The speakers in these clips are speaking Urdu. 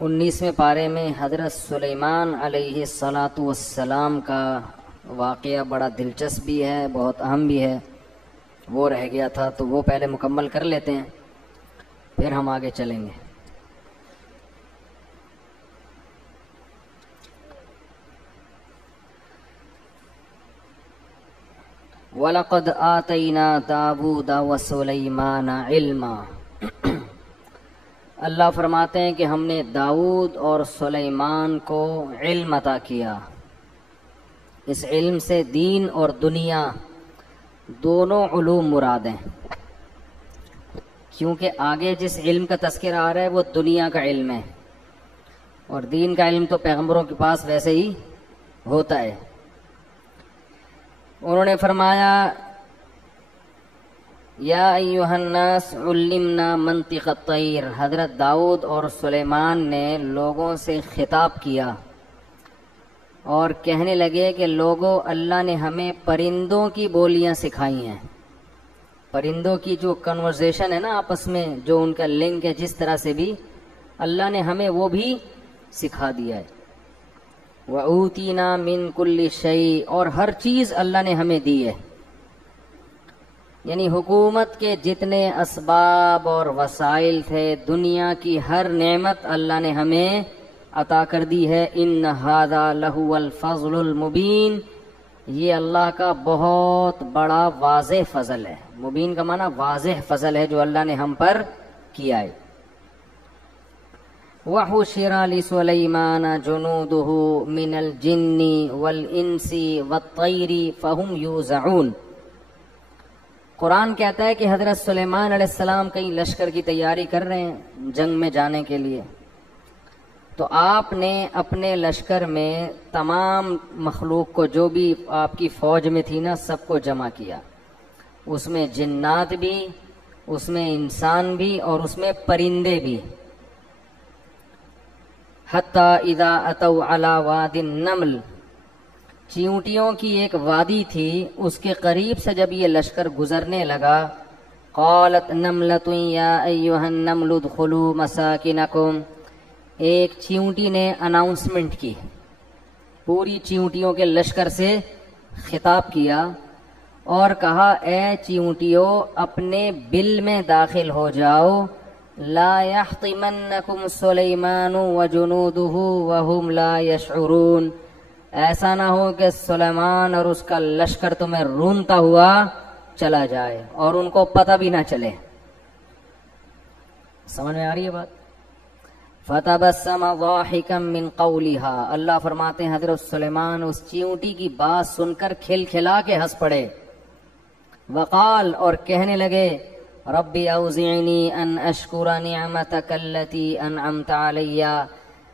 19ویں پارے میں حضرت سلیمان علیہ الصلاۃ والسلام کا واقعہ بڑا دلچسپ بھی ہے، بہت اہم بھی ہے، وہ رہ گیا تھا تو وہ پہلے مکمل کر لیتے ہیں، پھر ہم آگے چلیں گے۔ وَلَقَدْ آتَيْنَا دَاوُودَ وَسُلَيْمَانَ عِلْمًا، اللہ فرماتے ہیں کہ ہم نے داؤد اور سلیمان کو علم عطا کیا۔ اس علم سے دین اور دنیا دونوں علوم مراد ہیں، کیونکہ آگے جس علم کا تذکرہ آ رہا ہے وہ دنیا کا علم ہے، اور دین کا علم تو پیغمبروں کے پاس ویسے ہی ہوتا ہے۔ انہوں نے فرمایا یا ایھا الناس علمنا منطق الطیر، حضرت داؤد اور سلیمان نے لوگوں سے خطاب کیا اور کہنے لگے کہ لوگوں، اللہ نے ہمیں پرندوں کی بولیاں سکھائی ہیں۔ پرندوں کی جو کنورزیشن ہے نا آپس میں، جو ان کا لنک ہے، جس طرح سے بھی اللہ نے ہمیں وہ بھی سکھا دیا ہے۔ وَأُوتِينَا مِن كُلِّ شَيْءٍ، اور ہر چیز اللہ نے ہمیں دی ہے، یعنی حکومت کے جتنے اسباب اور وسائل تھے، دنیا کی ہر نعمت اللہ نے ہمیں عطا کر دی ہے۔ ان ھذا لہو الفضل المبین، یہ اللہ کا بہت بڑا واضح فضل ہے۔ مبین کا معنی واضح فضل ہے جو اللہ نے ہم پر کیا ہے۔ وَحُشِرَ لِسُلَيْمَانَ جُنُودُهُ مِنَ الْجِنِّ وَالْإِنسِ وَالطَّيْرِ فَهُمْ يُوزَعُونَ، قرآن کہتا ہے کہ حضرت سلیمان علیہ السلام کئی لشکر کی تیاری کر رہے ہیں جنگ میں جانے کے لیے، تو آپ نے اپنے لشکر میں تمام مخلوق کو، جو بھی آپ کی فوج میں تھی نا، سب کو جمع کیا، اس میں جنات بھی، اس میں انسان بھی، اور اس میں پرندے بھی۔ حتیٰ اذا اتوا علی واد النمل، چیونٹیوں کی ایک وادی تھی، اس کے قریب سے جب یہ لشکر گزرنے لگا، قالت نملۃ یا ایھا النمل ادخلوا مساکنکم، ایک چیونٹی نے اناؤنسمنٹ کی، پوری چیونٹیوں کے لشکر سے خطاب کیا اور کہا اے چیونٹیوں، اپنے بل میں داخل ہو جاؤ، لا یحطمنکم سلیمان وجنودہ وہم لا یشعرون، ایسا نہ ہو کہ سلیمان اور اس کا لشکر تمہیں رونتا ہوا چلا جائے اور ان کو پتہ بھی نہ چلے۔ سمجھ میں آ رہی ہے بات؟ فَتَبَسَّمَ ضَاحِكًا مِّن قَوْلِهَا، اللہ فرماتے ہیں حضرت سلیمان اس چیونٹی کی بات سن کر کھل کھلا کے ہنس پڑے۔ وقال، اور کہنے لگے، رب اوزعنی ان اشکر نعمتک التی انعمت علی،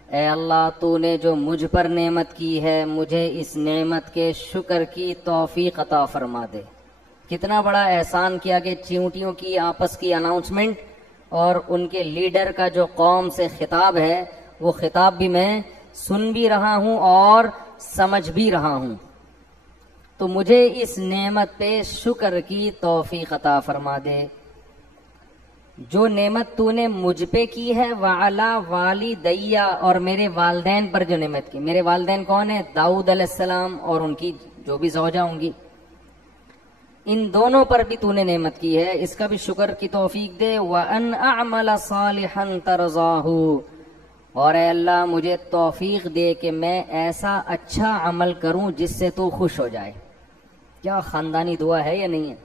اے اللہ تو نے جو مجھ پر نعمت کی ہے، مجھے اس نعمت کے شکر کی توفیق عطا فرما دے۔ کتنا بڑا احسان کیا کہ چیونٹیوں کی آپس کی اناؤنسمنٹ اور ان کے لیڈر کا جو قوم سے خطاب ہے، وہ خطاب بھی میں سن بھی رہا ہوں اور سمجھ بھی رہا ہوں، تو مجھے اس نعمت پہ شکر کی توفیق عطا فرما دے۔ جو نعمت تو نے مجھ پہ کی ہے، وعلی والدیہ، اور میرے والدین پر جو نعمت کی، میرے والدین کون ہیں؟ داؤد علیہ السلام اور ان کی جو بھی زوجہ ہوں گی، ان دونوں پر بھی تو نے نعمت کی ہے، اس کا بھی شکر کی توفیق دے۔ وَأَنْ أَعْمَلَ صَالِحًا تَرْضَاهُ، اور اے اللہ مجھے توفیق دے کہ میں ایسا اچھا عمل کروں جس سے تو خوش ہو جائے۔ کیا خاندانی دعا ہے یا نہیں ہے؟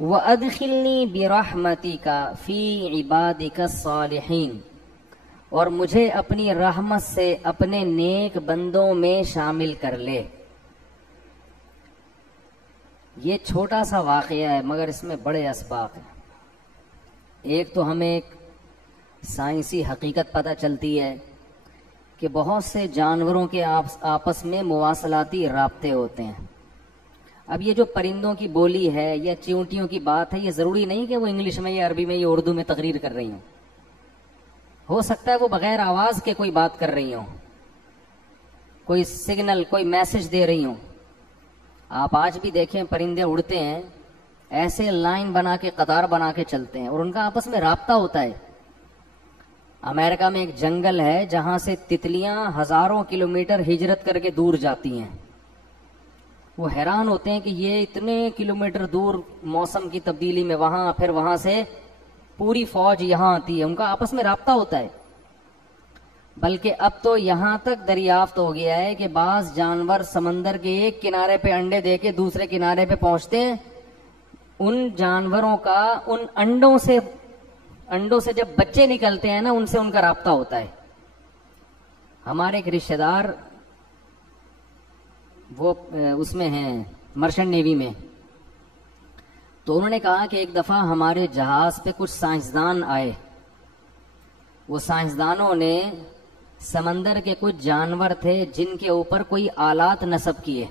وَأَدْخِلْنِي بِرَحْمَتِكَ فِي عِبَادِكَ الصَّالِحِينَ، اور مجھے اپنی رحمت سے اپنے نیک بندوں میں شامل کر لے۔ یہ چھوٹا سا واقعہ ہے مگر اس میں بڑے اسباق ہیں۔ ایک تو ہمیں ایک سائنسی حقیقت پتہ چلتی ہے کہ بہت سے جانوروں کے آپس میں مواصلاتی رابطے ہوتے ہیں۔ اب یہ جو پرندوں کی بولی ہے یا چیونٹیوں کی بات ہے، یہ ضروری نہیں کہ وہ انگلش میں یا عربی میں یا اردو میں تقریر کر رہی ہوں، ہو سکتا ہے وہ بغیر آواز کے کوئی بات کر رہی ہوں، کوئی سگنل، کوئی میسج دے رہی ہوں۔ آپ آج بھی دیکھیں پرندے اڑتے ہیں، ایسے لائن بنا کے، قطار بنا کے چلتے ہیں، اور ان کا آپس میں رابطہ ہوتا ہے۔ امریکہ میں ایک جنگل ہے جہاں سے تتلیاں ہزاروں کلومیٹر ہجرت کر کے دور جاتی ہیں. وہ حیران ہوتے ہیں کہ یہ اتنے کلومیٹر دور موسم کی تبدیلی میں وہاں، پھر وہاں سے پوری فوج یہاں آتی ہے، ان کا آپس میں رابطہ ہوتا ہے. بلکہ اب تو یہاں تک دریافت ہو گیا ہے کہ بعض جانور سمندر کے ایک کنارے پہ انڈے دے کے دوسرے کنارے پہ پہنچتے ہیں. ان جانوروں کا ان انڈوں سے جب بچے نکلتے ہیں نا، ان سے ان کا رابطہ ہوتا ہے. ہمارے ایک رشتہ دار وہ اس میں ہیں مرچنٹ نیوی میں، تو انہوں نے کہا کہ ایک دفعہ ہمارے جہاز پہ کچھ سائنسدان آئے. وہ سائنسدانوں نے سمندر کے کچھ جانور تھے جن کے اوپر کوئی آلات نصب کیے.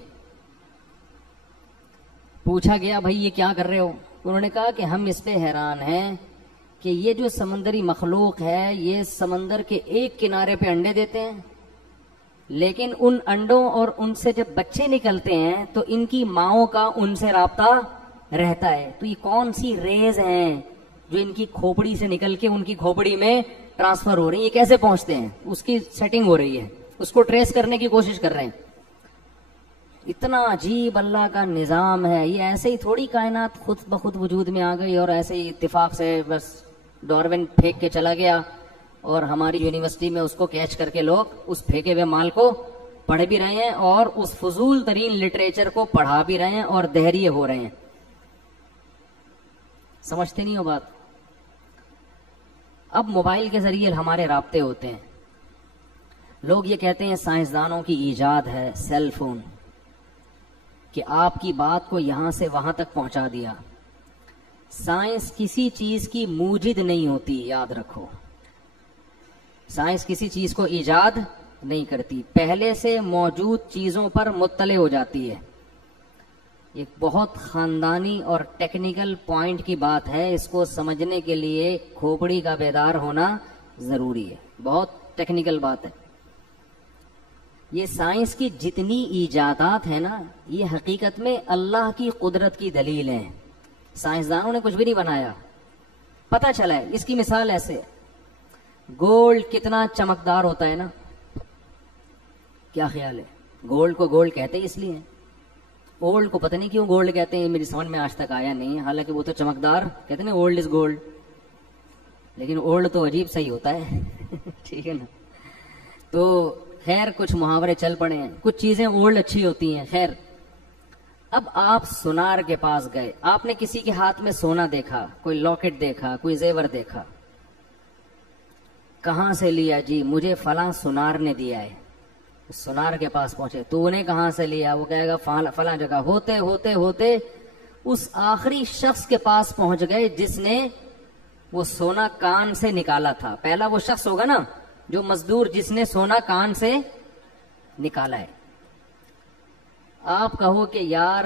پوچھا گیا بھائی یہ کیا کر رہے ہو؟ انہوں نے کہا کہ ہم اس پہ حیران ہیں کہ یہ جو سمندری مخلوق ہے یہ سمندر کے ایک کنارے پہ انڈے دیتے ہیں، لیکن ان انڈوں اور ان سے جب بچے نکلتے ہیں تو ان کی ماؤں کا ان سے رابطہ رہتا ہے. تو یہ کون سی ریز ہیں جو ان کی کھوپڑی سے نکل کے ان کی کھوپڑی میں ٹرانسفر ہو رہی ہیں، یہ کیسے پہنچتے ہیں؟ اس کی سیٹنگ ہو رہی ہے، اس کو ٹریس کرنے کی کوشش کر رہے ہیں. اتنا عجیب اللہ کا نظام ہے. یہ ایسے ہی تھوڑی کائنات خود بخود وجود میں آ گئی اور ایسے ہی اتفاق سے بس ڈارون پھینک کے چلا گیا اور ہماری یونیورسٹی میں اس کو کیچ کر کے لوگ اس پھینکے ہوئے مال کو پڑھ بھی رہے ہیں اور اس فضول ترین لٹریچر کو پڑھا بھی رہے ہیں اور دہریے ہو رہے ہیں. سمجھتے نہیں ہو بات؟ اب موبائل کے ذریعے ہمارے رابطے ہوتے ہیں. لوگ یہ کہتے ہیں سائنسدانوں کی ایجاد ہے سیل فون، کہ آپ کی بات کو یہاں سے وہاں تک پہنچا دیا. سائنس کسی چیز کی موجد نہیں ہوتی، یاد رکھو. سائنس کسی چیز کو ایجاد نہیں کرتی، پہلے سے موجود چیزوں پر مطلع ہو جاتی ہے. ایک بہت خاندانی اور ٹیکنیکل پوائنٹ کی بات ہے، اس کو سمجھنے کے لیے کھوپڑی کا بیدار ہونا ضروری ہے. بہت ٹیکنیکل بات ہے. یہ سائنس کی جتنی ایجادات ہیں نا، یہ حقیقت میں اللہ کی قدرت کی دلیل ہیں. سائنسدانوں نے کچھ بھی نہیں بنایا، پتہ چلا ہے. اس کی مثال ایسے، گولڈ کتنا چمکدار ہوتا ہے نا، کیا خیال ہے؟ گولڈ کو گولڈ کہتے ہیں اس لیے. اولڈ کو پتہ نہیں کیوں گولڈ کہتے ہیں، میری سمجھ میں آج تک آیا نہیں. حالانکہ وہ تو چمکدار کہتے ہیں نا، اولڈ از گولڈ، لیکن اولڈ تو عجیب صحیح ہوتا ہے. ٹھیک ہے نا؟ تو خیر کچھ محاورے چل پڑے ہیں، کچھ چیزیں اولڈ اچھی ہوتی ہیں. خیر، اب آپ سونار کے پاس گئے، آپ نے کسی کے ہاتھ میں سونا دیکھا، کوئی لاکٹ دیکھا، کوئی زیور دیکھا. کہاں سے لیا؟ جی مجھے فلاں سونار نے دیا ہے. سونار کے پاس پہنچے، تو نے کہاں سے لیا؟ وہ کہے گا فلاں جگہ. ہوتے ہوتے ہوتے اس آخری شخص کے پاس پہنچ گئے جس نے وہ سونا کان سے نکالا تھا. پہلا وہ شخص ہوگا نا جو مزدور جس نے سونا کان سے نکالا ہے. آپ کہو کہ یار،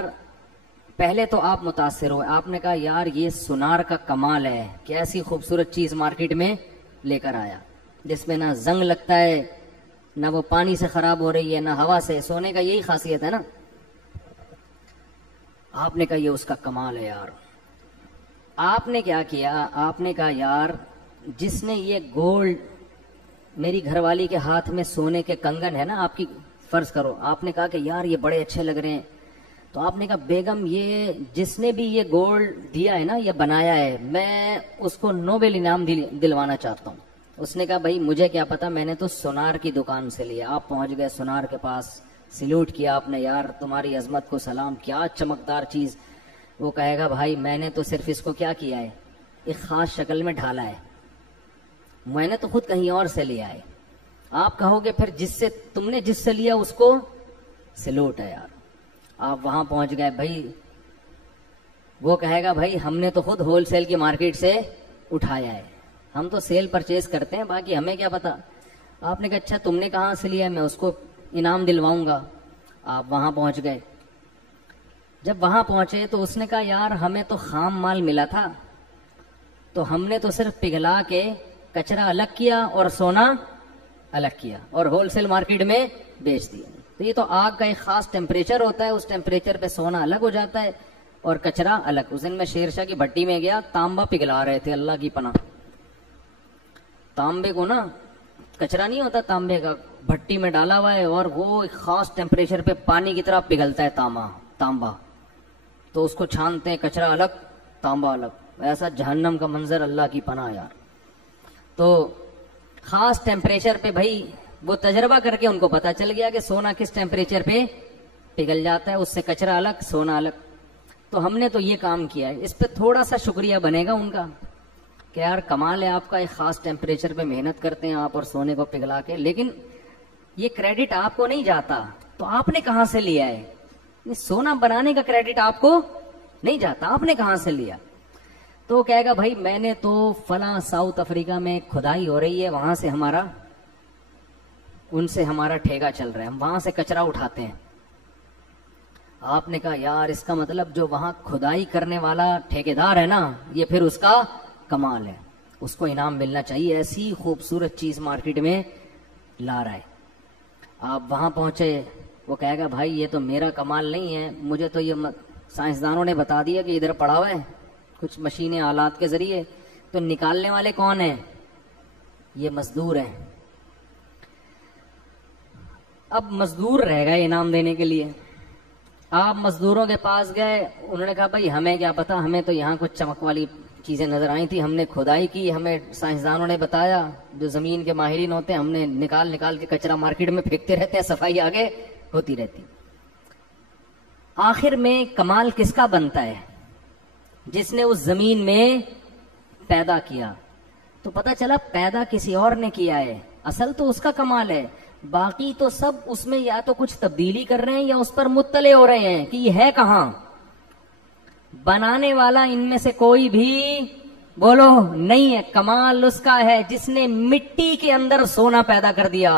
پہلے تو آپ متاثر ہو، آپ نے کہا یار یہ سونار کا کمال ہے، کیسی خوبصورت چیز مارکیٹ میں لے کر آیا جس میں نہ زنگ لگتا ہے، نہ وہ پانی سے خراب ہو رہی ہے، نہ ہوا سے. سونے کا یہی خاصیت ہے نا. آپ نے کہا یہ اس کا کمال ہے یار. آپ نے کیا کیا؟ آپ نے کہا یار جس نے یہ گولڈ، میری گھر والی کے ہاتھ میں سونے کے کنگن ہے نا، آپ کی فرض کرو، آپ نے کہا کہ یار یہ بڑے اچھے لگ رہے ہیں. تو آپ نے کہا بیگم یہ جس نے بھی یہ گولڈ دیا ہے نا، یہ بنایا ہے، میں اس کو نوبل انعام دلوانا چاہتا ہوں. اس نے کہا بھائی مجھے کیا پتا، میں نے تو سونار کی دکان سے لیا. آپ پہنچ گئے سونار کے پاس، سلیوٹ کیا آپ نے، یار تمہاری عظمت کو سلام، کیا چمکدار چیز. وہ کہے گا بھائی میں نے تو صرف اس کو کیا کیا ہے، ایک خاص شکل میں ڈھالا ہے، میں نے تو خود کہیں اور سے لیا ہے. آپ کہو گے پھر تم نے جس سے لیا اس کو سلوٹ ہے یار. آپ وہاں پہنچ گئے بھائی، وہ کہے گا بھائی ہم نے تو خود ہول سیل کی مارکیٹ سے اٹھایا ہے، ہم تو سیل پرچیز کرتے ہیں، باقی ہمیں کیا پتا. آپ نے کہا اچھا تم نے کہاں سے لیا، میں اس کو انعام دلواؤں گا. آپ وہاں پہنچ گئے. جب وہاں پہنچے تو اس نے کہا یار ہمیں تو خام مال ملا تھا، تو ہم نے تو صرف پگھلا کے کچرا الگ کیا اور سونا الگ کیا اور ہول سیل مارکیٹ میں بیچ دیا. تو یہ تو آگ کا ایک خاص ٹیمپریچر ہوتا ہے، اس ٹیمپریچر پہ سونا الگ ہو جاتا ہے اور کچرا الگ. اس دن میں شیر شاہ کی بھٹی میں گیا، تانبا پگھلا رہے تھے، اللہ کی پناہ. تانبے کو نا کچرا نہیں ہوتا تانبے کا, بھٹی میں ڈالا ہوا ہے اور وہ ایک خاص ٹیمپریچر پہ پانی کی طرح پگھلتا ہے تانبا, تو اس کو چھانتے ہیں, کچرا الگ تانبا الگ. ایسا جہنم کا منظر, اللہ کی پناہ یار. تو خاص ٹیمپریچر پہ بھائی وہ تجربہ کر کے ان کو پتا چل گیا کہ سونا کس ٹیمپریچر پہ پگھل جاتا ہے, اس سے کچرا الگ سونا الگ. تو ہم نے تو یہ کام کیا ہے, اس پہ تھوڑا سا شکریہ بنے گا ان کا کہ یار کمال ہے آپ کا, ایک خاص ٹیمپریچر پہ محنت کرتے ہیں آپ اور سونے کو پگھلا کے, لیکن یہ کریڈٹ آپ کو نہیں جاتا. تو آپ نے کہاں سے لیا ہے؟ سونا بنانے کا کریڈٹ آپ کو نہیں جاتا, آپ نے کہاں سے لیا؟ تو کہے گا بھائی میں نے تو فلاں ساؤتھ افریقہ میں کھدائی ہو رہی ہے, وہاں سے ان سے ہمارا ٹھیکہ چل رہا ہے, ہم وہاں سے کچرا اٹھاتے ہیں. آپ نے کہا یار اس کا مطلب جو وہاں کھدائی کرنے والا ٹھیکیدار ہے نا, یہ پھر اس کا کمال ہے, اس کو انعام ملنا چاہیے, ایسی خوبصورت چیز مارکیٹ میں لا رہا ہے. آپ وہاں پہنچے, وہ کہے گا بھائی یہ تو میرا کمال نہیں ہے, مجھے تو یہ سائنسدانوں نے بتا دیا کہ ادھر پڑا ہوا ہے کچھ مشینیں آلات کے ذریعے, تو نکالنے والے کون ہیں؟ یہ مزدور ہیں. اب مزدور رہ گئے انعام دینے کے لیے. آپ مزدوروں کے پاس گئے, انہوں نے کہا بھائی ہمیں کیا پتا, ہمیں تو یہاں کچھ چمک والی چیزیں نظر آئی تھی, ہم نے کھدائی کی, ہمیں سائنسدانوں نے بتایا, جو زمین کے ماہرین ہوتے ہیں, ہم نے نکال کے کچرا مارکیٹ میں پھینکتے رہتے ہیں, صفائی آگے ہوتی رہتی. آخر میں کمال کس کا بنتا ہے؟ جس نے اس زمین میں پیدا کیا. تو پتا چلا پیدا کسی اور نے کیا ہے, اصل تو اس کا کمال ہے. باقی تو سب اس میں یا تو کچھ تبدیلی کر رہے ہیں یا اس پر مطلع ہو رہے ہیں کہ یہ ہے کہاں. بنانے والا ان میں سے کوئی بھی بولو نہیں ہے. کمال اس کا ہے جس نے مٹی کے اندر سونا پیدا کر دیا.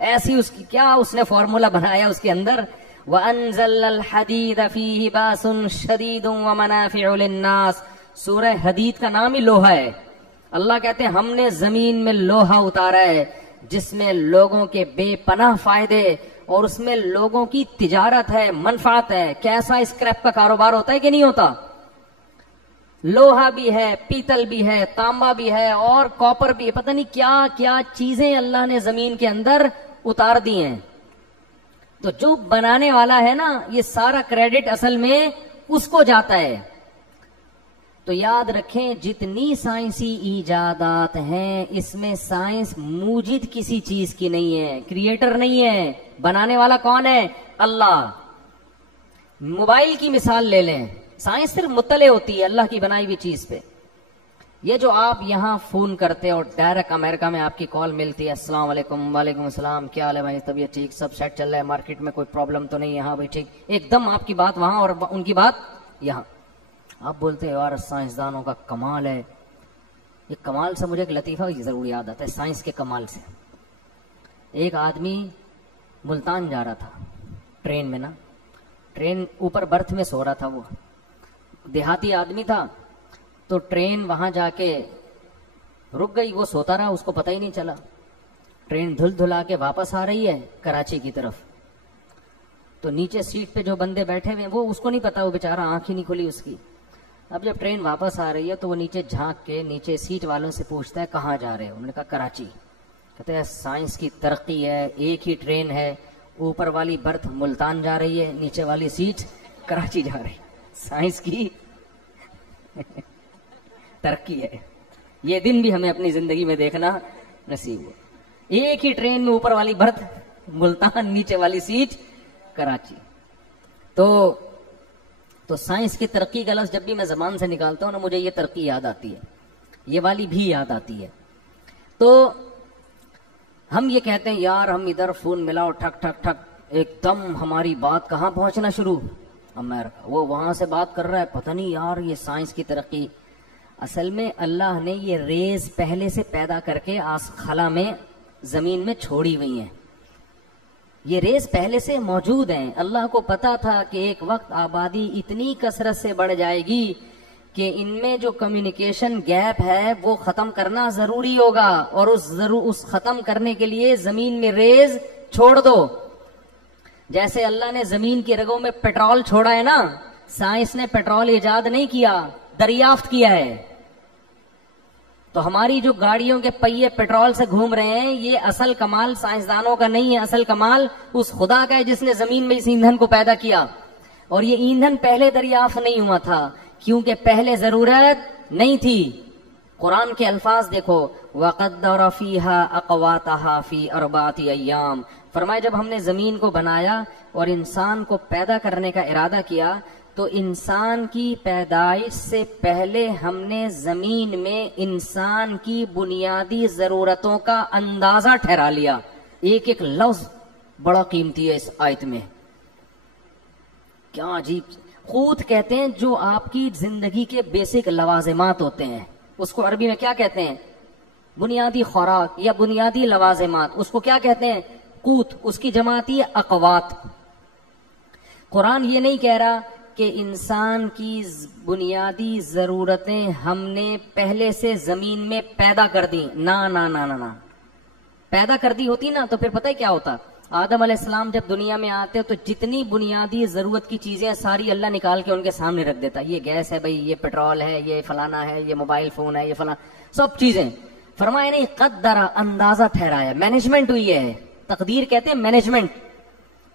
ایسی اس کی کیا اس نے فارمولا بنایا اس کے اندر, وَأَنزَلْنَا الْحَدِيدَ فِيهِ بَأْسٌ شَدِيدٌ وَمَنَافِعُ لِلنَّاسِ. سورہ حدید کا نام ہی لوہا ہے. اللہ کہتے ہیں ہم نے زمین میں لوہا اتارا ہے جس میں لوگوں کے بے پناہ فائدے اور اس میں لوگوں کی تجارت ہے, منفعت ہے. کیسا اسکریپ کا کاروبار ہوتا ہے کہ نہیں ہوتا؟ لوہا بھی ہے, پیتل بھی ہے, تانبا بھی ہے اور کاپر بھی ہے, پتہ نہیں کیا کیا چیزیں اللہ نے زمین کے اندر اتار دی ہیں. تو جو بنانے والا ہے نا, یہ سارا کریڈٹ اصل میں اس کو جاتا ہے. تو یاد رکھیں جتنی سائنسی ایجادات ہیں اس میں سائنس موجد کسی چیز کی نہیں ہے, کریٹر نہیں ہے. بنانے والا کون ہے؟ اللہ. موبائل کی مثال لے لیں, سائنس صرف مطلع ہوتی ہے اللہ کی بنائی ہوئی چیز پہ. یہ جو آپ یہاں فون کرتے اور ڈائریکٹ امریکہ میں آپ کی کال ملتی ہے, السلام علیکم. وعلیکم السلام, کیا حال ہے بھائی, طبیعت ٹھیک, سب سیٹ چل رہا ہے, مارکیٹ میں کوئی پرابلم تو نہیں ہے؟ ہاں بھائی ٹھیک. ایک دم آپ کی بات وہاں اور ان کی بات یہاں. آپ بولتے ہیں یار سائنسدانوں کا کمال ہے. یہ کمال سے مجھے ایک لطیفہ ضرور یاد آتا ہے سائنس کے کمال سے. ایک آدمی ملتان جا رہا تھا ٹرین میں نا, ٹرین اوپر برتھ میں سو رہا تھا. وہ دیہاتی آدمی تھا, تو ٹرین وہاں جا کے رک گئی, وہ سوتا رہا, اس کو پتہ ہی نہیں چلا. ٹرین دھل دھلا کے واپس آ رہی ہے کراچی کی طرف. تو نیچے سیٹ پہ جو بندے بیٹھے ہوئے ہیں وہ اس کو نہیں پتا, وہ بیچارہ آنکھ ہی نہیں کھلی اس کی. اب جب ٹرین واپس آ رہی ہے تو وہ نیچے جھانک کے نیچے سیٹ والوں سے پوچھتا ہے کہاں جا رہے ہیں؟ انہوں نے کہا کراچی. کہتے ہیں سائنس کی ترقی ہے, ایک ہی ٹرین ہے, اوپر والی برتھ ملتان جا رہی ہے, نیچے والی سیٹ کراچی جا رہی ہے. سائنس کی ترقی ہے. یہ دن بھی ہمیں اپنی زندگی میں دیکھنا نصیب ہو. ایک ہی ٹرین میں اوپر والی برتھ ملتان, نیچے والی سیٹ کراچی. تو سائنس کی ترقی کا لفظ جب بھی میں زبان سے نکالتا ہوں نا, مجھے یہ ترقی یاد آتی ہے, یہ والی بھی یاد آتی ہے. تو ہم یہ کہتے ہیں یار ہم ادھر فون ملاؤ, ٹھک ٹھک ٹھک, ایک دم ہماری بات کہاں پہنچنا شروع, امریکہ. وہ وہاں سے بات کر رہا ہے, پتہ نہیں یار یہ سائنس کی ترقی. اصل میں اللہ نے یہ ریز پہلے سے پیدا کر کے خلا میں زمین میں چھوڑی ہوئی ہیں. یہ ریز پہلے سے موجود ہیں. اللہ کو پتا تھا کہ ایک وقت آبادی اتنی کثرت سے بڑھ جائے گی کہ ان میں جو کمیونیکیشن گیپ ہے وہ ختم کرنا ضروری ہوگا, اور اس ختم کرنے کے لیے زمین میں ریز چھوڑ دو. جیسے اللہ نے زمین کی رگوں میں پیٹرول چھوڑا ہے نا, سائنس نے پیٹرول ایجاد نہیں کیا, دریافت کیا ہے. تو ہماری جو گاڑیوں کے پہیے پیٹرول سے گھوم رہے ہیں، یہ اصل کمال سائنسدانوں کا نہیں ہے، اصل کمال اس خدا کا ہے جس نے زمین میں اس ایندھن کو پیدا کیا. اور یہ ایندھن پہلے دریافت نہیں ہوا تھا کیونکہ پہلے ضرورت نہیں تھی. قرآن کے الفاظ دیکھو، وَقَدَّرَ فِيهَا أَقْوَاتَهَا فِي أَرْبَعَةِ أَيَّامٍ. فرمایا جب ہم نے زمین کو بنایا اور انسان کو پیدا کرنے کا ارادہ کیا تو انسان کی پیدائش سے پہلے ہم نے زمین میں انسان کی بنیادی ضرورتوں کا اندازہ ٹھہرا لیا. ایک ایک لفظ بڑا قیمتی ہے اس آیت میں. کیا عجیب. قوت کہتے ہیں جو آپ کی زندگی کے بیسک لوازمات ہوتے ہیں، اس کو عربی میں کیا کہتے ہیں؟ بنیادی خوراک یا بنیادی لوازمات. اس کو کیا کہتے ہیں؟ قوت. اس کی جماعتی اقوات. قرآن یہ نہیں کہہ رہا کہ انسان کی بنیادی ضرورتیں ہم نے پہلے سے زمین میں پیدا کر دی. نا نا نا نا نا. پیدا کر دی ہوتی نا تو پھر پتہ ہے کیا ہوتا؟ آدم علیہ السلام جب دنیا میں آتے تو جتنی بنیادی ضرورت کی چیزیں ساری اللہ نکال کے ان کے سامنے رکھ دیتا. یہ گیس ہے بھائی، یہ پیٹرول ہے، یہ فلانا ہے، یہ موبائل فون ہے، یہ فلانا، سب چیزیں. فرمایا نہیں، قدرہ، اندازہ ٹھہرایا. مینجمنٹ ہوئی ہے. تقدیر کہتے ہیں مینجمنٹ،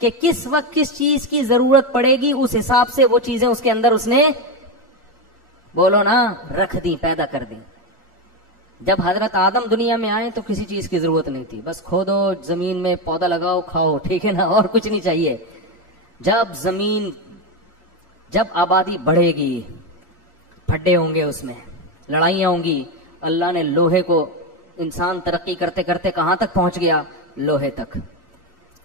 کہ کس وقت کس چیز کی ضرورت پڑے گی اس حساب سے وہ چیزیں اس کے اندر اس نے، بولو نا، رکھ دی، پیدا کر دی. جب حضرت آدم دنیا میں آئے تو کسی چیز کی ضرورت نہیں تھی، بس کھودو، زمین میں پودا لگاؤ، کھاؤ، ٹھیک ہے نا، اور کچھ نہیں چاہیے. جب آبادی بڑھے گی، پھڈے ہوں گے، اس میں لڑائیاں ہوں گی، اللہ نے لوہے کو، انسان ترقی کرتے کرتے کہاں تک پہنچ گیا؟ لوہے تک.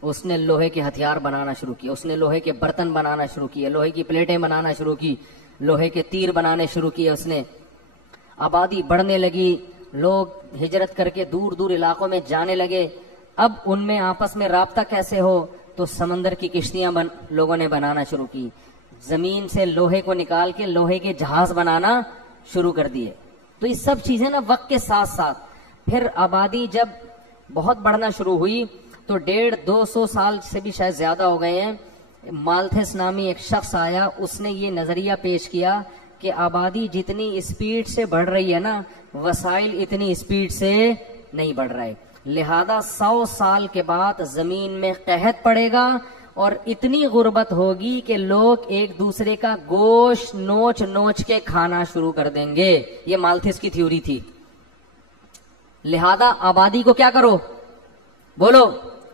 اس نے لوہے کے ہتھیار بنانا شروع کیا، اس نے لوہے کے برتن بنانا شروع کیے، لوہے کی پلیٹیں بنانا شروع کی، لوہے کے تیر بنانے شروع کیے. اس نے آبادی بڑھنے لگی، لوگ ہجرت کر کے دور دور علاقوں میں جانے لگے. اب ان میں آپس میں رابطہ کیسے ہو؟ تو سمندر کی کشتیاں لوگوں نے بنانا شروع کی. زمین سے لوہے کو نکال کے لوہے کے جہاز بنانا شروع کر دیے. تو یہ سب چیزیں نا وقت کے ساتھ ساتھ. پھر آبادی جب بہت بڑھنا شروع ہوئی تو 150-200 سال سے بھی شاید زیادہ ہو گئے ہیں، مالتھس نامی ایک شخص آیا، اس نے یہ نظریہ پیش کیا کہ آبادی جتنی اسپیڈ سے بڑھ رہی ہے نا، وسائل اتنی اسپیڈ سے نہیں بڑھ رہے، لہذا 100 سال کے بعد زمین میں قحط پڑے گا اور اتنی غربت ہوگی کہ لوگ ایک دوسرے کا گوشت نوچ نوچ کے کھانا شروع کر دیں گے. یہ مالتھس کی تھیوری تھی. لہذا آبادی کو کیا کرو؟ بولو،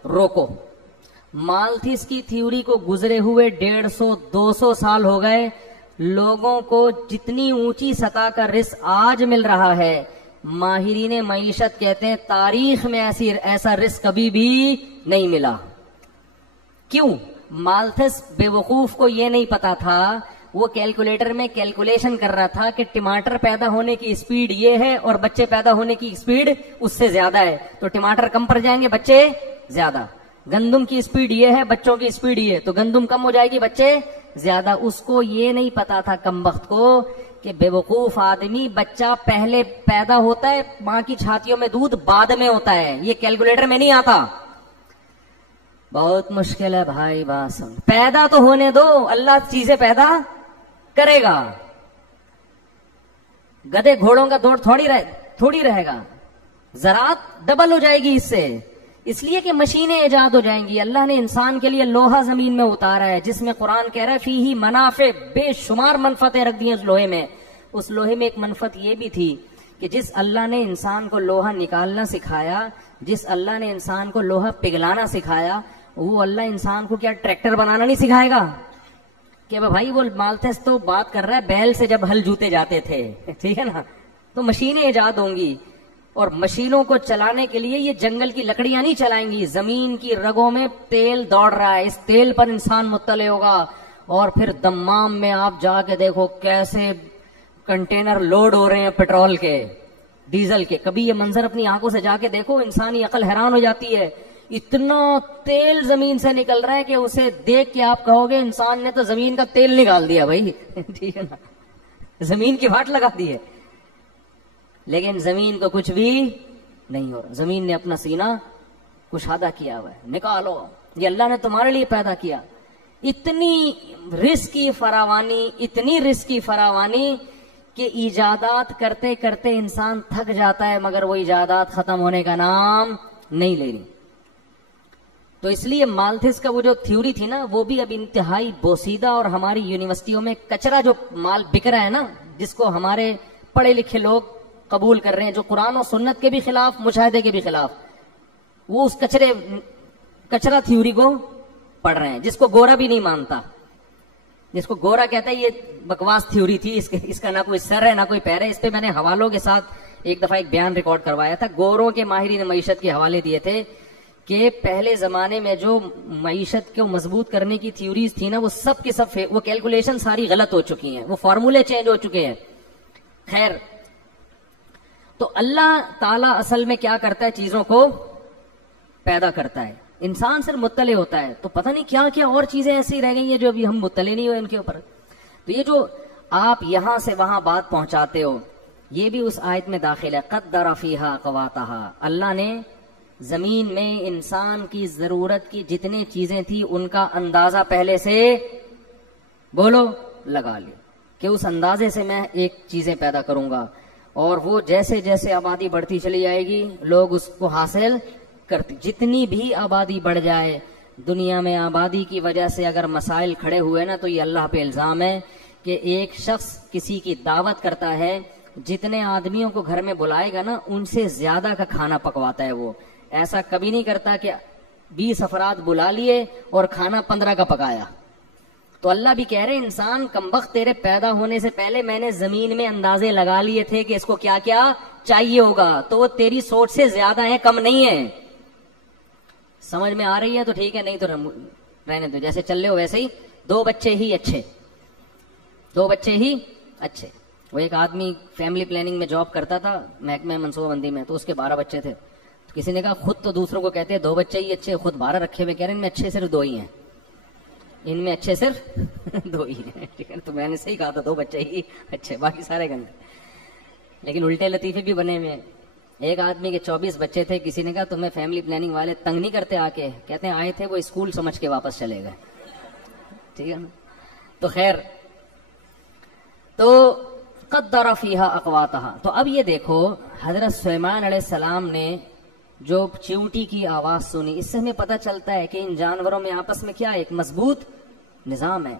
روکو. مالتھس کی تھیوری کو گزرے ہوئے 150-200 سال ہو گئے. لوگوں کو جتنی اونچی سطح کا رزق آج مل رہا ہے، ماہرین معیشت کہتے ہیں تاریخ میں ایسا رزق کبھی بھی نہیں ملا. کیوں؟ مالتھس بے وقوف کو یہ نہیں پتا تھا، وہ کیلکولیٹر میں کیلکولیشن کر رہا تھا کہ ٹماٹر پیدا ہونے کی اسپیڈ یہ ہے اور بچے پیدا ہونے کی اسپیڈ اس سے زیادہ ہے، تو ٹماٹر کم پڑ جائیں گے، بچے زیادہ. گندم کی اسپیڈ یہ ہے، بچوں کی اسپیڈ یہ، تو گندم کم ہو جائے گی، بچے زیادہ. اس کو یہ نہیں پتا تھا کمبخت کو کہ بے وقوف آدمی، بچہ پہلے پیدا ہوتا ہے، ماں کی چھاتیوں میں دودھ بعد میں ہوتا ہے، یہ کیلکولیٹر میں نہیں آتا. بہت مشکل ہے بھائی، بات سن. پیدا تو ہونے دو، اللہ چیزیں پیدا کرے گا. گدے گھوڑوں کا دوڑ تھوڑی رہے گا، زراعت ڈبل ہو جائے گی اس سے، اس لیے کہ مشینیں ایجاد ہو جائیں گی. اللہ نے انسان کے لیے لوہا زمین میں اتارا ہے، جس میں قرآن کہہ رہا ہے فیہ منافع، بے شمار منفعتیں رکھ دی ہیں اس لوہے میں. اس لوہے میں ایک منفعت یہ بھی تھی کہ جس اللہ نے انسان کو لوہا نکالنا سکھایا، جس اللہ نے انسان کو لوہا پگھلانا سکھایا، وہ اللہ انسان کو کیا ٹریکٹر بنانا نہیں سکھائے گا؟ کہ بھائی وہ مالتھس تو بات کر رہا ہے بیل سے جب ہل جوتے جاتے تھے، ٹھیک ہے نا، تو مشینیں ایجاد ہوں گی، اور مشینوں کو چلانے کے لیے یہ جنگل کی لکڑیاں نہیں چلائیں گی. زمین کی رگوں میں تیل دوڑ رہا ہے، اس تیل پر انسان مطلع ہوگا. اور پھر دمام میں آپ جا کے دیکھو کیسے کنٹینر لوڈ ہو رہے ہیں پیٹرول کے، ڈیزل کے. کبھی یہ منظر اپنی آنکھوں سے جا کے دیکھو، انسانی عقل حیران ہو جاتی ہے. اتنا تیل زمین سے نکل رہا ہے کہ اسے دیکھ کے آپ کہو گے انسان نے تو زمین کا تیل نکال دیا بھائی، ٹھیک ہے نا، زمین کی واٹ لگا دی ہے. لیکن زمین کو کچھ بھی نہیں ہو رہا. زمین نے اپنا سینہ کشادہ کیا ہوا ہے، نکالو، یہ اللہ نے تمہارے لیے پیدا کیا. اتنی رزق کی فراوانی، اتنی رزق کی فراوانی کہ ایجادات کرتے کرتے انسان تھک جاتا ہے مگر وہ ایجادات ختم ہونے کا نام نہیں لے رہی. تو اس لیے مالتھس کا وہ جو تھیوری تھی نا وہ بھی اب انتہائی بوسیدہ، اور ہماری یونیورسٹیوں میں کچرا جو مال بک رہا ہے نا، جس کو ہمارے پڑھے لکھے لوگ قبول کر رہے ہیں، جو قرآن و سنت کے بھی خلاف، مشاہدے کے بھی خلاف، وہ اس کچرا تھیوری کو پڑھ رہے ہیں، جس کو گورا بھی نہیں مانتا، جس کو گورا کہتا ہے یہ بکواس تھیوری تھی، اس کا نہ کوئی سر ہے نہ کوئی پیر ہے. اس پہ میں نے حوالوں کے ساتھ ایک دفعہ ایک بیان ریکارڈ کروایا تھا. گوروں کے ماہرین معیشت کے حوالے دیے تھے کہ پہلے زمانے میں جو معیشت کو مضبوط کرنے کی تھیوریز تھی نا، وہ سب کے سب وہ کیلکولیشن ساری غلط ہو چکی ہیں، وہ فارمولے چینج ہو چکے ہیں. خیر، تو اللہ تعالیٰ اصل میں کیا کرتا ہے؟ چیزوں کو پیدا کرتا ہے، انسان صرف مطلع ہوتا ہے. تو پتہ نہیں کیا کیا اور چیزیں ایسی رہ گئی ہیں جو ابھی ہم مطلع نہیں ہوئے ان کے اوپر. تو یہ جو آپ یہاں سے وہاں بات پہنچاتے ہو، یہ بھی اس آیت میں داخل ہے. قدر فیہا اقواتہا، اللہ نے زمین میں انسان کی ضرورت کی جتنی چیزیں تھی ان کا اندازہ پہلے سے بولو لگا لی کہ اس اندازے سے میں ایک چیزیں پیدا کروں گا، اور وہ جیسے جیسے آبادی بڑھتی چلی جائے گی لوگ اس کو حاصل کرتی. جتنی بھی آبادی بڑھ جائے دنیا میں، آبادی کی وجہ سے اگر مسائل کھڑے ہوئے نا، تو یہ اللہ پہ الزام ہے کہ ایک شخص کسی کی دعوت کرتا ہے، جتنے آدمیوں کو گھر میں بلائے گا نا ان سے زیادہ کا کھانا پکواتا ہے. وہ ایسا کبھی نہیں کرتا کہ 20 افراد بلا لیے اور کھانا 15 کا پکایا. تو اللہ بھی کہہ رہے انسان کمبخت، تیرے پیدا ہونے سے پہلے میں نے زمین میں اندازے لگا لیے تھے کہ اس کو کیا کیا چاہیے ہوگا، تو وہ تیری سوچ سے زیادہ ہے، کم نہیں ہے. سمجھ میں آ رہی ہے تو ٹھیک ہے، نہیں تو رہنے دو، جیسے چل رہے ہو ویسے ہی. 2 بچے ہی اچھے، 2 بچے ہی اچھے. وہ ایک آدمی فیملی پلاننگ میں جاب کرتا تھا، محکمہ منصوبہ بندی میں، تو اس کے 12 بچے تھے. تو کسی نے کہا خود تو دوسروں کو کہتے ہیں 2 بچے ہی اچھے، خود 12 رکھے ہوئے، کہہ رہے ہیں ان میں اچھے صرف 2 ہی ہیں، ان میں اچھے صرف 2 ہی ہیں. ٹھیک ہے، تو میں نے صحیح کہا تھا 2 بچے ہی اچھے، باقی سارے گندے. لیکن الٹے لطیفے بھی بنے ہوئے ہیں. ایک آدمی کے 24 بچے تھے، کسی نے کہا تمہیں فیملی پلاننگ والے تنگ نہیں کرتے آ کے؟ کہتے ہیں آئے تھے، وہ اسکول سمجھ کے واپس چلے گئے. ٹھیک ہے نا. تو خیر، تو قدر فیہا اقواتہا. تو اب یہ دیکھو حضرت سلیمان علیہ السلام نے جو چیونٹی کی آواز سنی، اس سے ہمیں پتہ چلتا ہے کہ ان جانوروں میں آپس میں کیا ایک مضبوط نظام ہے.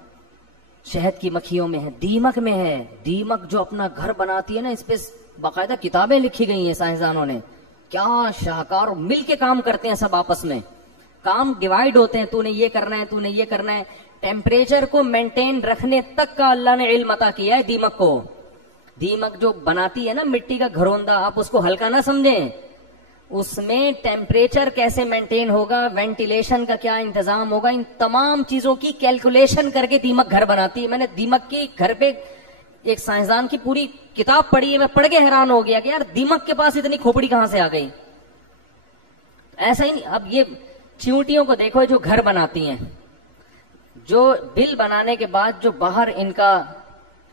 شہد کی مکھیوں میں ہے، دیمک میں ہے. دیمک جو اپنا گھر بناتی ہے نا، اس پہ باقاعدہ کتابیں لکھی گئی ہیں سائنسدانوں نے، کیا شاہکار، مل کے کام کرتے ہیں سب آپس میں، کام ڈیوائیڈ ہوتے ہیں، تو نے یہ کرنا ہے، تو نے یہ کرنا ہے. ٹیمپریچر کو مینٹین رکھنے تک کا اللہ نے علم عطا کیا ہے دیمک کو. دیمک جو بناتی ہے نا مٹی کا گھروندہ، آپ اس کو ہلکا نہ سمجھیں، اس میں ٹیمپریچر کیسے مینٹین ہوگا، وینٹیلیشن کا کیا انتظام ہوگا، ان تمام چیزوں کی کیلکولیشن کر کے دیمک گھر بناتی ہے. میں نے دیمک کی گھر پہ ایک سائنسدان کی پوری کتاب پڑھی ہے، میں پڑھ کے حیران ہو گیا کہ یار دیمک کے پاس اتنی کھوپڑی کہاں سے آ گئی. ایسا ہی نہیں. اب یہ چیونٹیوں کو دیکھو جو گھر بناتی ہیں، جو بل بنانے کے بعد جو باہر ان کا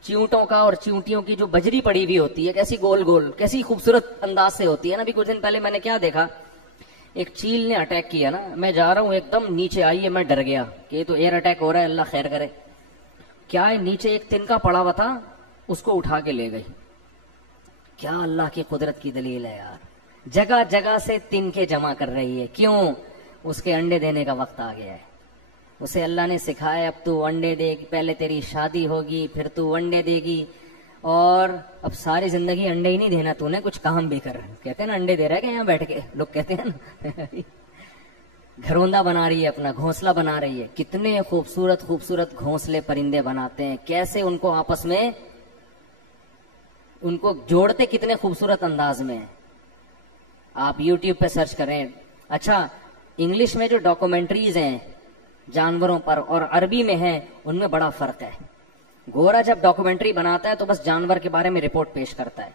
چیونٹوں کا اور چیونٹیوں کی جو بجری پڑی ہوئی ہوتی ہے، کیسی گول گول، کیسی خوبصورت انداز سے ہوتی ہے نا. ابھی کچھ دن پہلے میں نے کیا دیکھا، ایک چیل نے اٹیک کیا نا، میں جا رہا ہوں ایک دم نیچے آئی ہے، میں ڈر گیا کہ یہ تو ایئر اٹیک ہو رہا ہے، اللہ خیر کرے. کیا ہے، نیچے ایک تنکا پڑا ہوا تھا، اس کو اٹھا کے لے گئی. کیا اللہ کی قدرت کی دلیل ہے یار. جگہ جگہ سے تنکے جمع کر رہی ہے. کیوں؟ اس کے انڈے دینے کا وقت آ گیا ہے. اسے اللہ نے سکھایا اب تو انڈے دے گی، پہلے تیری شادی ہوگی پھر تو انڈے دے گی، اور اب ساری زندگی انڈے ہی نہیں دینا، تو نے کچھ کام بھی کر. کہتے ہیں نا انڈے دے رہا ہے کہ یہاں بیٹھ کے، لوگ کہتے ہیں نا. گھروندا بنا رہی ہے، اپنا گھونسلہ بنا رہی ہے. کتنے خوبصورت خوبصورت گھونسلے پرندے بناتے ہیں، کیسے ان کو آپس میں ان کو جوڑتے کتنے خوبصورت انداز میں. آپ یوٹیوب پہ سرچ کریں. اچھا، انگلش میں جو ڈاکومنٹریز ہیں جانوروں پر اور عربی میں ہیں، ان میں بڑا فرق ہے. گورا جب ڈاکومنٹری بناتا ہے تو بس جانور کے بارے میں رپورٹ پیش کرتا ہے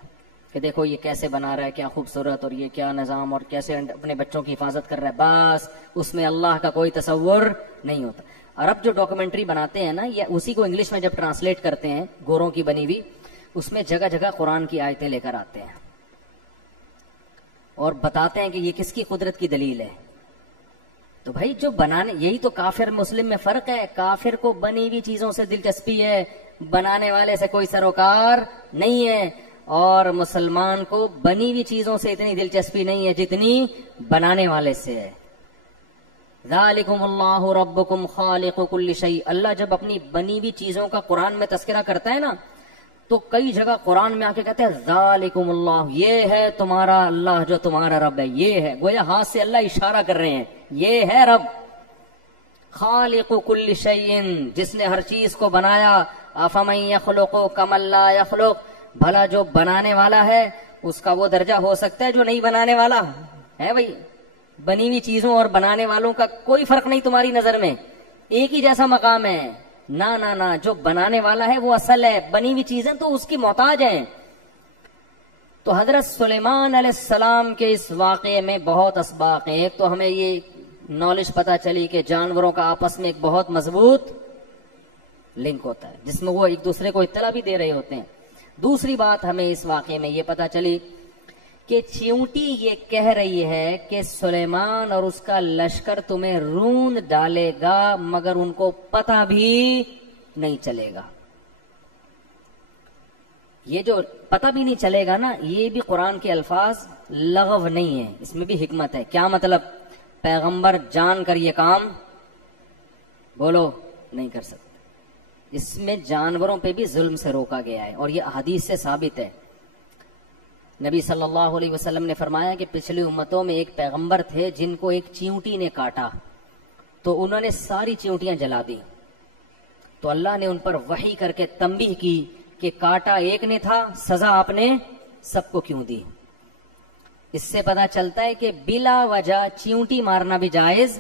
کہ دیکھو یہ کیسے بنا رہا ہے، کیا خوبصورت، اور یہ کیا نظام، اور کیسے اپنے بچوں کی حفاظت کر رہا ہے. بس اس میں اللہ کا کوئی تصور نہیں ہوتا. عرب جو ڈاکومنٹری بناتے ہیں نا، یہ اسی کو انگلش میں جب ٹرانسلیٹ کرتے ہیں گوروں کی بنی ہوئی، اس میں جگہ جگہ قرآن کی آیتیں لے کر آتے ہیں اور بتاتے ہیں کہ یہ کس کی قدرت کی دلیل ہے. تو بھائی جو بنانے، یہی تو کافر مسلم میں فرق ہے. کافر کو بنی ہوئی چیزوں سے دلچسپی ہے، بنانے والے سے کوئی سروکار نہیں ہے، اور مسلمان کو بنی ہوئی چیزوں سے اتنی دلچسپی نہیں ہے جتنی بنانے والے سے ہے۔ ذالکم اللہ ربکم خالق کل شیء، اللہ جب اپنی بنی ہوئی چیزوں کا قرآن میں تذکرہ کرتا ہے نا تو کئی جگہ قرآن میں آ کے کہتے ہیں ذالکم اللہ، یہ ہے تمہارا اللہ جو تمہارا رب ہے، یہ ہے، گویا ہاتھ سے اللہ اشارہ کر رہے ہیں یہ ہے رب۔ خالق کل شیء، جس نے ہر چیز کو بنایا۔ افمن یخلق کمن لا یخلق، بھلا جو بنانے والا ہے اس کا وہ درجہ ہو سکتا ہے جو نہیں بنانے والا ہے؟ بھائی بنی ہوئی چیزوں اور بنانے والوں کا کوئی فرق نہیں تمہاری نظر میں، ایک ہی جیسا مقام ہے۔ نہ نہ نہ، جو بنانے والا ہے وہ اصل ہے، بنی ہوئی چیزیں تو اس کی محتاج ہیں۔ تو حضرت سلیمان علیہ السلام کے اس واقعے میں بہت اسباق ہیں۔ ایک تو ہمیں یہ نالج پتا چلی کہ جانوروں کا آپس میں ایک بہت مضبوط لنک ہوتا ہے جس میں وہ ایک دوسرے کو اطلاع بھی دے رہے ہوتے ہیں۔ دوسری بات ہمیں اس واقعے میں یہ پتا چلی کہ چیونٹی یہ کہہ رہی ہے کہ سلیمان اور اس کا لشکر تمہیں رون ڈالے گا مگر ان کو پتہ بھی نہیں چلے گا۔ یہ جو پتہ بھی نہیں چلے گا نا، یہ بھی قرآن کے الفاظ لغو نہیں ہے، اس میں بھی حکمت ہے۔ کیا مطلب؟ پیغمبر جان کر یہ کام بولو نہیں کر سکتے۔ اس میں جانوروں پہ بھی ظلم سے روکا گیا ہے، اور یہ حدیث سے ثابت ہے۔ نبی صلی اللہ علیہ وسلم نے فرمایا کہ پچھلی امتوں میں ایک پیغمبر تھے جن کو ایک چیونٹی نے کاٹا تو انہوں نے ساری چیونٹیاں جلا دی، تو اللہ نے ان پر وحی کر کے تنبیہ کی کہ کاٹا ایک نے تھا، سزا آپ نے سب کو کیوں دی؟ اس سے پتا چلتا ہے کہ بلا وجہ چیونٹی مارنا بھی جائز،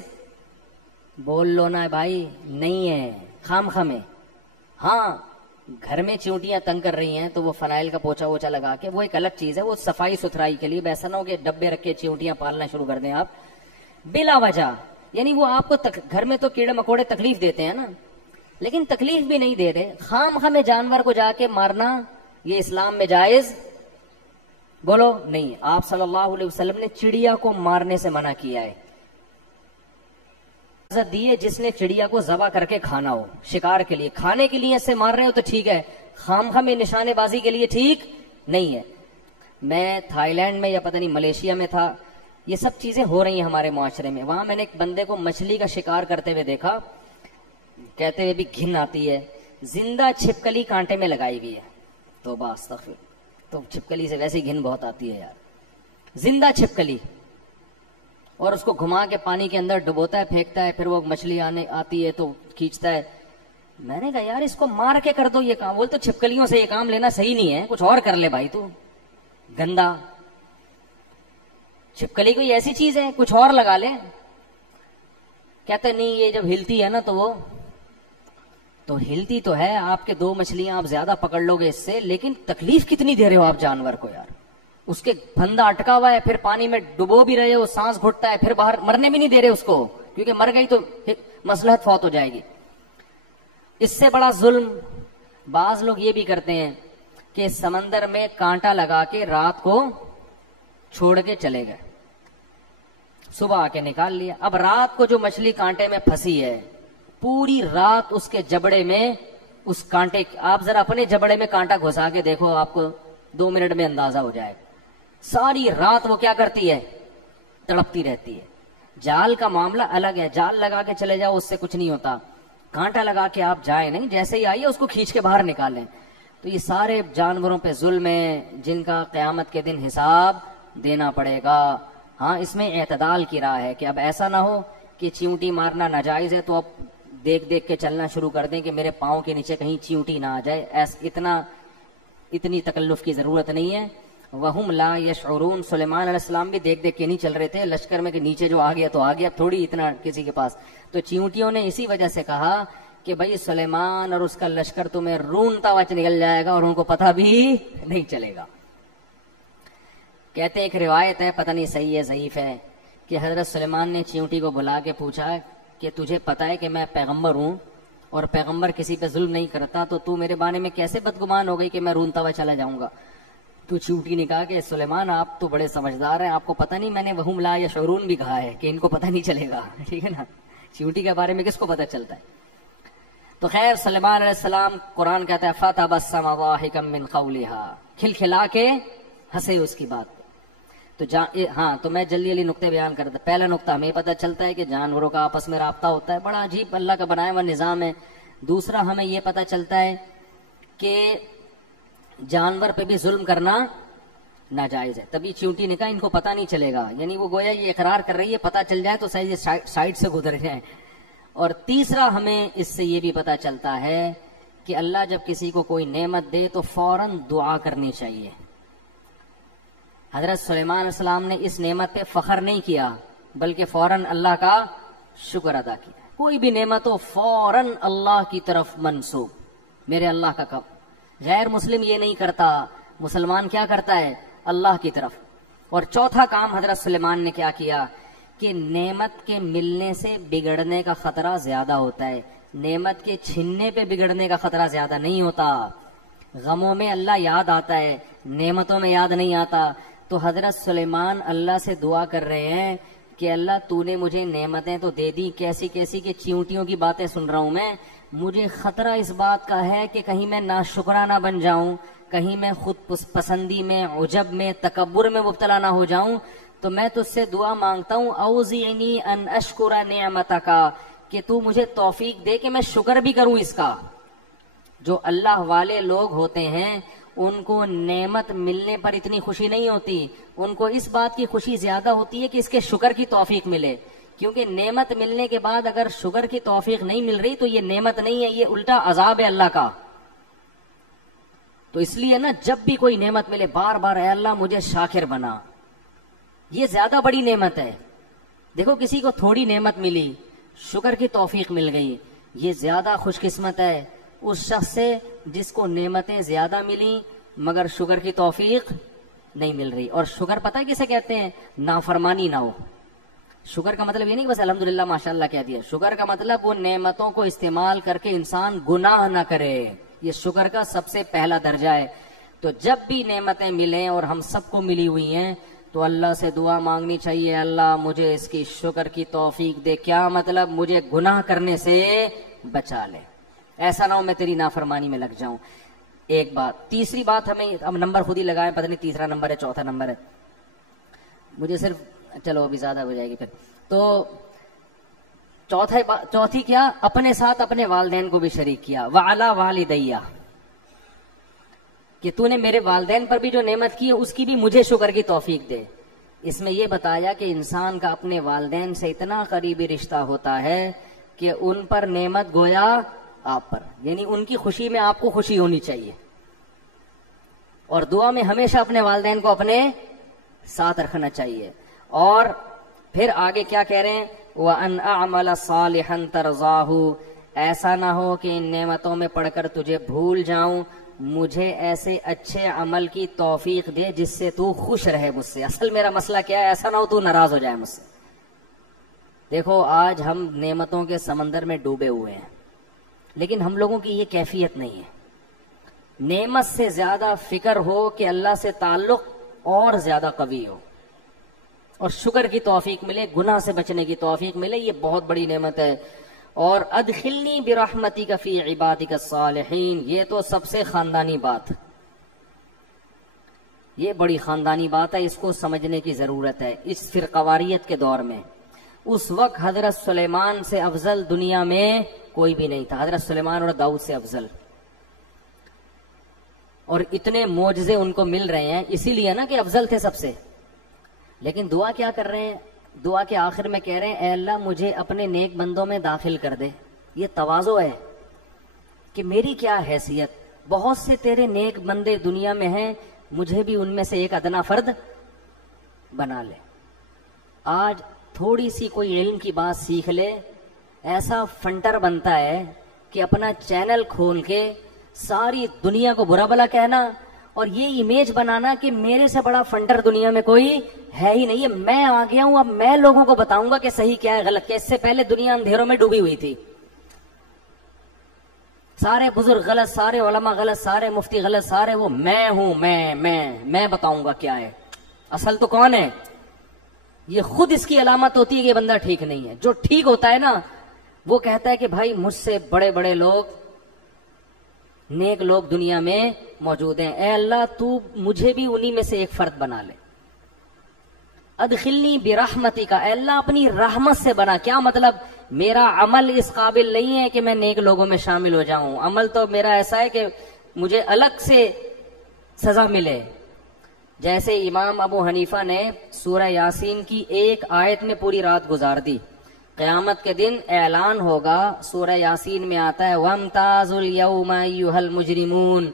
بول لو نا بھائی، نہیں ہے، خام خام ہے۔ ہاں گھر میں چیونٹیاں تنگ کر رہی ہیں تو وہ فنائل کا پوچھا ووچا لگا کے، وہ ایک الگ چیز ہے، وہ صفائی ستھرائی کے لیے، ایسا نہ ہو کہ ڈبے رکھ کے چیونٹیاں پالنا شروع کر دیں آپ بلا وجہ۔ یعنی وہ آپ کو گھر میں تو کیڑے مکوڑے تکلیف دیتے ہیں نا، لیکن تکلیف بھی نہیں دے رہے، خام خام جانور کو جا کے مارنا یہ اسلام میں جائز بولو نہیں۔ آپ صلی اللہ علیہ وسلم نے چڑیا کو مارنے سے منع کیا ہے، اجازت دی ہے جس نے چڑیا کو ذبح کر کے کھانا ہو، شکار کے لیے، کھانے کے لیے اسے مار رہے ہو تو ٹھیک ہے، خام خام نشانے بازی کے لیے ٹھیک نہیں ہے۔ میں تھائی لینڈ میں یا پتہ نہیں ملیشیا میں تھا، یہ سب چیزیں ہو رہی ہیں ہمارے معاشرے میں۔ وہاں میں نے ایک بندے کو مچھلی کا شکار کرتے ہوئے دیکھا، کہتے ہوئے بھی گھن آتی ہے، زندہ چھپکلی کانٹے میں لگائی ہوئی ہے، توبہ استغفر، تو چھپکلی سے ویسے ہی گھن بہت آتی ہے یار، زندہ چھپکلی، اور اس کو گھما کے پانی کے اندر ڈبوتا ہے، پھینکتا ہے، پھر وہ مچھلی آتی ہے تو کھینچتا ہے۔ میں نے کہا یار اس کو مار کے کر دو یہ کام، بول تو چھپکلیوں سے یہ کام لینا صحیح نہیں ہے، کچھ اور کر لے بھائی، تو گندا چھپکلی کوئی ایسی چیز ہے کچھ اور لگا لے۔ کہتے نہیں یہ جب ہلتی ہے نا تو ہلتی تو ہے، آپ کے دو مچھلیاں آپ زیادہ پکڑ لو گے اس سے، لیکن تکلیف کتنی دے رہے ہو آپ جانور کو یار، اس کے پھندا اٹکا ہوا ہے، پھر پانی میں ڈبو بھی رہے ہو، سانس گھٹتا ہے، پھر باہر مرنے بھی نہیں دے رہے اس کو، کیونکہ مر گئی تو مصلحت فوت ہو جائے گی۔ اس سے بڑا ظلم بعض لوگ یہ بھی کرتے ہیں کہ سمندر میں کانٹا لگا کے رات کو چھوڑ کے چلے گئے، صبح آ کے نکال لیا۔ اب رات کو جو مچھلی کانٹے میں پھنسی ہے، پوری رات اس کے جبڑے میں اس کانٹے، آپ ذرا اپنے جبڑے میں کانٹا گھسا کے دیکھو، آپ کو 2 منٹ میں اندازہ ہو جائے گا، ساری رات وہ کیا کرتی ہے، تڑپتی رہتی ہے۔ جال کا معاملہ الگ ہے، جال لگا کے چلے جاؤ اس سے کچھ نہیں ہوتا، کانٹا لگا کے آپ جائیں نہیں، جیسے ہی آئیے اس کو کھینچ کے باہر نکالیں۔ تو یہ سارے جانوروں پہ ظلم ہے جن کا قیامت کے دن حساب دینا پڑے گا۔ ہاں اس میں اعتدال کی راہ ہے کہ اب ایسا نہ ہو کہ چیونٹی مارنا ناجائز ہے تو اب دیکھ دیکھ کے چلنا شروع کر دیں کہ میرے پاؤں کے نیچے کہیں چیونٹی نہ آ جائے، اتنی تکلف کی ضرورت نہیں ہے۔ وَهُمْ لَا يَشْعُرُونَ، سلیمان علیہ السلام بھی دیکھ دیکھ کے نہیں چل رہے تھے لشکر میں کہ نیچے جو آ گیا تو آ گیا، تھوڑی اتنا کسی کے پاس۔ تو چیونٹیوں نے اسی وجہ سے کہا کہ بھائی سلیمان اور اس کا لشکر تمہیں رونتا ہوا نکل جائے گا اور ان کو پتہ بھی نہیں چلے گا۔ کہتے ایک روایت ہے، پتہ نہیں صحیح ہے ضعیف ہے، کہ حضرت سلیمان نے چیونٹی کو بلا کے پوچھا کہ تجھے پتہ ہے کہ میں پیغمبر ہوں اور پیغمبر کسی پہ ظلم نہیں کرتا، تو میرے بارے میں کیسے بدگمان ہو گئی کہ میں رونتا ہوا چلا جاؤں گا؟ تو چیونٹی نے کہا کہ سلیمان آپ تو بڑے سمجھدار ہیں، آپ کو پتہ نہیں میں نے وہم لا یشعرون بھی کہا ہے کہ ان کو پتہ نہیں چلے گا، ٹھیک ہے نا؟ چیونٹی کے بارے میں کس کو پتہ چلتا ہے؟ تو خیر سلیمان علیہ السلام قرآن کہتا ہے فتبسم ضاحکا من قولها، کھلکھلا کے ہنسے اس کی بات. تو میں جلدی نقطے بیان کرتا. پہلا نقطہ ہمیں پتہ چلتا ہے کہ جانوروں کا آپس میں رابطہ ہوتا ہے، بڑا عجیب اللہ کا بنایا ہوا نظام ہے. دوسرا ہمیں یہ پتہ چلتا ہے کہ جانور پہ بھی ظلم کرنا ناجائز ہے. تبھی چیونٹی نے کہا ان کو پتہ نہیں چلے گا، یعنی وہ گویا یہ اقرار کر رہی ہے، پتہ چل جائے تو صحیح سائڈ سے گزر جائیں. اور تیسرا ہمیں اس سے یہ بھی پتہ چلتا ہے کہ اللہ جب کسی کو کوئی نعمت دے تو فوراً دعا کرنی چاہیے. حضرت سلیمان علیہ السلام نے اس نعمت پہ فخر نہیں کیا بلکہ فوراً اللہ کا شکر ادا کیا. کوئی بھی نعمت ہو فوراً اللہ کی طرف منسوب، میرے اللہ کا کب. غیر مسلم یہ نہیں کرتا، مسلمان کیا کرتا ہے؟ اللہ کی طرف. اور چوتھا کام حضرت سلیمان نے کیا کیا کہ نعمت کے ملنے سے بگڑنے کا خطرہ زیادہ ہوتا ہے، نعمت کے چھننے پہ بگڑنے کا خطرہ زیادہ نہیں ہوتا. غموں میں اللہ یاد آتا ہے، نعمتوں میں یاد نہیں آتا. تو حضرت سلیمان اللہ سے دعا کر رہے ہیں کہ اللہ تو نے مجھے نعمتیں تو دے دی، کیسی کیسی کہ چیونٹیوں کی باتیں سن رہا ہوں میں، مجھے خطرہ اس بات کا ہے کہ کہیں میں ناشکرانہ بن جاؤں، کہیں میں خود پسندی میں، عجب میں، تکبر میں مبتلا نہ ہو جاؤں. تو میں تجھ سے دعا مانگتا ہوں اوزعنی ان اشکر نعمتک، کہ تو مجھے توفیق دے کہ میں شکر بھی کروں اس کا. جو اللہ والے لوگ ہوتے ہیں ان کو نعمت ملنے پر اتنی خوشی نہیں ہوتی، ان کو اس بات کی خوشی زیادہ ہوتی ہے کہ اس کے شکر کی توفیق ملے. کیونکہ نعمت ملنے کے بعد اگر شکر کی توفیق نہیں مل رہی تو یہ نعمت نہیں ہے، یہ الٹا عذاب ہے اللہ کا. تو اس لیے نا جب بھی کوئی نعمت ملے بار بار اے اللہ مجھے شاکر بنا، یہ زیادہ بڑی نعمت ہے. دیکھو کسی کو تھوڑی نعمت ملی، شکر کی توفیق مل گئی، یہ زیادہ خوش قسمت ہے اس شخص سے جس کو نعمتیں زیادہ ملیں مگر شکر کی توفیق نہیں مل رہی. اور شکر پتہ ہے کسے کہتے ہیں؟ نافرمانی نہ ہو. شکر کا مطلب یہ نہیں کہ بس الحمدللہ ماشاءاللہ کہہ دیا. شکر کا مطلب وہ نعمتوں کو استعمال کر کے انسان گناہ نہ کرے، یہ شکر کا سب سے پہلا درجہ ہے. تو جب بھی نعمتیں ملیں اور ہم سب کو ملی ہوئی ہیں تو اللہ سے دعا مانگنی چاہیے اللہ مجھے اس کی شکر کی توفیق دے. کیا مطلب؟ مجھے گناہ کرنے سے بچا لے، ایسا نہ ہو میں تیری نافرمانی میں لگ جاؤں. ایک بات. تیسری بات ہمیں اب نمبر خود ہی لگائیں، پتہ نہیں تیسرا نمبر ہے چوتھا نمبر ہے، مجھے صرف چلو ابھی زیادہ ہو جائے گی پھر. تو چوتھی کیا؟ اپنے ساتھ اپنے والدین کو بھی شریک کیا. وعلی والدیہ، کہ تو نے میرے والدین پر بھی جو نعمت کی ہے اس کی بھی مجھے شکر کی توفیق دے. اس میں یہ بتایا کہ انسان کا اپنے والدین سے اتنا قریبی رشتہ ہوتا ہے کہ ان پر نعمت گویا آپ پر، یعنی ان کی خوشی میں آپ کو خوشی ہونی چاہیے. اور دعا میں ہمیشہ اپنے والدین کو اپنے ساتھ رکھنا چاہیے. اور پھر آگے کیا کہہ رہے ہیں؟ وَأَنْ أَعْمَلَ صَالِحًا تَرْضَاهُ، ایسا نہ ہو کہ ان نعمتوں میں پڑھ کر تجھے بھول جاؤں، مجھے ایسے اچھے عمل کی توفیق دے جس سے تو خوش رہے مجھ سے. اصل میرا مسئلہ کیا ہے؟ ایسا نہ ہو تو ناراض ہو جائے مجھ سے. دیکھو آج ہم نعمتوں کے سمندر میں ڈوبے ہوئے ہیں لیکن ہم لوگوں کی یہ کیفیت نہیں ہے. نعمت سے زیادہ فکر ہو کہ اللہ سے تعلق اور زیادہ قوی ہو اور شکر کی توفیق ملے، گناہ سے بچنے کی توفیق ملے، یہ بہت بڑی نعمت ہے. اور ادخلنی برحمتک فی عبادک الصالحین، یہ تو سب سے خاندانی بات، یہ بڑی خاندانی بات ہے، اس کو سمجھنے کی ضرورت ہے. اس فرقواریت کے دور میں اس وقت حضرت سلیمان سے افضل دنیا میں کوئی بھی نہیں تھا. حضرت سلیمان اور داؤد سے افضل، اور اتنے معجزے ان کو مل رہے ہیں، اسی لیے نا کہ افضل تھے سب سے. لیکن دعا کیا کر رہے ہیں؟ دعا کے آخر میں کہہ رہے ہیں اے اللہ مجھے اپنے نیک بندوں میں داخل کر دے. یہ تواضع ہے کہ میری کیا حیثیت، بہت سے تیرے نیک بندے دنیا میں ہیں، مجھے بھی ان میں سے ایک ادنا فرد بنا لے. آج تھوڑی سی کوئی علم کی بات سیکھ لے، ایسا فنٹر بنتا ہے کہ اپنا چینل کھول کے ساری دنیا کو برا بھلا کہنا اور یہ امیج بنانا کہ میرے سے بڑا فنٹر دنیا میں کوئی ہے ہی نہیں ہے، میں آ گیا ہوں، اب میں لوگوں کو بتاؤں گا کہ صحیح کیا ہے غلط کیا. اس سے پہلے دنیا اندھیروں میں ڈوبی ہوئی تھی، سارے بزرگ غلط، سارے علماء غلط، سارے مفتی غلط، سارے وہ میں ہوں، میں بتاؤں گا کیا ہے. اصل تو کون ہے؟ یہ خود اس کی علامت ہوتی ہے کہ یہ بندہ ٹھیک نہیں ہے. جو ٹھیک ہوتا ہے نا وہ کہتا ہے کہ بھائی مجھ سے بڑے بڑے لوگ، نیک لوگ دنیا میں موجود ہیں، اے اللہ تو مجھے بھی انہی میں سے ایک فرد بنا لے۔ ادخلنی برحمتی کا، اے اللہ اپنی رحمت سے بنا۔ کیا مطلب؟ میرا عمل اس قابل نہیں ہے کہ میں نیک لوگوں میں شامل ہو جاؤں، عمل تو میرا ایسا ہے کہ مجھے الگ سے سزا ملے۔ جیسے امام ابو حنیفہ نے سورہ یاسین کی ایک آیت میں پوری رات گزار دی، قیامت کے دن اعلان ہوگا، سورہ یاسین میں آتا ہے وَامْتَازُوا الْيَوْمَ أَيُّهَا الْمُجْرِمُونَ،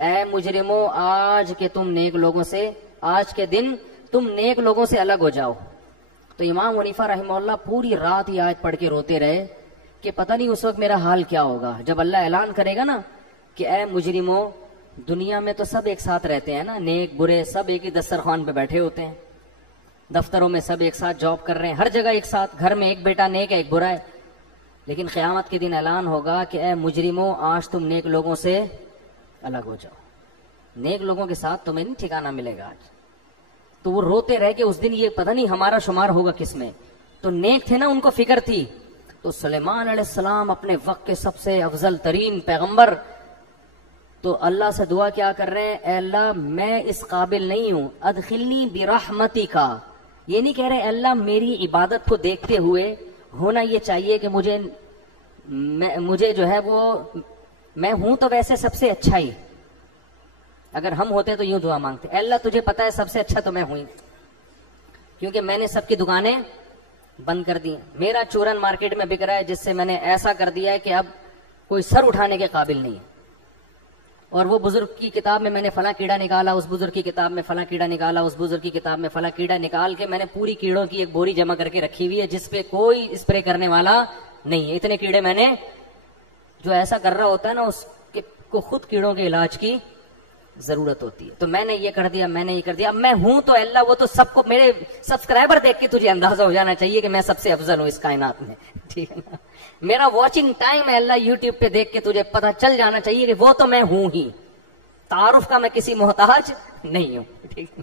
اے مجرموں آج کے تم نیک لوگوں سے، آج کے دن تم نیک لوگوں سے الگ ہو جاؤ۔ تو امام حنیفہ رحمہ اللہ پوری رات یہ آیت پڑھ کے روتے رہے کہ پتہ نہیں اس وقت میرا حال کیا ہوگا جب اللہ اعلان کرے گا نا کہ اے مجرموں، دنیا میں تو سب ایک ساتھ رہتے ہیں نا، نیک برے سب ایک ہی دسترخوان پہ بیٹھے ہوتے ہیں، دفتروں میں سب ایک ساتھ جاب کر رہے ہیں، ہر جگہ ایک ساتھ، گھر میں ایک بیٹا نیک ہے ایک برا ہے، لیکن قیامت کے دن اعلان ہوگا کہ اے مجرموں آج تم نیک لوگوں سے الگ ہو جاؤ، نیک لوگوں کے ساتھ تمہیں نہیں ٹھکانہ ملے گا آج۔ تو وہ روتے رہ کے اس دن یہ پتہ نہیں ہمارا شمار ہوگا کس میں، تو نیک تھے نا، ان کو فکر تھی۔ تو سلیمان علیہ السلام اپنے وقت کے سب سے افضل ترین پیغمبر، تو اللہ سے دعا کیا کر رہے ہیں، اے اللہ میں اس قابل نہیں ہوں، ادخلنی برحمتی کا، یہ نہیں کہہ رہے اے اللہ میری عبادت کو دیکھتے ہوئے ہونا یہ چاہیے کہ مجھے جو ہے وہ، میں ہوں تو ویسے سب سے اچھا ہی، اگر ہم ہوتے تو یوں دعا مانگتے، اے اللہ تجھے پتا ہے سب سے اچھا تو میں ہوں، کیونکہ میں نے سب کی دکانیں بند کر دی، میرا چورن مارکیٹ میں بک رہا ہے جس سے میں نے ایسا کر دیا ہے کہ اب کوئی سر اٹھانے کے قابل نہیں ہے، اور وہ بزرگ کی کتاب میں میں نے فلاں کیڑا نکالا، اس بزرگ کی کتاب میں فلاں کیڑا نکالا، اس بزرگ کی کتاب میں فلاں کیڑا نکال کے میں نے پوری کیڑوں کی ایک بوری جمع کر کے رکھی ہوئی ہے جس پہ کوئی اسپرے کرنے والا نہیں ہے، اتنے کیڑے میں نے، جو ایسا کر رہا ہوتا ہے نا اس کو خود کیڑوں کے علاج کی ضرورت ہوتی ہے، تو میں نے یہ کر دیا، میں نے یہ کر دیا، اب میں ہوں تو اللہ وہ تو سب کو، میرے سبسکرائبر دیکھ کے تجھے اندازہ ہو جانا چاہیے کہ میں سب سے افضل ہوں اس کائنات میں، ٹھیک ہے نا، میرا واچنگ ٹائم ہے اللہ یوٹیوب پہ دیکھ کے تجھے پتہ چل جانا چاہیے کہ وہ تو میں ہوں ہی، تعارف کا میں کسی محتاج نہیں ہوں، ٹھیک ہے،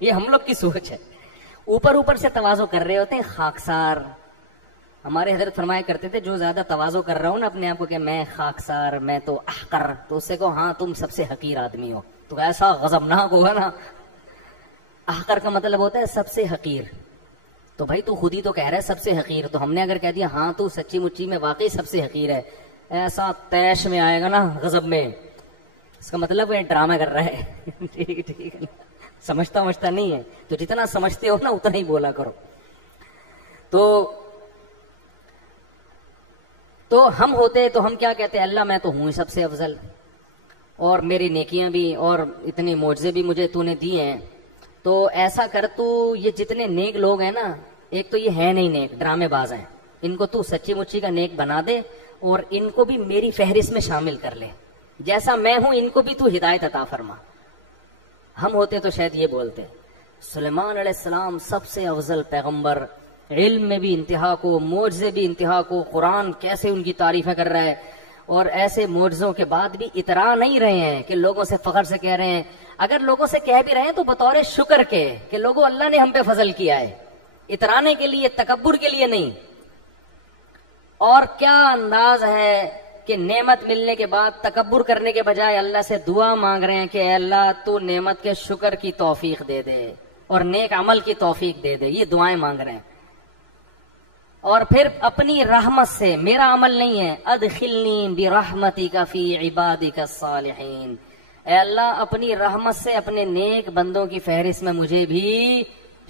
یہ ہم لوگ کی سوچ ہے، اوپر سے تواضع کر رہے ہوتے ہیں، خاکسار۔ ہمارے حضرت فرمایا کرتے تھے جو زیادہ تواضع کر رہا ہوں نا اپنے آپ کو کہ میں خاکسار، میں تو احقر، تو اس سے کہو ہاں تم سب سے حقیر آدمی ہو، تو ایسا غضبناک ہوگا نا۔ احقر کا مطلب ہوتا ہے سب سے حقیر، تو بھائی تو خود ہی تو کہہ رہا ہے سب سے حقیر، تو ہم نے اگر کہہ دیا ہاں تو سچی مچی میں واقعی سب سے حقیر ہے، ایسا تیش میں آئے گا نا غضب میں، اس کا مطلب وہ ڈرامہ کر رہا ہے، ٹھیک ہے، سمجھتا نہیں ہے، تو جتنا سمجھتے ہو نا اتنا ہی بولا کرو۔ تو ہم ہوتے تو ہم کیا کہتے، اللہ میں تو ہوں سب سے افضل، اور میری نیکیاں بھی اور اتنے معجزے بھی مجھے تو نے دیے ہیں، تو ایسا کر تو یہ جتنے نیک لوگ ہیں نا، ایک تو یہ ہے نہیں نیک، ڈرامے باز ہیں، ان کو تو سچی مچی کا نیک بنا دے اور ان کو بھی میری فہرست میں شامل کر لے، جیسا میں ہوں ان کو بھی تو ہدایت عطا فرما۔ ہم ہوتے تو شاید یہ بولتے۔ سلیمان علیہ السلام سب سے افضل پیغمبر، علم میں بھی انتہا کو، معجزے بھی انتہا کو، قرآن کیسے ان کی تعریفیں کر رہا ہے، اور ایسے معجزوں کے بعد بھی اترا نہیں رہے ہیں کہ لوگوں سے فخر سے کہہ رہے ہیں، اگر لوگوں سے کہہ بھی رہے ہیں تو بطور شکر کے کہ لوگوں اللہ نے ہم پہ فضل کیا ہے، اترانے کے لیے، تکبر کے لیے نہیں۔ اور کیا انداز ہے کہ نعمت ملنے کے بعد تکبر کرنے کے بجائے اللہ سے دعا مانگ رہے ہیں کہ اے اللہ تو نعمت کے شکر کی توفیق دے دے اور نیک عمل کی توفیق دے دے، یہ دعائیں مانگ رہے ہیں، اور پھر اپنی رحمت سے، میرا عمل نہیں ہے، ادخلنی برحمتک فی عبادک الصالحین، اے اللہ اپنی رحمت سے اپنے نیک بندوں کی فہرست میں مجھے بھی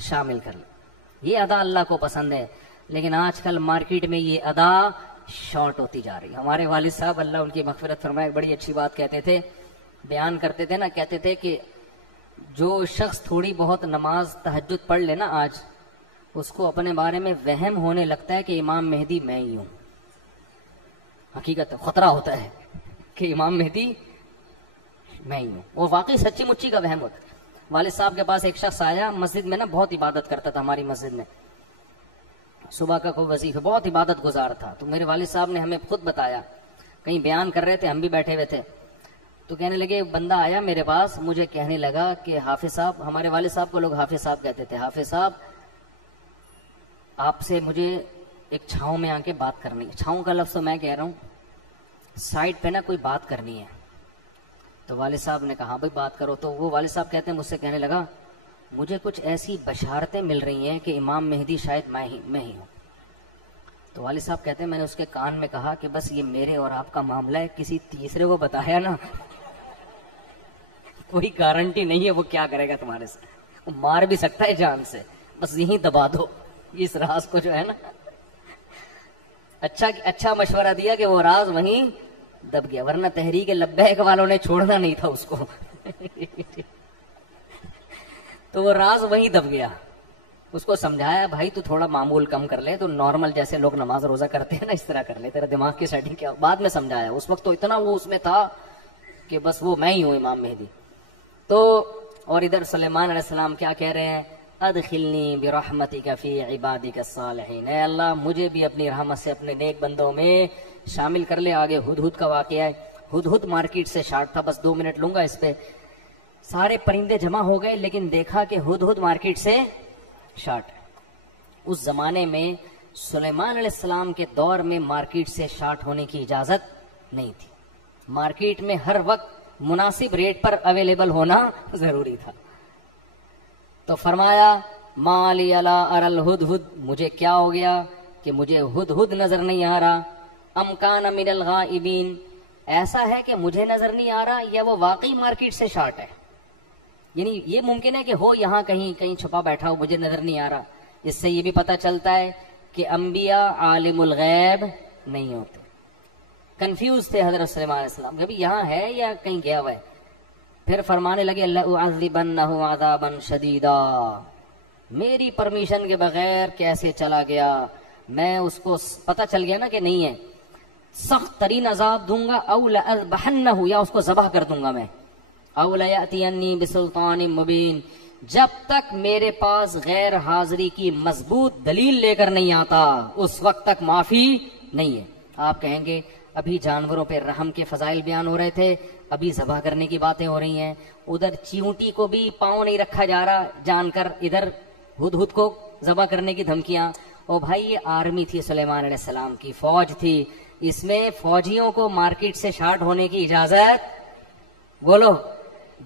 شامل کر لے۔ یہ ادا اللہ کو پسند ہے، لیکن آج کل مارکیٹ میں یہ ادا شارٹ ہوتی جا رہی ہے۔ ہمارے والد صاحب اللہ ان کی مغفرت فرمائے بڑی اچھی بات کہتے تھے، بیان کرتے تھے نا، کہتے تھے کہ جو شخص تھوڑی بہت نماز تہجد پڑھ لے نا آج، اس کو اپنے بارے میں وہم ہونے لگتا ہے کہ امام مہدی میں ہی ہوں۔ حقیقت خطرہ ہوتا ہے کہ امام مہدی میں ہی ہوں، وہ واقعی سچی مچی کا وہم ہوتا ہے۔ والد صاحب کے پاس ایک شخص آیا مسجد میں نا، بہت عبادت کرتا تھا ہماری مسجد میں، صبح کا کوئی وظیفہ، بہت عبادت گزار تھا، تو میرے والد صاحب نے ہمیں خود بتایا، کہیں بیان کر رہے تھے ہم بھی بیٹھے ہوئے تھے، تو کہنے لگے، بندہ آیا میرے پاس، مجھے کہنے لگا کہ حافظ صاحب، ہمارے والد صاحب کو لوگ حافظ صاحب کہتے تھے، حافظ صاحب آپ سے مجھے ایک چھاؤں میں آ کے بات کرنی ہے. چھاؤں کا لفظ تو میں کہہ رہا ہوں, سائڈ پہ نا کوئی بات کرنی ہے. تو والد صاحب نے کہا بھائی بات کرو. تو وہ والد صاحب کہتے ہیں مجھ سے کہنے لگا مجھے کچھ ایسی بشارتیں مل رہی ہیں کہ امام مہدی شاید میں ہی ہوں. تو والد صاحب کہتے ہیں میں نے اس کے کان میں کہا کہ بس یہ میرے اور آپ کا معاملہ ہے, کسی تیسرے کو بتایا نا کوئی گارنٹی نہیں ہے وہ کیا کرے گا تمہارے سے, وہ مار بھی سکتا ہے جان سے, بس یہیں دبا دو اس راز کو جو ہے نا. اچھا مشورہ دیا کہ وہ راز وہیں دب گیا, ورنہ تحریک لبیک والوں نے چھوڑنا نہیں تھا اس کو تو وہ راز وہیں دب گیا. اس کو سمجھایا بھائی تو تھوڑا معمول کم کر لے, تو نارمل جیسے لوگ نماز روزہ کرتے ہیں نا اس طرح کر لے, تیرا دماغ کی سیٹنگ کیا. بعد میں سمجھایا, اس وقت تو اتنا وہ اس میں تھا کہ بس وہ میں ہی ہوں امام مہدی. تو اور ادھر سلیمان علیہ السلام کیا کہہ رہے ہیں, ادخلنی برحمتک فی عبادک الصالحین, اے اللہ مجھے بھی اپنی رحمت سے اپنے نیک بندوں میں شامل کر لے. آگے ہدہد کا واقعہ ہے. ہدہد مارکیٹ سے شارٹ تھا, بس 2 منٹ لوں گا اس پہ. سارے پرندے جمع ہو گئے لیکن دیکھا کہ ہدہد مارکیٹ سے شارٹ. اس زمانے میں سلیمان علیہ السلام کے دور میں مارکیٹ سے شارٹ ہونے کی اجازت نہیں تھی. مارکیٹ میں ہر وقت مناسب ریٹ پر اویلیبل ہونا ضروری تھا. تو فرمایا ما لی الا اری الہدہد, مجھے کیا ہو گیا کہ مجھے ہدہد نظر نہیں آ رہا. ام کان من الغائبین, ایسا ہے کہ مجھے نظر نہیں آ رہا یا وہ واقعی مارکیٹ سے شارٹ ہے. یعنی یہ ممکن ہے کہ ہو یہاں کہیں چھپا بیٹھا ہو, مجھے نظر نہیں آ رہا. اس سے یہ بھی پتہ چلتا ہے کہ انبیاء عالم الغیب نہیں ہوتے. کنفیوز تھے حضرت سلیمان علیہ السلام کہ ابھی یہاں ہے یا کہیں گیا ہوا ہے. پھر فرمانے لگے لأعذبنہ عذابا شدیدا, میری پرمیشن کے بغیر کیسے چلا گیا, میں اس کو پتہ چل گیا نا کہ نہیں ہے, سخت ترین عذاب دوں گا. او لأذبحنہ, یا اس کو ذبح کر دوں گا میں. او لیأتینی بسلطان مبین, جب تک میرے پاس غیر حاضری کی مضبوط دلیل لے کر نہیں آتا اس وقت تک معافی نہیں ہے. آپ کہیں گے ابھی جانوروں پہ رحم کے فضائل بیان ہو رہے تھے, ابھی ذبح کرنے کی باتیں ہو رہی ہیں. ادھر چیونٹی کو بھی پاؤں نہیں رکھا جا رہا جان کر, ادھر ہدہد کو ذبح کرنے کی دھمکیاں. اور بھائی یہ آرمی تھی سلیمان علیہ السلام کی, فوج تھی, اس میں فوجیوں کو مارکیٹ سے شارٹ ہونے کی اجازت, بولو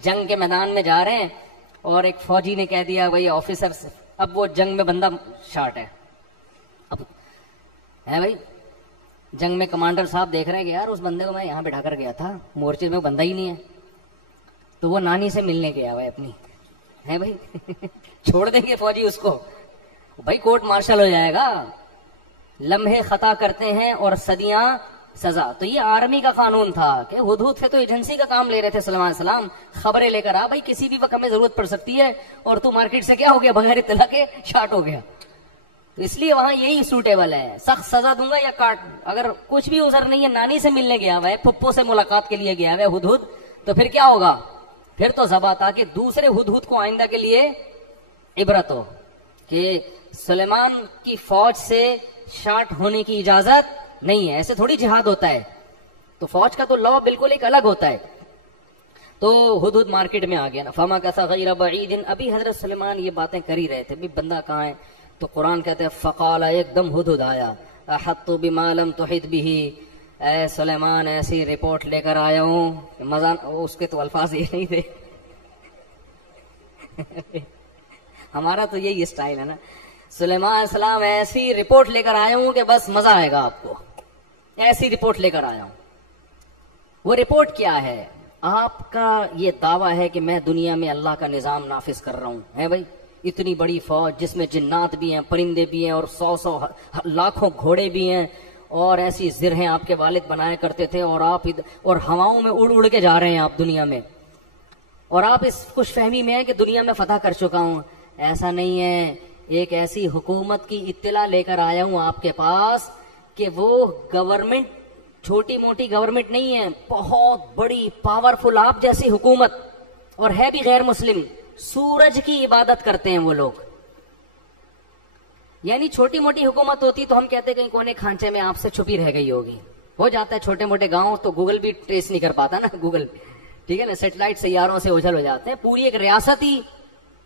جنگ کے میدان میں جا رہے ہیں اور ایک فوجی نے کہہ دیا بھائی آفیسر, اب وہ جنگ میں بندہ شارٹ ہے. اب ہے بھائی جنگ میں کمانڈر صاحب دیکھ رہے ہیں کہ یار اس بندے کو میں یہاں بٹھا کر گیا تھا, مورچے میں بندہ ہی نہیں ہے, تو وہ نانی سے ملنے گیا ہوا ہے اپنی, ہے بھائی چھوڑ دیں گے فوجی اس کو, بھائی کورٹ مارشل ہو جائے گا. لمحے خطا کرتے ہیں اور صدیاں سزا. تو یہ آرمی کا قانون تھا کہ ہدہد سے تو ایجنسی کا کام لے رہے تھے سلیمان علیہ السلام, خبریں لے کر آ بھائی کسی بھی وقت ہمیں ضرورت پڑ سکتی ہے, اور تو مارکیٹ سے کیا ہو گیا بغیر اطلاع کے شارٹ ہو گیا. تو اس لیے وہاں یہی سوٹیبل ہے, سخت سزا دوں گا یا کاٹ. اگر کچھ بھی عذر نہیں ہے, نانی سے ملنے گیا ہوا ہے, پھپھو سے ملاقات کے لیے گیا ہوا ہے ہدہد, تو پھر کیا ہوگا, پھر تو ذبح, تاکہ دوسرے ہدہد کو آئندہ کے لیے عبرت ہو کہ سلیمان کی فوج سے شارٹ ہونے کی اجازت نہیں ہے. ایسے تھوڑی جہاد ہوتا ہے, تو فوج کا تو لا بالکل ایک الگ ہوتا ہے. تو ہدہد مارکیٹ میں آ گیا نا. فما کسا غیر بعید, ابھی حضرت سلیمان یہ باتیں کر ہی رہے تھے, بھی بندہ کہاں ہے. تو قرآن کہتے ہیں فقال, ایک دم ہدہد آیا, احط بما لم تحط به, اے سلیمان ایسی رپورٹ لے کر آیا ہوں. مزہ اس کے تو الفاظ یہ نہیں تھے ہمارا تو یہی اسٹائل ہے نا, سلیمان علیہ السلام ایسی رپورٹ لے کر آیا ہوں کہ بس مزہ آئے گا آپ کو, ایسی رپورٹ لے کر آیا ہوں. وہ رپورٹ کیا ہے, آپ کا یہ دعویٰ ہے کہ میں دنیا میں اللہ کا نظام نافذ کر رہا ہوں, ہے بھائی اتنی بڑی فوج جس میں جنات بھی ہیں, پرندے بھی ہیں, اور 100 لاکھوں گھوڑے بھی ہیں, اور ایسی زرہیں آپ کے والد بنایا کرتے تھے, اور آپ اور ہواؤں میں اڑ اڑ کے جا رہے ہیں آپ دنیا میں, اور آپ اس خوش فہمی میں ہیں کہ دنیا میں فتح کر چکا ہوں. ایسا نہیں ہے, ایک ایسی حکومت کی اطلاع لے کر آیا ہوں آپ کے پاس کہ وہ گورنمنٹ چھوٹی موٹی گورنمنٹ نہیں ہے, بہت بڑی پاورفل آپ جیسی حکومت, اور ہے بھی غیر مسلم. سورج کی عبادت کرتے ہیں وہ لوگ. یعنی چھوٹی موٹی حکومت ہوتی تو ہم کہتے کہیں کونے کھانچے میں آپ سے چھپی رہ گئی ہوگی. ہو جاتا ہے چھوٹے موٹے گاؤں تو گوگل بھی ٹریس نہیں کر پاتا نا, گوگل ٹھیک ہے نا, سیٹلائٹ سیاروں سے اوجھل ہو جاتے ہیں. پوری ایک ریاست ہی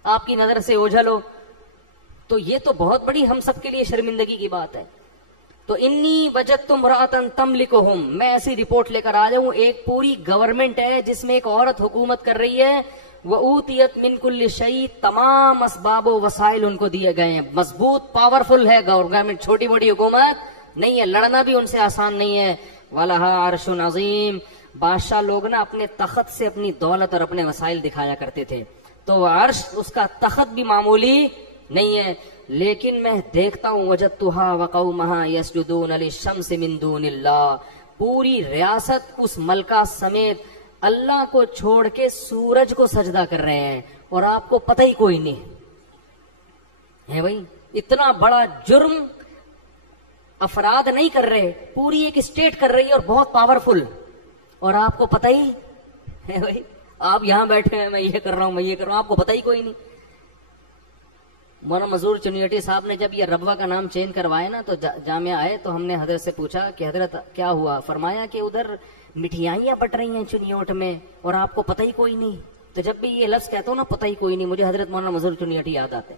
آپ کی نظر سے اوجھل ہو, تو یہ تو بہت بڑی ہم سب کے لیے شرمندگی کی بات ہے. تو انی وجدت امرأۃ تملکہم، میں ایسی رپورٹ لے کر آ جاؤں، ایک پوری گورنمنٹ ہے جس میں ایک عورت حکومت کر رہی ہے، وَأُوتِيَتْ مِنْ كُلِّ شَيْءٍ، تمام اسباب و وسائل ان کو دیے گئے ہیں، مضبوط پاورفل ہے گورنمنٹ، چھوٹی موٹی حکومت نہیں ہے، لڑنا بھی ان سے آسان نہیں ہے، وَلَهَا عَرْشٌ عَظِيمٌ، بادشاہ لوگ نا اپنے تخت سے اپنی دولت اور اپنے وسائل دکھایا کرتے تھے، تو عرش اس کا تخت بھی معمولی نہیں ہے، لیکن میں دیکھتا ہوں وجدتها وقومها يسجدون للشمس من دون اللہ، پوری ریاست اس ملکہ سمیت اللہ کو چھوڑ کے سورج کو سجدہ کر رہے ہیں، اور آپ کو پتہ ہی کوئی نہیں ہے۔ بھائی اتنا بڑا جرم افراد نہیں کر رہے، پوری ایک اسٹیٹ کر رہی ہے اور بہت پاورفل، اور آپ کو پتہ ہی ہے۔ بھائی آپ یہاں بیٹھے ہیں، میں یہ کر رہا ہوں، میں یہ کر رہا ہوں، آپ کو پتہ ہی کوئی نہیں۔ مولانا مظہور چنیوٹی صاحب نے جب یہ ربوہ کا نام چینج کروائے نا، تو جامعہ آئے تو ہم نے حضرت سے پوچھا کہ حضرت کیا ہوا؟ فرمایا کہ ادھر مٹھیائیاں بٹ رہی ہیں چنیوٹ میں اور آپ کو پتہ ہی کوئی نہیں۔ تو جب بھی یہ لفظ کہتا ہوں نا پتہ ہی کوئی نہیں، مجھے حضرت مولانا مظہور چنیوٹی یاد آتے،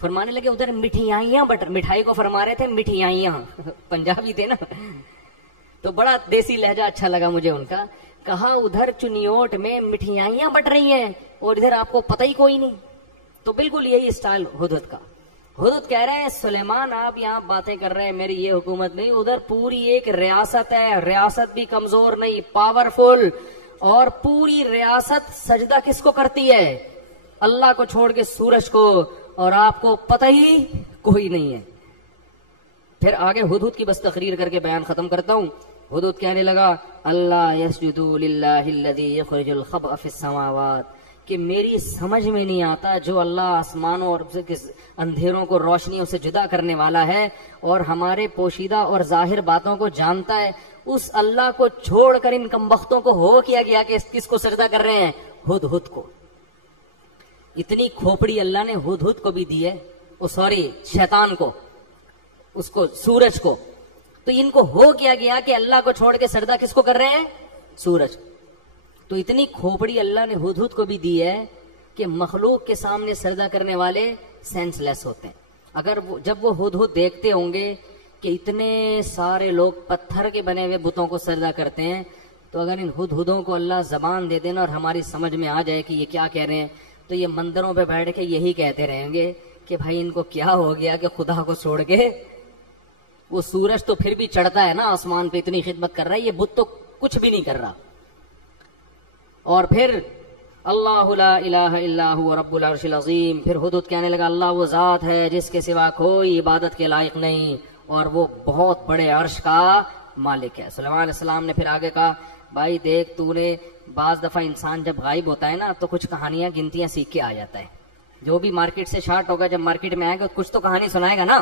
فرمانے لگے ادھر مٹھیائیاں بٹ، مٹھائی کو فرما رہے تھے مٹھیائیاں، پنجابی تھے نا، تو بڑا دیسی لہجہ اچھا لگا مجھے ان کا، کہا ادھر چنیوٹ میں مٹھیائیاں بٹ رہی ہیں اور ادھر آپ کو پتہ ہی کوئی نہیں۔ تو بالکل یہی اسٹائل ہدہد کا۔ ہدہد کہہ رہے ہیں سلیمان آپ یہاں باتیں کر رہے ہیں، میری یہ حکومت نہیں، ادھر پوری ایک ریاست ہے، ریاست بھی کمزور نہیں، پاورفل، اور پوری ریاست سجدہ کس کو کرتی ہے؟ اللہ کو چھوڑ کے سورج کو، اور آپ کو پتہ ہی کوئی نہیں ہے۔ پھر آگے ہدہد کی بس تقریر کر کے بیان ختم کرتا ہوں۔ ہدہد کہنے لگا اللہ یسجدوا للہ الذی یخرج الخبء فی السماوات، کہ میری سمجھ میں نہیں آتا جو اللہ آسمانوں اور اندھیروں کو روشنیوں سے جدا کرنے والا ہے اور ہمارے پوشیدہ اور ظاہر باتوں کو جانتا ہے، اس اللہ کو چھوڑ کر ان کمبختوں کو ہو کیا گیا کہ کس کو سجدہ کر رہے ہیں؟ ہدہد کو۔ اتنی کھوپڑی اللہ نے ہدہد کو بھی دی ہے، شیطان کو، اس کو سورج کو، تو ان کو ہو کیا گیا کہ اللہ کو چھوڑ کے سجدہ کس کو کر رہے ہیں؟ سورج۔ تو اتنی کھوپڑی اللہ نے ہدہد کو بھی دی ہے کہ مخلوق کے سامنے سجدہ کرنے والے سینس لیس ہوتے ہیں۔ اگر جب وہ ہدہد دیکھتے ہوں گے کہ اتنے سارے لوگ پتھر کے بنے ہوئے بتوں کو سجدہ کرتے ہیں، تو اگر ان ہدہدوں کو اللہ زبان دے دینا اور ہماری سمجھ میں آ جائے کہ یہ کیا کہہ رہے ہیں، تو یہ مندروں پہ بیٹھ کے یہی کہتے رہیں گے کہ بھائی ان کو کیا ہو گیا کہ خدا کو چھوڑ کے وہ سورج تو پھر بھی چڑھتا ہے نا آسمان پہ، اتنی خدمت کر رہا ہے، یہ بت تو کچھ بھی نہیں کر رہا۔ اور پھر اللہ لا الہ الا هو رب العرش العظیم، پھر ہدہد کہنے لگا اللہ وہ ذات ہے جس کے سوا کوئی عبادت کے لائق نہیں اور وہ بہت بڑے عرش کا مالک ہے۔ سلیمان علیہ السلام نے پھر آگے کہا بھائی دیکھ تو نے بعض دفعہ انسان جب غائب ہوتا ہے نا تو کچھ کہانیاں گنتیاں سیکھ کے آ جاتا ہے، جو بھی مارکیٹ سے شارٹ ہوگا جب مارکیٹ میں آئے گا کچھ تو کہانی سنائے گا نا۔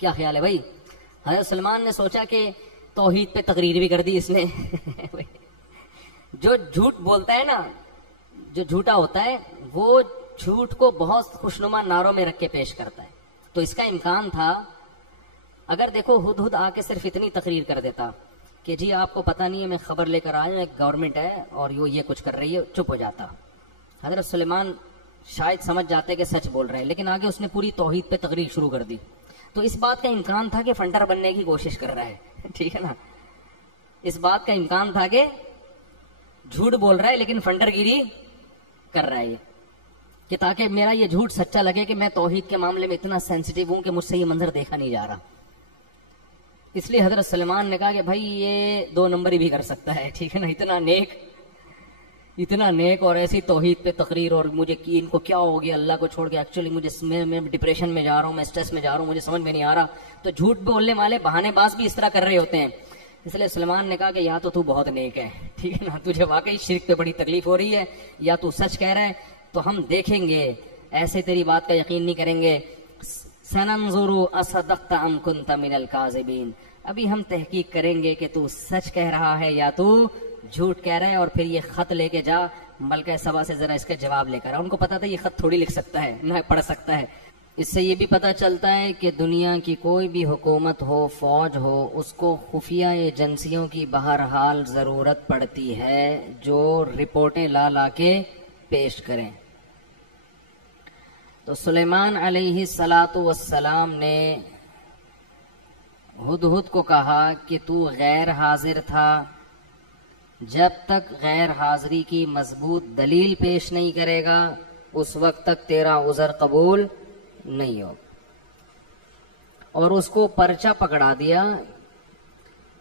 کیا خیال ہے بھائی؟ حضرت سلمان نے سوچا کہ توحید پہ تقریر بھی کر دی اس نے۔ جو جھوٹ بولتا ہے نا، جو جھوٹا ہوتا ہے وہ جھوٹ کو بہت خوشنما نعروں میں رکھ کے پیش کرتا ہے، تو اس کا امکان تھا اگر دیکھو ہدہد آ کے صرف اتنی تقریر کر دیتا کہ جی آپ کو پتہ نہیں ہے میں خبر لے کر آیا، ایک گورنمنٹ ہے اور یہ کچھ کر رہی ہے، چپ ہو جاتا۔ حضرت سلیمان شاید سمجھ جاتے کہ سچ بول رہے ہیں، لیکن آگے اس نے پوری توحید پہ تقریر شروع کر دی، تو اس بات کا امکان تھا کہ فنٹر بننے کی کوشش کر رہا ہے، ٹھیک ہے نا، اس بات کا امکان تھا کہ جھوٹ بول رہا ہے لیکن فنٹر گیری کر رہا ہے، کہ تاکہ میرا یہ جھوٹ سچا لگے کہ میں توحید کے معاملے میں اتنا سینسٹیو ہوں کہ مجھ سے یہ منظر دیکھا نہیں جا رہا۔ اس لیے حضرت سلیمان نے کہا کہ بھائی یہ 2 نمبر ہی بھی کر سکتا ہے، ٹھیک ہے نا، اتنا نیک اور ایسی توحید پہ تقریر، اور مجھے ان کو کیا ہو گیا اللہ کو چھوڑ کے، ایکچولی میں ڈپریشن میں جا رہا ہوں، میں اسٹریس میں جا رہا ہوں، مجھے سمجھ میں نہیں آ رہا۔ تو جھوٹ بولنے والے بہانے باز بھی اس طرح کر رہے ہوتے ہیں۔ اس لیے سلمان نے کہا کہ یا تو بہت نیک ہے، ٹھیک ہے نا، تجھے واقعی شرک پہ بڑی تکلیف ہو رہی ہے، یا تو سچ کہہ رہا ہے، تو ہم دیکھیں گے، ایسے تیری بات کا یقین نہیں کریں گے۔ سننظر اصدقت ام کنت من الکاذبین، ابھی ہم تحقیق کریں گے کہ تو سچ کہہ رہا ہے یا تو جھوٹ کہہ رہا ہے، اور پھر یہ خط لے کے جا ملکہ سبا سے، ذرا اس کا جواب لے کر۔ ان کو پتا تھا یہ خط تھوڑی لکھ سکتا ہے، نہ پڑھ سکتا ہے۔ اس سے یہ بھی پتہ چلتا ہے کہ دنیا کی کوئی بھی حکومت ہو، فوج ہو، اس کو خفیہ ایجنسیوں کی بہرحال ضرورت پڑتی ہے جو رپورٹیں لا کے پیش کریں۔ تو سلیمان علیہ الصلاۃ والسلام نے ہدہد کو کہا کہ تو غیر حاضر تھا، جب تک غیر حاضری کی مضبوط دلیل پیش نہیں کرے گا اس وقت تک تیرا عذر قبول نہیں ہوگا. اور اس کو پرچہ پکڑا دیا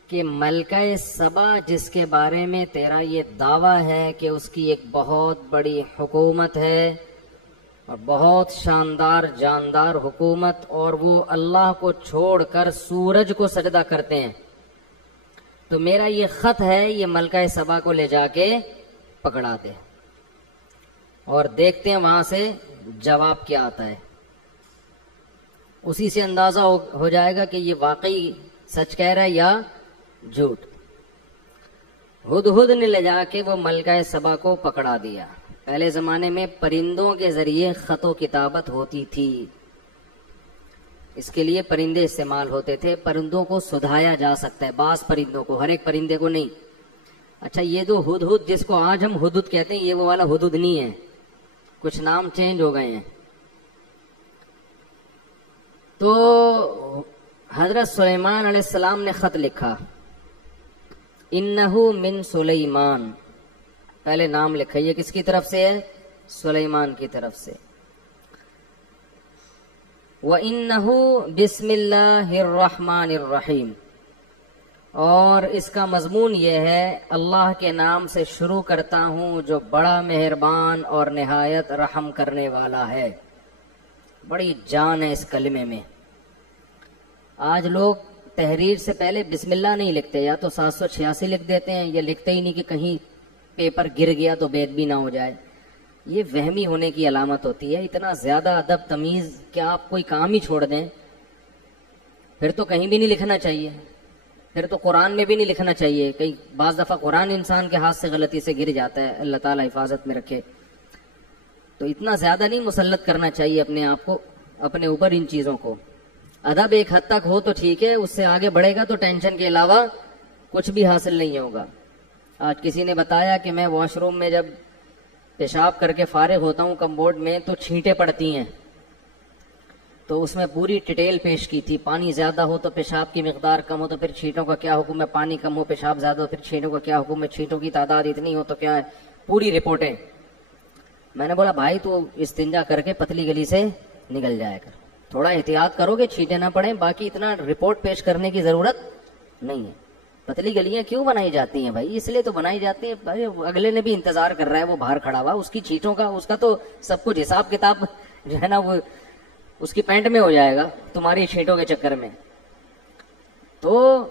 کہ ملکہ سبا جس کے بارے میں تیرا یہ دعویٰ ہے کہ اس کی ایک بہت بڑی حکومت ہے اور بہت شاندار جاندار حکومت، اور وہ اللہ کو چھوڑ کر سورج کو سجدہ کرتے ہیں، تو میرا یہ خط ہے، یہ ملکہ سبا کو لے جا کے پکڑا دے اور دیکھتے ہیں وہاں سے جواب کیا آتا ہے. اسی سے اندازہ ہو جائے گا کہ یہ واقعی سچ کہہ رہا ہے یا جھوٹ. ہدہد نے لے جا کے وہ ملکہ سبا کو پکڑا دیا. پہلے زمانے میں پرندوں کے ذریعے خط و کتابت ہوتی تھی، اس کے لیے پرندے استعمال ہوتے تھے. پرندوں کو سدھایا جا سکتا ہے، بعض پرندوں کو، ہر ایک پرندے کو نہیں. اچھا یہ جو ہدہد جس کو آج ہم ہدہد کہتے ہیں، یہ وہ والا ہدہد نہیں ہے، کچھ نام چینج ہو گئے ہیں. تو حضرت سلیمان علیہ السلام نے خط لکھا، انہو من سلیمان، پہلے نام لکھا، یہ کس کی طرف سے ہے؟ سلیمان کی طرف سے. وَإِنَّهُ بِسْمِ اللَّهِ الرَّحْمَنِ الرَّحِيمِ، اور اس کا مضمون یہ ہے اللہ کے نام سے شروع کرتا ہوں جو بڑا مہربان اور نہایت رحم کرنے والا ہے. بڑی جان ہے اس کلمے میں. آج لوگ تحریر سے پہلے بسم اللہ نہیں لکھتے، یا تو 786 لکھ دیتے ہیں، یا لکھتے ہی نہیں کہ کہیں پیپر گر گیا تو بے ادبی نہ ہو جائے. یہ وہمی ہونے کی علامت ہوتی ہے. اتنا زیادہ ادب تمیز کہ آپ کوئی کام ہی چھوڑ دیں، پھر تو کہیں بھی نہیں لکھنا چاہیے، پھر تو قرآن میں بھی نہیں لکھنا چاہیے. کئی بعض دفعہ قرآن انسان کے ہاتھ سے غلطی سے گر جاتا ہے، اللہ تعالیٰ حفاظت میں رکھے. تو اتنا زیادہ نہیں مسلط کرنا چاہیے اپنے آپ کو، اپنے اوپر ان چیزوں کو. ادب ایک حد تک ہو تو ٹھیک ہے، اس سے آگے بڑھے گا تو ٹینشن کے علاوہ کچھ بھی حاصل نہیں ہوگا. آج کسی نے بتایا کہ میں واش روم میں جب پیشاب کر کے فارغ ہوتا ہوں کمبورڈ میں تو چھینٹیں پڑتی ہیں، تو اس میں پوری ڈیٹیل پیش کی تھی. پانی زیادہ ہو تو پیشاب کی مقدار کم ہو تو پھر چھینٹوں کا کیا حکم ہے، پانی کم ہو پیشاب زیادہ ہو پھر چھینٹوں کا کیا حکم ہے، چھینٹوں کی تعداد اتنی ہو تو کیا ہے، پوری رپورٹیں. میں نے بولا بھائی تو استنجا کر کے پتلی گلی سے نکل جائے کر، تھوڑا احتیاط کرو گے چھینٹیں نہ پڑیں، باقی اتنا رپورٹ پیش کرنے کی ضرورت نہیں ہے. پتلی گلیاں کیوں بنائی جاتی ہیں بھائی؟ اس لیے تو بنائی جاتی ہیں بھائی اگلے نے بھی انتظار کر رہا ہے، وہ باہر کھڑا ہوا، اس کی چھینٹوں کا اس کا تو سب کچھ حساب کتاب جو ہے نا وہ اس کی پینٹ میں ہو جائے گا تمہاری چھینٹوں کے چکر میں. تو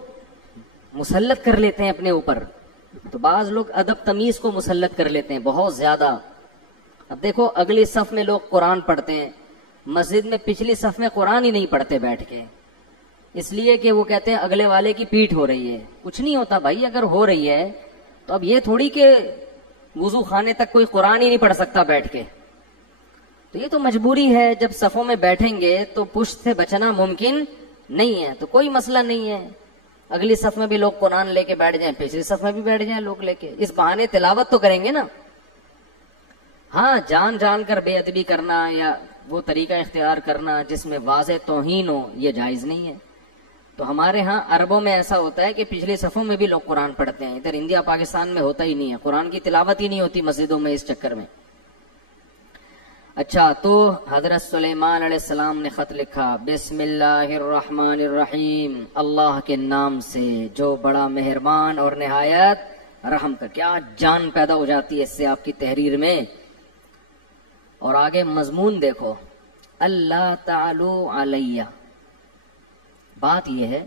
مسلط کر لیتے ہیں اپنے اوپر. تو بعض لوگ ادب تمیز کو مسلط کر لیتے ہیں بہت زیادہ. اب دیکھو اگلی صف میں لوگ قرآن پڑھتے ہیں، مسجد میں پچھلی صف میں قرآن ہی نہیں پڑھتے بیٹھ کے، اس لیے کہ وہ کہتے ہیں اگلے والے کی پیٹھ ہو رہی ہے. کچھ نہیں ہوتا بھائی، اگر ہو رہی ہے تو اب یہ تھوڑی کہ وضو خانے تک کوئی قرآن ہی نہیں پڑھ سکتا بیٹھ کے. تو یہ تو مجبوری ہے، جب صفوں میں بیٹھیں گے تو پشت سے بچنا ممکن نہیں ہے، تو کوئی مسئلہ نہیں ہے. اگلی صف میں بھی لوگ قرآن لے کے بیٹھ جائیں، پچھلی صف میں بھی بیٹھ جائیں لوگ لے کے، اس بہانے تلاوت تو کریں گے نا. ہاں جان جان کر بے ادبی کرنا یا وہ طریقہ اختیار کرنا جس میں واضح توہین ہو، یہ جائز نہیں ہے. تو ہمارے ہاں عربوں میں ایسا ہوتا ہے کہ پچھلی صفوں میں بھی لوگ قرآن پڑھتے ہیں، ادھر انڈیا پاکستان میں ہوتا ہی نہیں ہے، قرآن کی تلاوت ہی نہیں ہوتی مسجدوں میں اس چکر میں. اچھا تو حضرت سلیمان علیہ السلام نے خط لکھا، بسم اللہ الرحمن الرحیم، اللہ کے نام سے جو بڑا مہربان اور نہایت رحم کر. کیا جان پیدا ہو جاتی ہے اس سے آپ کی تحریر میں. اور آگے مضمون دیکھو، اللہ تعالو علیہ. بات یہ ہے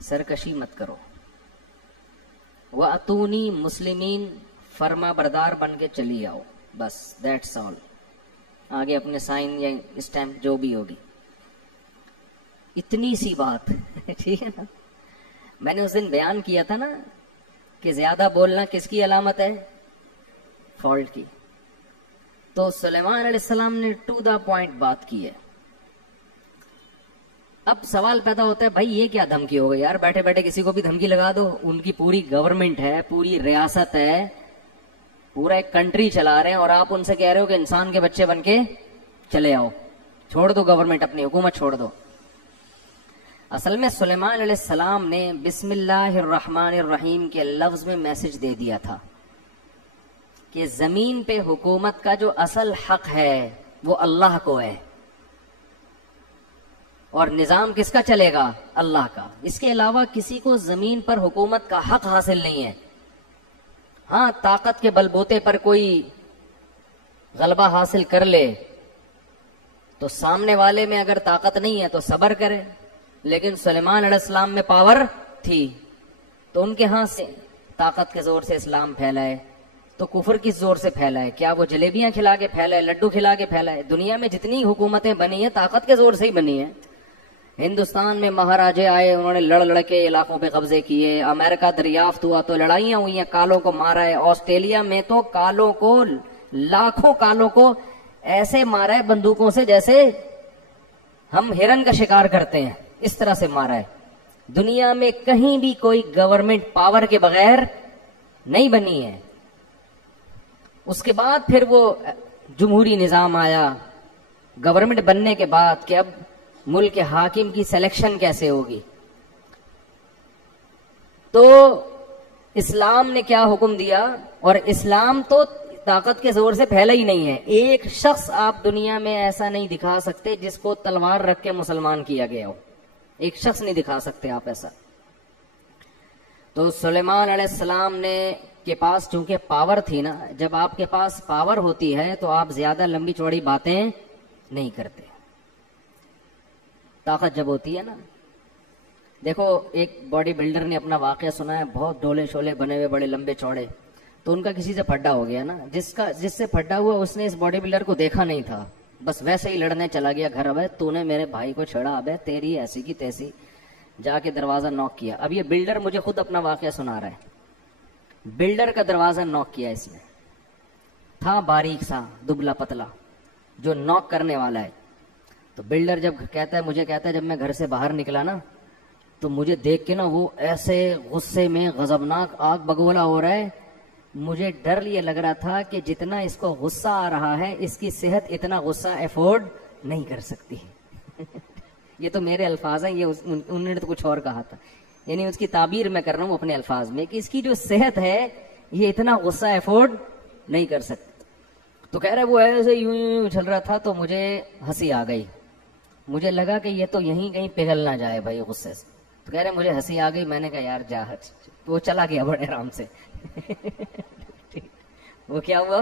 سرکشی مت کرو، وَأَتُونِي مسلمین، فرما بردار بن کے چلی آؤ، بس دیٹس آل. آگے اپنے سائن یا اسٹیمپ جو بھی ہوگی، اتنی سی بات. ٹھیک ہے نا. میں نے اس دن بیان کیا تھا نا کہ زیادہ بولنا کس کی علامت ہے؟ فالٹ کی. تو سلیمان علیہ السلام نے ٹو دا پوائنٹ بات کی ہے. اب سوال پیدا ہوتا ہے بھائی یہ کیا دھمکی ہو گئی یار، بیٹھے بیٹھے کسی کو بھی دھمکی لگا دو. ان کی پوری گورنمنٹ ہے، پوری ریاست ہے، پورا ایک کنٹری چلا رہے ہیں، اور آپ ان سے کہہ رہے ہو کہ انسان کے بچے بن کے چلے آؤ، چھوڑ دو گورنمنٹ، اپنی حکومت چھوڑ دو. اصل میں سلیمان علیہ السلام نے بسم اللہ الرحمن الرحیم کے لفظ میں میسج دے دیا تھا کہ زمین پہ حکومت کا جو اصل حق ہے وہ اللہ کو ہے، اور نظام کس کا چلے گا؟ اللہ کا۔ اس کے علاوہ کسی کو زمین پر حکومت کا حق حاصل نہیں ہے۔ ہاں، طاقت کے بل بوتے پر کوئی غلبہ حاصل کر لے تو سامنے والے میں اگر طاقت نہیں ہے تو صبر کرے، لیکن سلیمان علیہ السلام میں پاور تھی تو ان کے ہاں سے طاقت کے زور سے اسلام پھیلائے، تو کفر کس زور سے پھیلائے؟ کیا وہ جلیبیاں کھلا کے پھیلائے، لڈو کھلا کے پھیلائے؟ دنیا میں جتنی حکومتیں بنی ہیں طاقت کے زور سے ہی بنی ہیں۔ ہندوستان میں مہاراجے آئے، انہوں نے لڑ کے علاقوں پہ قبضے کیے، امریکہ دریافت ہوا تو لڑائیاں ہوئی ہیں، کالوں کو مارا ہے، آسٹریلیا میں تو کالوں کو، لاکھوں کالوں کو ایسے مارا ہے بندوقوں سے جیسے ہم ہرن کا شکار کرتے ہیں، اس طرح سے مارا ہے۔ دنیا میں کہیں بھی کوئی گورنمنٹ پاور کے بغیر نہیں بنی ہے۔ اس کے بعد پھر وہ جمہوری نظام آیا گورنمنٹ بننے کے بعد کہ اب ملک کے حاکم کی سلیکشن کیسے ہوگی۔ تو اسلام نے کیا حکم دیا، اور اسلام تو طاقت کے زور سے پھیلا ہی نہیں ہے۔ ایک شخص آپ دنیا میں ایسا نہیں دکھا سکتے جس کو تلوار رکھ کے مسلمان کیا گیا ہو، ایک شخص نہیں دکھا سکتے آپ ایسا۔ تو سلیمان علیہ السلام نے کے پاس چونکہ پاور تھی نا، جب آپ کے پاس پاور ہوتی ہے تو آپ زیادہ لمبی چوڑی باتیں نہیں کرتے۔ طاقت جب ہوتی ہے نا، دیکھو ایک باڈی بلڈر نے اپنا واقعہ سنا ہے، بہت ڈولے شولے بنے ہوئے بڑے لمبے چوڑے، تو ان کا کسی سے پھڈا ہو گیا نا، جس سے پھڈا ہوا اس نے اس باڈی بلڈر کو دیکھا نہیں تھا، بس ویسے ہی لڑنے چلا گیا گھر، ابے تو نے میرے بھائی کو چھڑا، ابے تیری ایسی کی تیسی، جا کے دروازہ نوک کیا۔ اب یہ بلڈر مجھے خود اپنا واقعہ سنا رہا ہے، بلڈر کا دروازہ نوک کیا، اس نے تھا باریک سا دبلا پتلا جو نوک کرنے والا ہے۔ تو بلڈر جب کہتا ہے، مجھے کہتا ہے جب میں گھر سے باہر نکلا نا تو مجھے دیکھ کے نا وہ ایسے غصے میں غضبناک آگ بگولا ہو رہا ہے، مجھے ڈر یہ لگ رہا تھا کہ جتنا اس کو غصہ آ رہا ہے اس کی صحت اتنا غصہ افورڈ نہیں کر سکتی۔ یہ تو میرے الفاظ ہیں، یہ انہوں نے تو کچھ اور کہا تھا، یعنی اس کی تعبیر میں کر رہا ہوں اپنے الفاظ میں کہ اس کی جو صحت ہے یہ اتنا غصہ افورڈ نہیں کر سکتی۔ تو کہہ رہے وہ ایسے یوں چل رہا تھا تو مجھے ہنسی آ گئی، مجھے لگا کہ یہ تو یہیں کہیں پگھل نہ جائے بھائی غصے سے۔ تو کہہ رہے مجھے ہنسی آ گئی، میں نے کہا یار جا، تو وہ چلا گیا بڑے آرام سے۔ وہ کیا ہوا،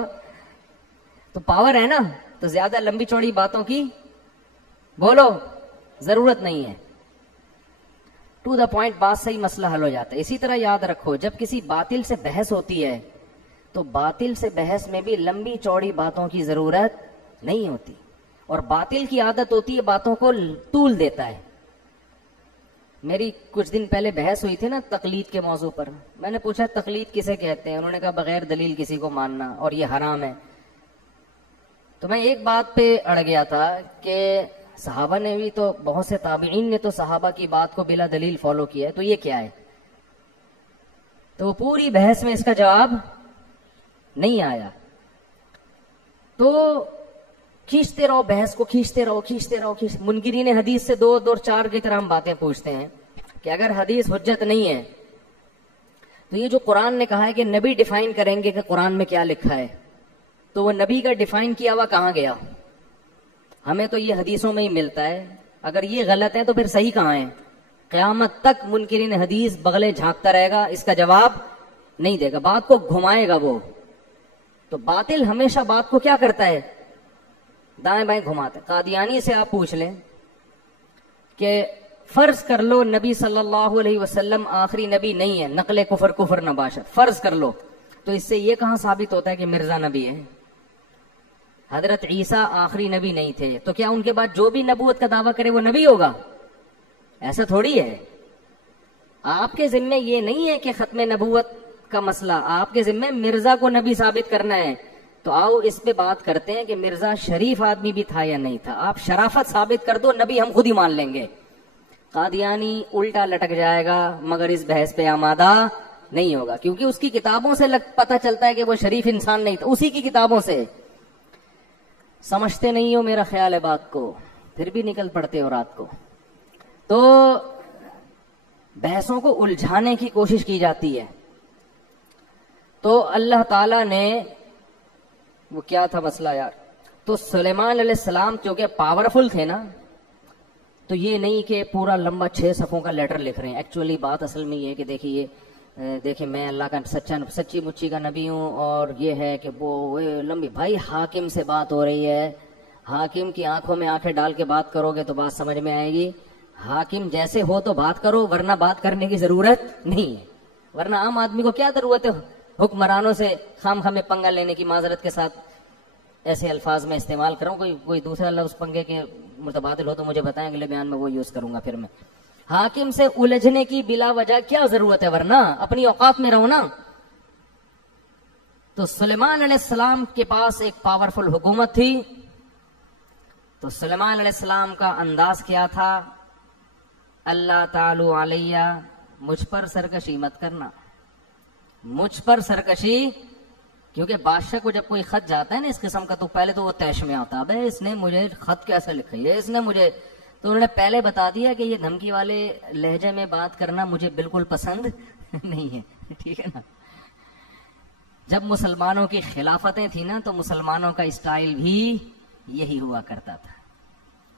تو پاور ہے نا، تو زیادہ لمبی چوڑی باتوں کی بولو ضرورت نہیں ہے، ٹو دا پوائنٹ بات سے ہی مسئلہ حل ہو جاتا ہے۔ اسی طرح یاد رکھو جب کسی باطل سے بحث ہوتی ہے تو باطل سے بحث میں بھی لمبی چوڑی باتوں کی ضرورت نہیں ہوتی، اور باطل کی عادت ہوتی ہے باتوں کو طول دیتا ہے۔ میری کچھ دن پہلے بحث ہوئی تھی نا تقلید کے موضوع پر، میں نے پوچھا تقلید کسے کہتے ہیں، انہوں نے کہا بغیر دلیل کسی کو ماننا اور یہ حرام ہے۔ تو میں ایک بات پہ اڑ گیا تھا کہ صحابہ نے بھی تو، بہت سے تابعین نے تو صحابہ کی بات کو بلا دلیل فالو کیا ہے، تو یہ کیا ہے؟ تو وہ پوری بحث میں اس کا جواب نہیں آیا۔ تو کھینچتے رہو بحث کو، کھینچتے رہو۔ منکرین حدیث سے دو چار کی طرح ہم باتیں پوچھتے ہیں کہ اگر حدیث حجت نہیں ہے تو یہ جو قرآن نے کہا ہے کہ نبی ڈیفائن کریں گے کہ قرآن میں کیا لکھا ہے، تو وہ نبی کا ڈیفائن کیا ہوا کہاں گیا؟ ہمیں تو یہ حدیثوں میں ہی ملتا ہے، اگر یہ غلط ہے تو پھر صحیح کہاں ہے؟ قیامت تک منکرین حدیث بغلے جھانکتا رہے گا، اس کا جواب نہیں دے گا، بات کو گھمائے گا وہ۔ تو باطل ہمیشہ بات کو کیا کرتا ہے؟ دائیں بائیں گھماتے۔ قادیانی سے آپ پوچھ لیں کہ فرض کر لو نبی صلی اللہ علیہ وسلم آخری نبی نہیں ہے، نقل کفر نباشت، فرض کر لو، تو اس سے یہ کہاں ثابت ہوتا ہے کہ مرزا نبی ہے؟ حضرت عیسیٰ آخری نبی نہیں تھے، تو کیا ان کے بعد جو بھی نبوت کا دعویٰ کرے وہ نبی ہوگا؟ ایسا تھوڑی ہے۔ آپ کے ذمے یہ نہیں ہے کہ ختم نبوت کا مسئلہ، آپ کے ذمے مرزا کو نبی ثابت کرنا ہے۔ تو آؤ اس پہ بات کرتے ہیں کہ مرزا شریف آدمی بھی تھا یا نہیں تھا، آپ شرافت ثابت کر دو، نبی ہم خود ہی مان لیں گے۔ قادیانی الٹا لٹک جائے گا مگر اس بحث پہ آمادہ نہیں ہوگا، کیونکہ اس کی کتابوں سے پتہ چلتا ہے کہ وہ شریف انسان نہیں تھا، اسی کی کتابوں سے۔ سمجھتے نہیں ہو میرا خیال ہے بات کو، پھر بھی نکل پڑتے ہو رات کو۔ تو بحثوں کو الجھانے کی کوشش کی جاتی ہے. تو اللہ تعالیٰ نے وہ کیا تھا مسئلہ یار, تو سلیمان علیہ السلام کیونکہ پاورفل تھے نا, تو یہ نہیں کہ پورا لمبا 6 صفوں کا لیٹر لکھ رہے ہیں. ایکچولی بات اصل میں یہ ہے کہ دیکھیں میں اللہ کا سچی مچی کا نبی ہوں, اور یہ ہے کہ وہ لمبی, بھائی حاکم سے بات ہو رہی ہے, حاکم کی آنکھوں میں آنکھیں ڈال کے بات کرو گے تو بات سمجھ میں آئے گی. حاکم جیسے ہو تو بات کرو, ورنہ بات کرنے کی ضرورت نہیں ہے. ورنہ عام آدمی کو کیا ضرورت ہے حکمرانوں سے خام خام پنگا لینے کی. معذرت کے ساتھ ایسے الفاظ میں استعمال کروں, کوئی دوسرا لفظ پنگے کے متبادل ہو تو مجھے بتائیں, اگلے بیان میں وہ یوز کروں گا. پھر میں حاکم سے الجھنے کی بلا وجہ کیا ضرورت ہے, ورنہ اپنی اوقات میں رہو نا. تو سلیمان علیہ السلام کے پاس ایک پاورفل حکومت تھی. تو سلیمان علیہ السلام کا انداز کیا تھا, اللہ تعالی علیہ, مجھ پر سرکشی مت کرنا, مجھ پر سرکشی. کیونکہ بادشاہ کو جب کوئی خط جاتا ہے نا اس قسم کا, تو پہلے تو وہ تیش میں آتا ہے, اس نے مجھے خط کیسے لکھا ہے, اس نے مجھے, تو انہوں نے پہلے بتا دیا کہ یہ دھمکی والے لہجے میں بات کرنا مجھے بالکل پسند نہیں ہے. ٹھیک ہے نا. جب مسلمانوں کی خلافتیں تھیں نا, تو مسلمانوں کا اسٹائل بھی یہی ہوا کرتا تھا,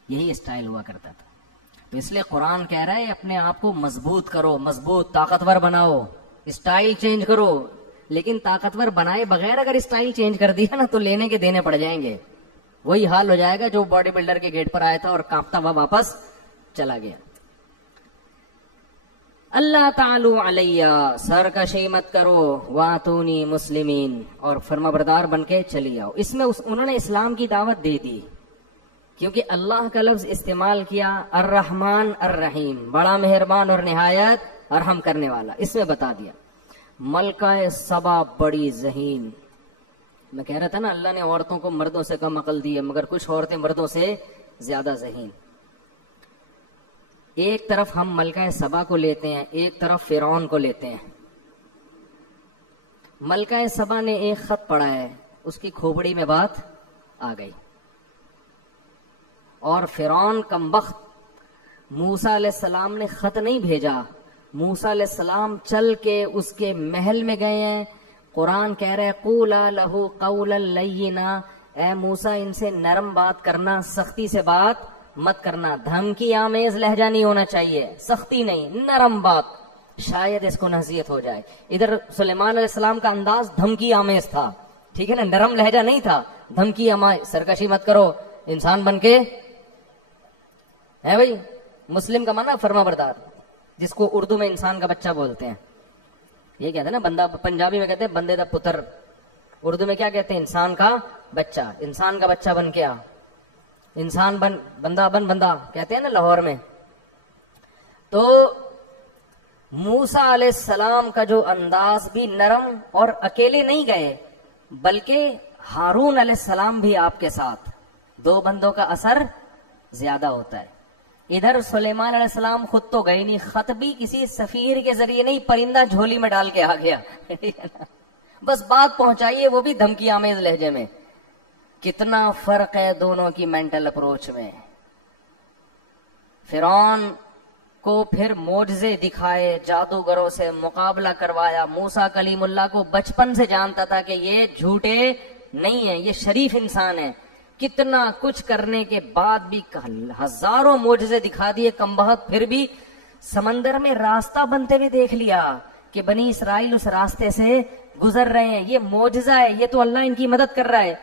یہی اسٹائل ہوا کرتا تھا. تو اس لیے قرآن کہہ رہا ہے اپنے آپ کو مضبوط کرو, مضبوط طاقتور بناؤ, اسٹائل چینج کرو. لیکن طاقتور بنائے بغیر اگر اسٹائل چینج کر دیا نا تو لینے کے دینے پڑ جائیں گے. وہی حال ہو جائے گا جو باڈی بلڈر کے گیٹ پر آیا تھا اور کانپتا ہوا واپس چلا گیا. اللہ تعالی علیہ, سرکشی مت کرو, واتونی مسلمین, اور فرما بردار بن کے چلی آؤ. اس میں انہوں نے اسلام کی دعوت دے دی, کیونکہ اللہ کا لفظ استعمال کیا, الرحمن الرحیم, بڑا مہربان اور نہایت رحم کرنے والا. اس میں بتا دیا ملکہ سبا بڑی ذہین. میں کہہ رہا تھا نا اللہ نے عورتوں کو مردوں سے کم عقل دی ہے, مگر کچھ عورتیں مردوں سے زیادہ ذہین. ایک طرف ہم ملکہ سبا کو لیتے ہیں, ایک طرف فرعون کو لیتے ہیں. ملکہ سبا نے ایک خط پڑھا ہے, اس کی کھوپڑی میں بات آ گئی, اور فرعون کمبخت موسیٰ علیہ السلام نے خط نہیں بھیجا, موسیٰ علیہ السلام چل کے اس کے محل میں گئے ہیں. قرآن کہہ رہے قولا لہو قولا لینا, اے موسیٰ ان سے نرم بات کرنا, سختی سے بات مت کرنا. دھمکی آمیز لہجہ نہیں ہونا چاہیے, سختی نہیں, نرم بات, شاید اس کو نصیحت ہو جائے. ادھر سلیمان علیہ السلام کا انداز دھمکی آمیز تھا, ٹھیک ہے نا, نرم لہجہ نہیں تھا. دھمکی آمیز, سرکشی مت کرو, انسان بن کے ہے بھائی. مسلم کا معنی فرما بردار, جس کو اردو میں انسان کا بچہ بولتے ہیں. یہ کہتے ہیں نا بندہ, پنجابی میں کہتے ہیں بندے دا پتر, اردو میں کیا کہتے ہیں, انسان کا بچہ. انسان کا بچہ بن کے آ, انسان بن, بندہ بن, بندہ کہتے ہیں نا لاہور میں. تو موسیٰ علیہ السلام کا جو انداز بھی نرم, اور اکیلے نہیں گئے بلکہ ہارون علیہ السلام بھی آپ کے ساتھ. 2 بندوں کا اثر زیادہ ہوتا ہے. ادھر سلیمان علیہ السلام خود تو گئے نہیں, خط بھی کسی سفیر کے ذریعے نہیں, پرندہ جھولی میں ڈال کے آ گیا. بس بات پہنچائیے, وہ بھی دھمکی آمیز لہجے میں. کتنا فرق ہے دونوں کی مینٹل اپروچ میں. فرعون کو پھر معجزے دکھائے, جادوگروں سے مقابلہ کروایا. موسیٰ کلیم اللہ کو بچپن سے جانتا تھا کہ یہ جھوٹے نہیں ہیں, یہ شریف انسان ہے. کتنا کچھ کرنے کے بعد بھی ہزاروں معجزے دکھا دیے کمبخت, پھر بھی سمندر میں راستہ بنتے ہوئے دیکھ لیا کہ بنی اسرائیل اس راستے سے گزر رہے ہیں. یہ معجزہ ہے, یہ تو اللہ ان کی مدد کر رہا ہے.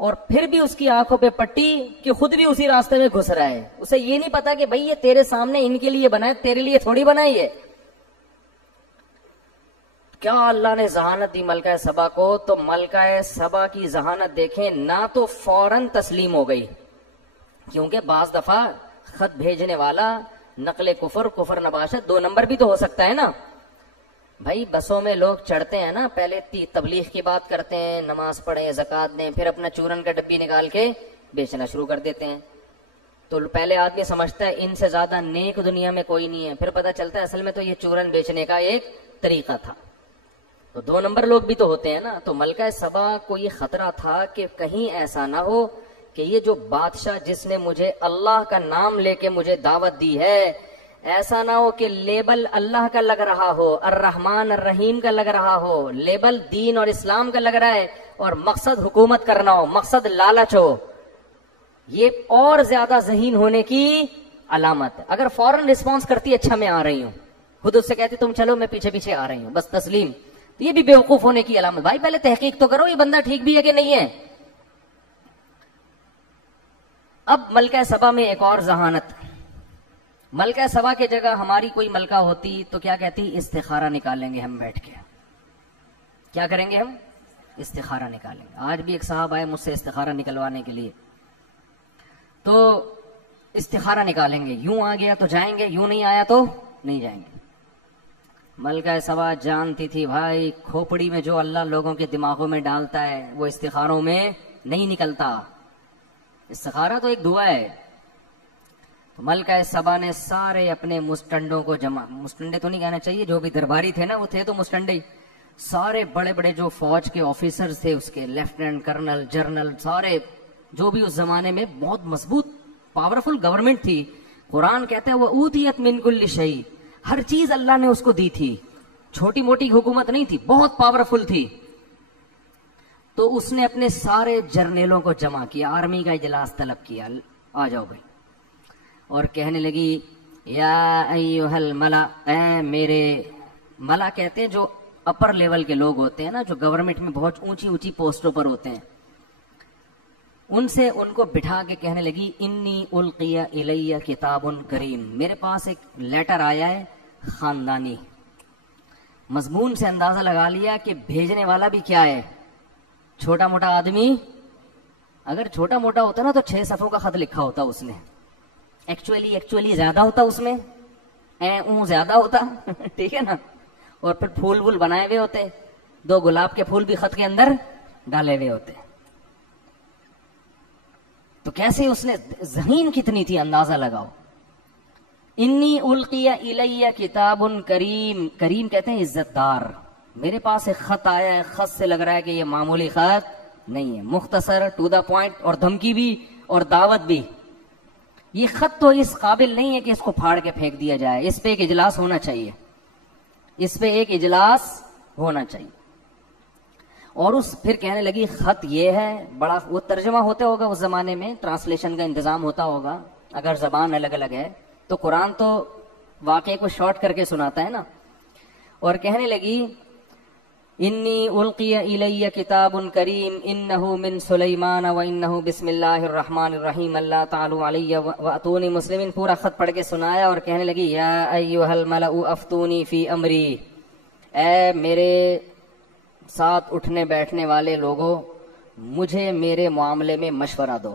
اور پھر بھی اس کی آنکھوں پہ پٹی کہ خود بھی اسی راستے میں گھس رہا ہے. اسے یہ نہیں پتا کہ بھئی یہ تیرے سامنے ان کے لیے بنا ہے, تیرے لیے تھوڑی بنائی ہے. کیا اللہ نے ذہانت دی ملکہ سبا کو, تو ملکہ سبا کی ذہانت دیکھیں نہ, تو فوراً تسلیم ہو گئی. کیونکہ بعض دفعہ خط بھیجنے والا نقل کفر, کفر نباشت, 2 نمبر بھی تو ہو سکتا ہے نا. بھائی بسوں میں لوگ چڑھتے ہیں نا, پہلے تبلیغ کی بات کرتے ہیں, نماز پڑھیں, زکوٰۃ دیں, پھر اپنا چورن کا ڈبی نکال کے بیچنا شروع کر دیتے ہیں. تو پہلے آدمی سمجھتا ہے ان سے زیادہ نیک دنیا میں کوئی نہیں ہے, پھر پتہ چلتا ہے اصل میں تو یہ چورن بیچنے کا ایک طریقہ تھا. تو 2 نمبر لوگ بھی تو ہوتے ہیں نا. تو ملکہ سبا کو یہ خطرہ تھا کہ کہیں ایسا نہ ہو کہ یہ جو بادشاہ جس نے مجھے اللہ کا نام لے کے مجھے دعوت دی ہے, ایسا نہ ہو کہ لیبل اللہ کا لگ رہا ہو، الرحمن الرحیم کا لگ رہا ہو، لیبل دین اور اسلام کا لگ رہا ہے اور مقصد حکومت کرنا ہو، مقصد لالچ ہو، یہ اور زیادہ ذہین ہونے کی علامت ہے۔ اگر فوراً رسپانس کرتی اچھا میں آ رہی ہوں، خود اس سے کہتی تم چلو میں پیچھے پیچھے آ رہی ہوں، بس تسلیم، تو یہ بھی بیوقوف ہونے کی علامت۔ بھائی پہلے تحقیق تو کرو یہ بندہ ٹھیک بھی ہے کہ نہیں ہے۔ اب ملکہ سبا میں ایک اور ذہانت، ملکہ سبا کی جگہ ہماری کوئی ملکہ ہوتی تو کیا کہتی؟ استخارہ نکالیں گے ہم بیٹھ کے۔ کیا کریں گے ہم؟ استخارہ نکالیں گے۔ آج بھی ایک صاحب آئے مجھ سے استخارہ نکلوانے کے لیے، تو استخارہ نکالیں گے، یوں آ گیا تو جائیں گے، یوں نہیں آیا تو نہیں جائیں گے۔ ملکہ سبا جانتی تھی بھائی کھوپڑی میں جو اللہ لوگوں کے دماغوں میں ڈالتا ہے وہ استخاروں میں نہیں نکلتا، استخارہ تو ایک دعا ہے۔ تو ملکہ سبا نے سارے اپنے مسٹنڈوں کو جمع، مسٹنڈے تو نہیں کہنا چاہیے، جو بھی درباری تھے نا وہ تھے تو مسٹنڈے، سارے بڑے بڑے جو فوج کے آفیسرز تھے، اس کے لیفٹیننٹ کرنل، جرنل، سارے جو بھی اس زمانے میں بہت مضبوط پاورفل گورنمنٹ تھی۔ قرآن کہتا ہے وَأُوتِيَتْ مِن كُلِّ شَيْءٍ، ہر چیز اللہ نے اس کو دی تھی، چھوٹی موٹی حکومت نہیں تھی، بہت پاورفل تھی۔ تو اس نے اپنے سارے جرنیلوں کو جمع کیا، آرمی کا اجلاس طلب کیا، آ جاؤ بھائی، اور کہنے لگی یا ایھا الملا، اے میرے، ملا کہتے ہیں جو اپر لیول کے لوگ ہوتے ہیں نا، جو گورنمنٹ میں بہت اونچی اونچی پوسٹوں پر ہوتے ہیں، ان سے ان کو بٹھا کے کہنے لگی انی القی الی کتاب کریم، میرے پاس ایک لیٹر آیا ہے خاندانی۔ مضمون سے اندازہ لگا لیا کہ بھیجنے والا بھی کیا ہے؟ چھوٹا موٹا آدمی۔ اگر چھوٹا موٹا ہوتا نا تو 6 صفحوں کا خط لکھا ہوتا اس نے، ایکچولی زیادہ ہوتا اس میں، زیادہ ہوتا ٹھیک ہے نا، اور پھر پھول وول بنائے ہوئے ہوتے، 2 گلاب کے پھول بھی خط کے اندر ڈالے ہوئے ہوتے۔ تو کیسے اس نے، ذہین کتنی تھی اندازہ لگاؤ۔ انی القی الی کتاب کریم، کریم کہتے ہیں عزت دار، میرے پاس ایک خط آیا ہے، خط سے لگ رہا ہے کہ یہ معمولی خط نہیں ہے، مختصر، ٹو دا پوائنٹ، اور دھمکی بھی اور دعوت بھی۔ یہ خط تو اس قابل نہیں ہے کہ اس کو پھاڑ کے پھینک دیا جائے، اس پہ ایک اجلاس ہونا چاہیے، اس پہ ایک اجلاس ہونا چاہیے۔ اور اس پھر کہنے لگی خط یہ ہے، بڑا وہ ترجمہ ہوتا ہوگا اس زمانے میں، ٹرانسلیشن کا انتظام ہوتا ہوگا، اگر زبان الگ الگ ہے تو قرآن تو واقعے کو شارٹ کر کے سناتا ہے نا۔ اور کہنے لگی انی القی الی کتاب کریم انہ من سلیمان وانہ بسم اللہ الرحمن الرحیم اللہ تعالی علی واتونی مسلمین، پورا خط پڑھ کے سنایا اور کہنے لگی یا ایھا الملأ افتونی فی امری، اے میرے ساتھ اٹھنے بیٹھنے والے لوگوں مجھے میرے معاملے میں مشورہ دو۔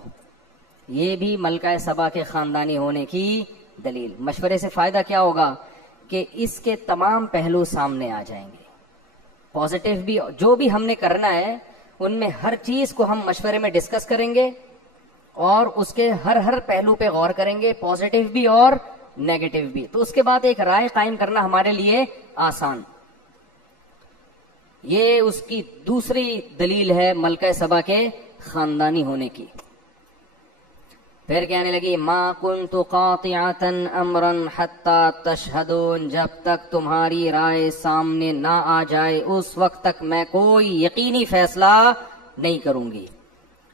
یہ بھی ملکہ سبا کے خاندانی ہونے کی دلیل۔ مشورے سے فائدہ کیا ہوگا کہ اس کے تمام پہلو سامنے آ جائیں گے، پازیٹیو بھی، جو بھی ہم نے کرنا ہے ان میں ہر چیز کو ہم مشورے میں ڈسکس کریں گے اور اس کے ہر پہلو پہ غور کریں گے، پازیٹیو بھی اور نیگیٹو بھی، تو اس کے بعد ایک رائے قائم کرنا ہمارے لیے آسان۔ یہ اس کی دوسری دلیل ہے ملکہ سبا کے خاندانی ہونے کی۔ پھر کہنے لگی ما کنت قاطعۃ امرا حتی تشہدون، جب تک تمہاری رائے سامنے نہ آ جائے اس وقت تک میں کوئی یقینی فیصلہ نہیں کروں گی۔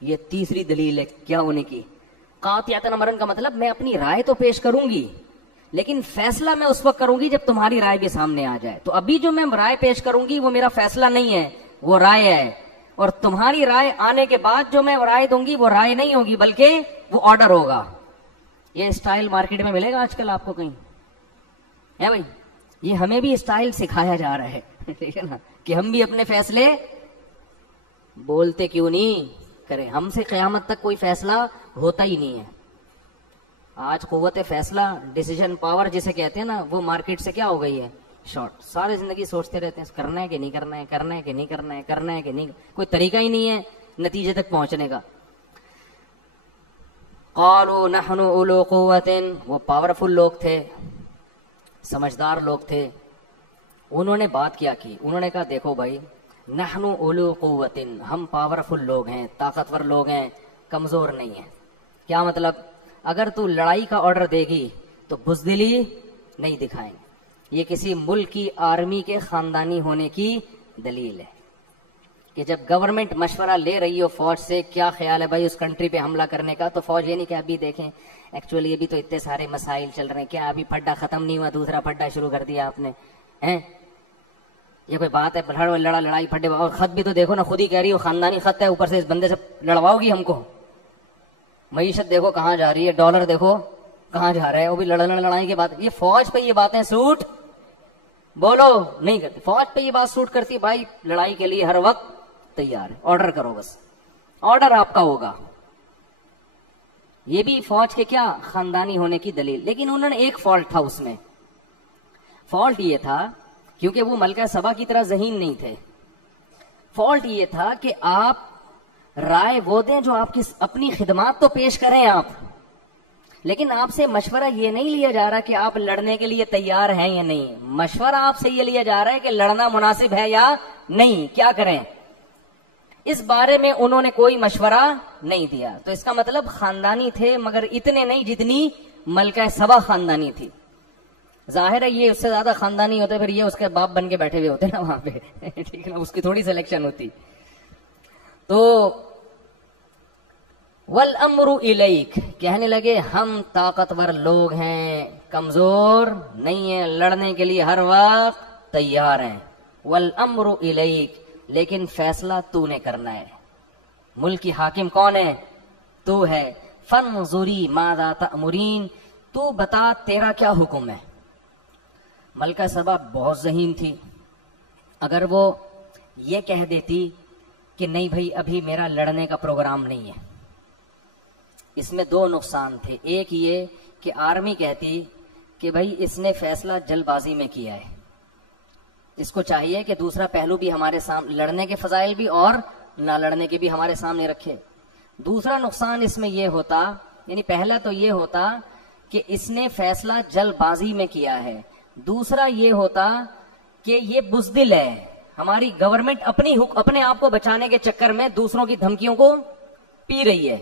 یہ تیسری دلیل ہے کیا ہونے کی، قاطعۃ امرا کا مطلب میں اپنی رائے تو پیش کروں گی لیکن فیصلہ میں اس وقت کروں گی جب تمہاری رائے بھی سامنے آ جائے۔ تو ابھی جو میں رائے پیش کروں گی وہ میرا فیصلہ نہیں ہے، وہ رائے ہے، اور تمہاری رائے آنے کے بعد جو میں رائے دوں گی وہ رائے نہیں ہوگی بلکہ وہ آرڈر ہوگا۔ یہ اسٹائل مارکیٹ میں ملے گا آج کل آپ کو کہیں ہے بھائی، یہ ہمیں بھی اسٹائل سکھایا جا رہا ہے ٹھیک ہے نا، کہ ہم بھی اپنے فیصلے بولتے کیوں نہیں کریں، ہم سے قیامت تک کوئی فیصلہ ہوتا ہی نہیں ہے۔ آج قوت فیصلہ، ڈیسیژن پاور جسے کہتے ہیں نا، وہ مارکیٹ سے کیا ہو گئی ہے، شارٹ۔ سارے زندگی سوچتے رہتے ہیں کرنا ہے کہ نہیں کرنا ہے، کرنا ہے کہ نہیں کرنا ہے، کرنا ہے کہ نہیں، کوئی طریقہ ہی نہیں ہے نتیجے تک پہنچنے کا۔ قالوا نحن اولو قوت، وہ پاورفل لوگ تھے، سمجھدار لوگ تھے، انہوں نے بات کیا کی، انہوں نے کہا دیکھو بھائی نحن اولو قوت، ہم پاورفل لوگ ہیں، طاقتور لوگ ہیں، کمزور نہیں ہیں۔ کیا مطلب، اگر تو لڑائی کا آرڈر دے گی تو بزدلی نہیں دکھائیں گے۔ یہ کسی ملک کی آرمی کے خاندانی ہونے کی دلیل ہے کہ جب گورنمنٹ مشورہ لے رہی ہو فوج سے کیا خیال ہے بھائی اس کنٹری پہ حملہ کرنے کا، تو فوج یہ نہیں کہ ابھی دیکھیں ایکچولی ابھی تو اتنے سارے مسائل چل رہے ہیں، کیا ابھی پھڈا ختم نہیں ہوا دوسرا پھڈا شروع کر دیا آپ نے، ہیں یہ کوئی بات ہے؟ لڑائی پھڈے، اور خط بھی تو دیکھو نا، خود ہی کہہ رہی ہو خاندانی خط ہے، اوپر سے اس بندے سے لڑواؤ گی ہم کو؟ معیشت دیکھو کہاں جا رہی ہے، ڈالر دیکھو کہاں جا رہا ہے، وہ بھی لڑائی کی بات۔ یہ فوج پہ یہ باتیں سوٹ بولو نہیں کرتی، فوج پہ یہ بات سوٹ کرتی، بھائی لڑائی کے لیے ہر وقت تیار ہے، آرڈر کرو، بس آرڈر آپ کا ہوگا۔ یہ بھی فوج کے کیا خاندانی ہونے کی دلیل۔ لیکن انہوں نے ایک فالٹ تھا اس میں، فالٹ یہ تھا کیونکہ وہ ملکہ سبا کی طرح ذہین نہیں تھے، فالٹ یہ تھا کہ آپ رائے وہ دیں جو آپ کی اپنی خدمات تو پیش کریں آپ، لیکن آپ سے مشورہ یہ نہیں لیا جا رہا کہ آپ لڑنے کے لیے تیار ہیں یا نہیں، مشورہ آپ سے یہ لیا جا رہا ہے کہ لڑنا مناسب ہے یا نہیں، کیا کریں۔ اس بارے میں انہوں نے کوئی مشورہ نہیں دیا، تو اس کا مطلب خاندانی تھے مگر اتنے نہیں جتنی ملکہ سبا خاندانی تھی۔ ظاہر ہے یہ اس سے زیادہ خاندانی ہوتے پھر یہ اس کے باپ بن کے بیٹھے ہوئے ہوتے نا وہاں پہ، ٹھیک ہے نا، اس کی تھوڑی سلیکشن ہوتی۔ تو والامر الیک، کہنے لگے ہم طاقتور لوگ ہیں، کمزور نہیں ہیں، لڑنے کے لیے ہر وقت تیار ہیں۔ والامر الیک، لیکن فیصلہ تو نے کرنا ہے، ملک کی حاکم کون ہے؟ تو ہے۔ فانظری ماذا تأمرین، تو بتا تیرا کیا حکم ہے۔ ملکہ سبا بہت ذہین تھی، اگر وہ یہ کہہ دیتی کہ نہیں بھائی ابھی میرا لڑنے کا پروگرام نہیں ہے، اس میں دو نقصان تھے۔ ایک یہ کہ آرمی کہتی کہ بھائی اس نے فیصلہ جلد بازی میں کیا ہے، اس کو چاہیے کہ دوسرا پہلو بھی ہمارے سامنے، لڑنے کے فضائل بھی اور نہ لڑنے کے بھی ہمارے سامنے رکھے۔ دوسرا نقصان اس میں یہ ہوتا، یعنی پہلا تو یہ ہوتا کہ اس نے فیصلہ جلد بازی میں کیا ہے، دوسرا یہ ہوتا کہ یہ بزدل ہے، ہماری گورنمنٹ اپنے آپ کو بچانے کے چکر میں دوسروں کی دھمکیوں کو پی رہی ہے،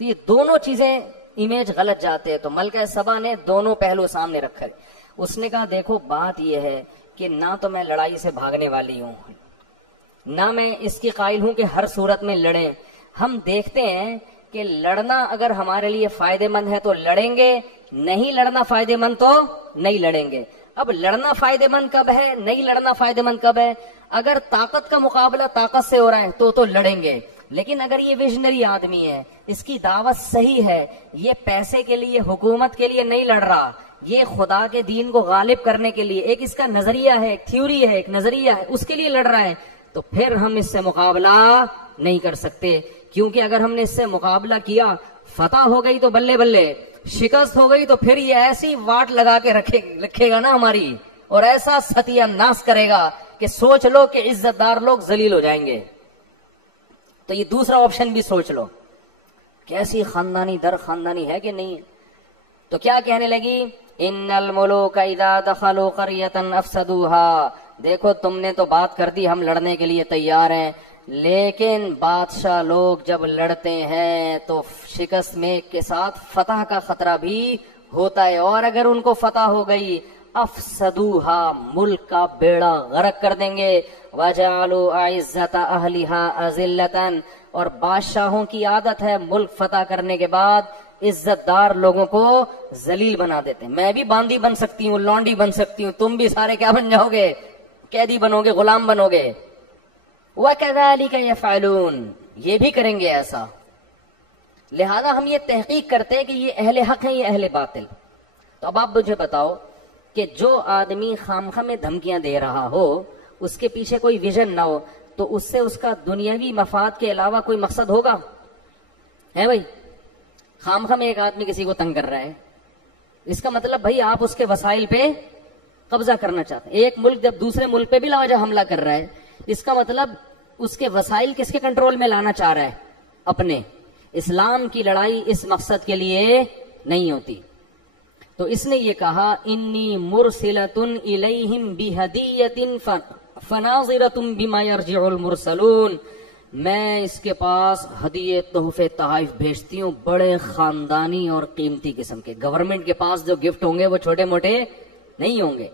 تو یہ دونوں چیزیں امیج غلط جاتے ہیں۔ تو ملکہ سبا نے دونوں پہلو سامنے رکھے، اس نے کہا دیکھو بات یہ ہے کہ نہ تو میں لڑائی سے بھاگنے والی ہوں، نہ میں اس کی قائل ہوں کہ ہر صورت میں لڑیں، ہم دیکھتے ہیں کہ لڑنا اگر ہمارے لیے فائدے مند ہے تو لڑیں گے، نہیں لڑنا فائدے مند تو نہیں لڑیں گے۔ اب لڑنا فائدے مند کب ہے، نہیں لڑنا فائدے مند کب ہے؟ اگر طاقت کا مقابلہ طاقت سے ہو رہا ہے تو لڑیں گے، لیکن اگر یہ ویژنری آدمی ہے، اس کی دعوت صحیح ہے، یہ پیسے کے لیے حکومت کے لیے نہیں لڑ رہا، یہ خدا کے دین کو غالب کرنے کے لیے ایک اس کا نظریہ ہے، ایک تھیوری ہے، ایک نظریہ ہے، اس کے لیے لڑ رہا ہے، تو پھر ہم اس سے مقابلہ نہیں کر سکتے، کیونکہ اگر ہم نے اس سے مقابلہ کیا، فتح ہو گئی تو بلے بلے، شکست ہو گئی تو پھر یہ ایسی واٹ لگا کے رکھے گا نا ہماری، اور ایسا ستیہ ناس کرے گا کہ سوچ لو کہ عزت دار لوگ ذلیل ہو جائیں گے۔ تو یہ دوسرا آپشن بھی سوچ لو، کیسی خاندانی در خاندانی ہے کہ نہیں۔ تو کیا کہنے لگی؟ ان الملوک اذا دخلوا قریۃ افسدوها، دیکھو تم نے تو بات کر دی ہم لڑنے کے لیے تیار ہیں، لیکن بادشاہ لوگ جب لڑتے ہیں تو شکست میں کے ساتھ فتح کا خطرہ بھی ہوتا ہے، اور اگر ان کو فتح ہو گئی افسدوها، ملک کا بیڑا غرق کر دیں گے، وجعلوا اعزۃ اہلها اذلۃ، اور بادشاہوں کی عادت ہے ملک فتح کرنے کے بعد عزت دار لوگوں کو ذلیل بنا دیتے ہیں۔ میں بھی باندی بن سکتی ہوں، لونڈی بن سکتی ہوں، تم بھی سارے کیا بن جاؤ گے؟ قیدی بنو گے، غلام بنو گے۔ وَكَذَلِكَ يَفْعَلُونَ، یہ بھی کریں گے ایسا۔ لہذا ہم یہ تحقیق کرتے ہیں کہ یہ اہل حق ہیں یا اہل باطل۔ تو اب آپ مجھے بتاؤ کہ جو آدمی خامخواہ میں دھمکیاں دے رہا ہو، اس کے پیچھے کوئی ویژن نہ ہو، تو اس سے اس کا دنیاوی مفاد کے علاوہ کوئی مقصد ہوگا؟ ہے بھائی، خامخواہ میں ایک آدمی کسی کو تنگ کر رہا ہے، اس کا مطلب بھائی آپ اس کے وسائل پہ قبضہ کرنا چاہتے ہیں۔ ایک ملک جب دوسرے ملک پہ بھی لاجا حملہ کر رہا ہے، اس کا مطلب اس کے وسائل کس کے کنٹرول میں لانا چاہ رہا ہے؟ اپنے۔ اسلام کی لڑائی اس مقصد کے لیے نہیں ہوتی۔ تو اس نے یہ کہا انی مرسلۃ الیہم بہدیۃ فناظرۃ بما یرجع المرسلون، میں اس کے پاس ہدیے تحفے تحائف بھیجتی ہوں بڑے خاندانی اور قیمتی قسم کے۔ گورنمنٹ کے پاس جو گفٹ ہوں گے وہ چھوٹے موٹے نہیں ہوں گے.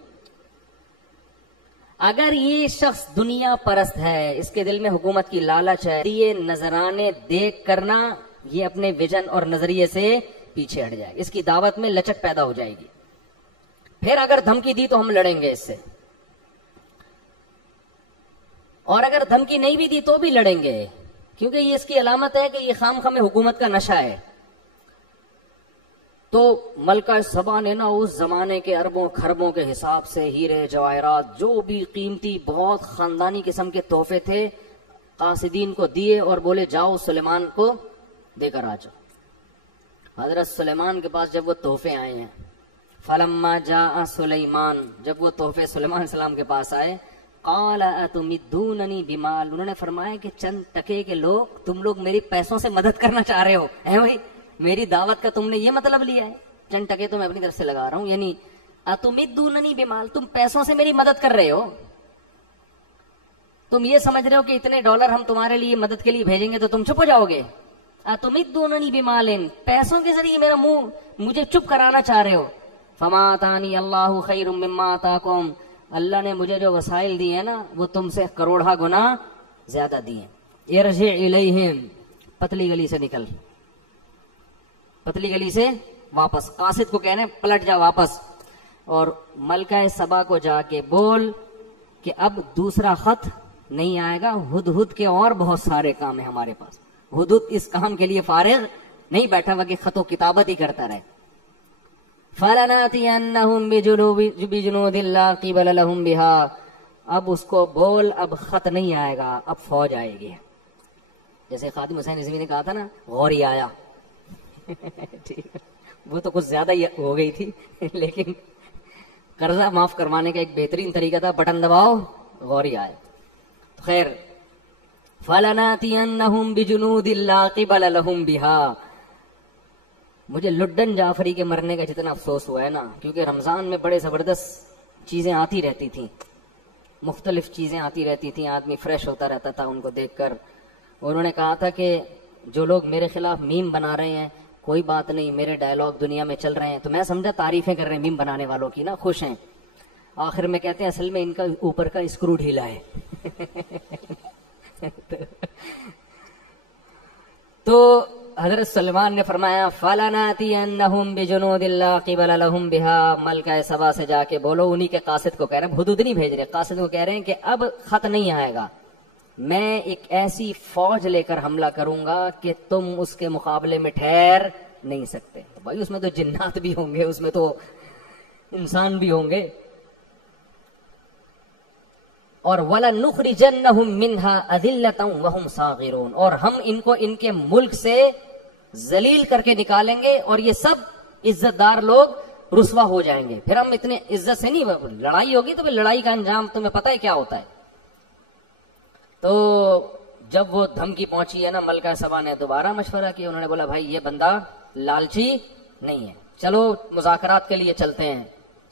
اگر یہ شخص دنیا پرست ہے, اس کے دل میں حکومت کی لالچ ہے, یہ نذرانے دیکھ کرنا یہ اپنے ویژن اور نظریے سے پیچھے ہٹ جائے گا, اس کی دعوت میں لچک پیدا ہو جائے گی. پھر اگر دھمکی دی تو ہم لڑیں گے اس سے, اور اگر دھمکی نہیں بھی دی تو بھی لڑیں گے, کیونکہ یہ اس کی علامت ہے کہ یہ خام خواہ میں حکومت کا نشہ ہے. تو ملکہ سبا نے نا اس زمانے کے اربوں خربوں کے حساب سے ہیرے جواہرات جو بھی قیمتی بہت خاندانی قسم کے تحفے تھے قاصدین کو دیے, اور بولے جاؤ سلیمان کو دے کر آ جاؤ. حضرت سلیمان کے پاس جب وہ تحفے آئے ہیں, فلما جاء سلیمان, جب وہ تحفے سلیمان علیہ السلام کے پاس آئے, قال اتمدوننی بمال, انہوں نے فرمایا کہ چند ٹکے کے لوگ, تم لوگ میری پیسوں سے مدد کرنا چاہ رہے ہو, اے بھائی میری دعوت کا تم نے یہ مطلب لیا ہے, چند ٹکے تو میں اپنی طرف سے لگا رہا ہوں, یعنی اتمدوننی بمال, تم پیسوں سے میری مدد کر رہے ہو, تم یہ سمجھ رہے ہو کہ اتنے ڈالر ہم تمہارے لیے مدد کے لیے بھیجیں گے تو تم چپ ہو جاؤ گے. اتمدوننی بمال, پیسوں کے ذریعے میرا منہ مجھے چپ کرانا چاہ رہے ہو. فما آتانی اللہ خیر مما آتاکم, اللہ نے مجھے جو وسائل دیے ہیں نا وہ تم سے کروڑہ گنا زیادہ دیے. ارجع الیہم, پتلی گلی سے نکل, پتلی گلی سے واپس, قاصد کو کہنے پلٹ جا واپس, اور ملکہ سبا کو جا کے بول کہ اب دوسرا خط نہیں آئے گا, ہدہد کے اور بہت سارے کام ہیں ہمارے پاس. ہدہد اس کام کے لیے فارغ نہیں بیٹھا ہوا کہ خط و کتابت ہی کرتا رہے. فَلَنَأْتِيَنَّهُمْ بِجُنُودٍ لَا قِبَلَ لَهُمْ بِهَا, اب اس کو بول اب خط نہیں آئے گا, اب فوج آئے گی. جیسے خادم حسین رضوی نے کہا تھا نا, غوری آیا, وہ تو کچھ زیادہ ہی ہو گئی تھی, لیکن قرضہ معاف کروانے کا ایک بہترین طریقہ تھا, بٹن دباؤ غوری آئے. خیر, فَلَنَأْتِيَنَّهُمْ بِجُنُودٍ لَا قِبَلَ لَهُمْ بِهَا. مجھے لڈن جعفری کے مرنے کا جتنا افسوس ہوا ہے نا, کیونکہ رمضان میں بڑے زبردست چیزیں آتی رہتی تھیں, مختلف چیزیں آتی رہتی تھیں, آدمی فریش ہوتا رہتا تھا ان کو دیکھ کر. انہوں نے کہا تھا کہ جو لوگ میرے خلاف میم بنا رہے ہیں کوئی بات نہیں, میرے ڈائلاگ دنیا میں چل رہے ہیں, تو میں سمجھا تعریفیں کر رہے ہیں میم بنانے والوں کی نا, خوش ہیں. آخر میں کہتے ہیں اصل میں ان کا اوپر کا اسکرو ڈھیلا ہے. تو حضرت سلمان نے فرمایا فَلَنَأْتِيَنَّهُمْ بِجُنُودٍ لَا قِبَلَ لَهُمْ بِهَا, ملکہ سبا سے جا کے بولو, انہی کے قاصد کو کہہ رہے ہیں, حدود نہیں بھیج رہے, قاصد کو کہہ رہے ہیں کہ اب خط نہیں آئے گا, میں ایک ایسی فوج لے کر حملہ کروں گا کہ تم اس کے مقابلے میں ٹھہر نہیں سکتے. بھائی اس میں تو جنات بھی ہوں گے, اس میں تو انسان بھی ہوں گے. اور وَلَنُخْرِجَنَّهُمْ مِنْهَا أَذِلَّةً وَهُمْ صَاغِرُونَ, اور ہم ان کو ان کے ملک سے ذلیل کر کے نکالیں گے, اور یہ سب عزت دار لوگ رسوا ہو جائیں گے. پھر ہم اتنے عزت سے نہیں, لڑائی ہوگی تو پھر لڑائی کا انجام تمہیں پتہ ہے کیا ہوتا ہے. تو جب وہ دھمکی پہنچی ہے نا, ملکہ سبا نے دوبارہ مشورہ کیا, انہوں نے بولا بھائی یہ بندہ لالچی نہیں ہے, چلو مذاکرات کے لیے چلتے ہیں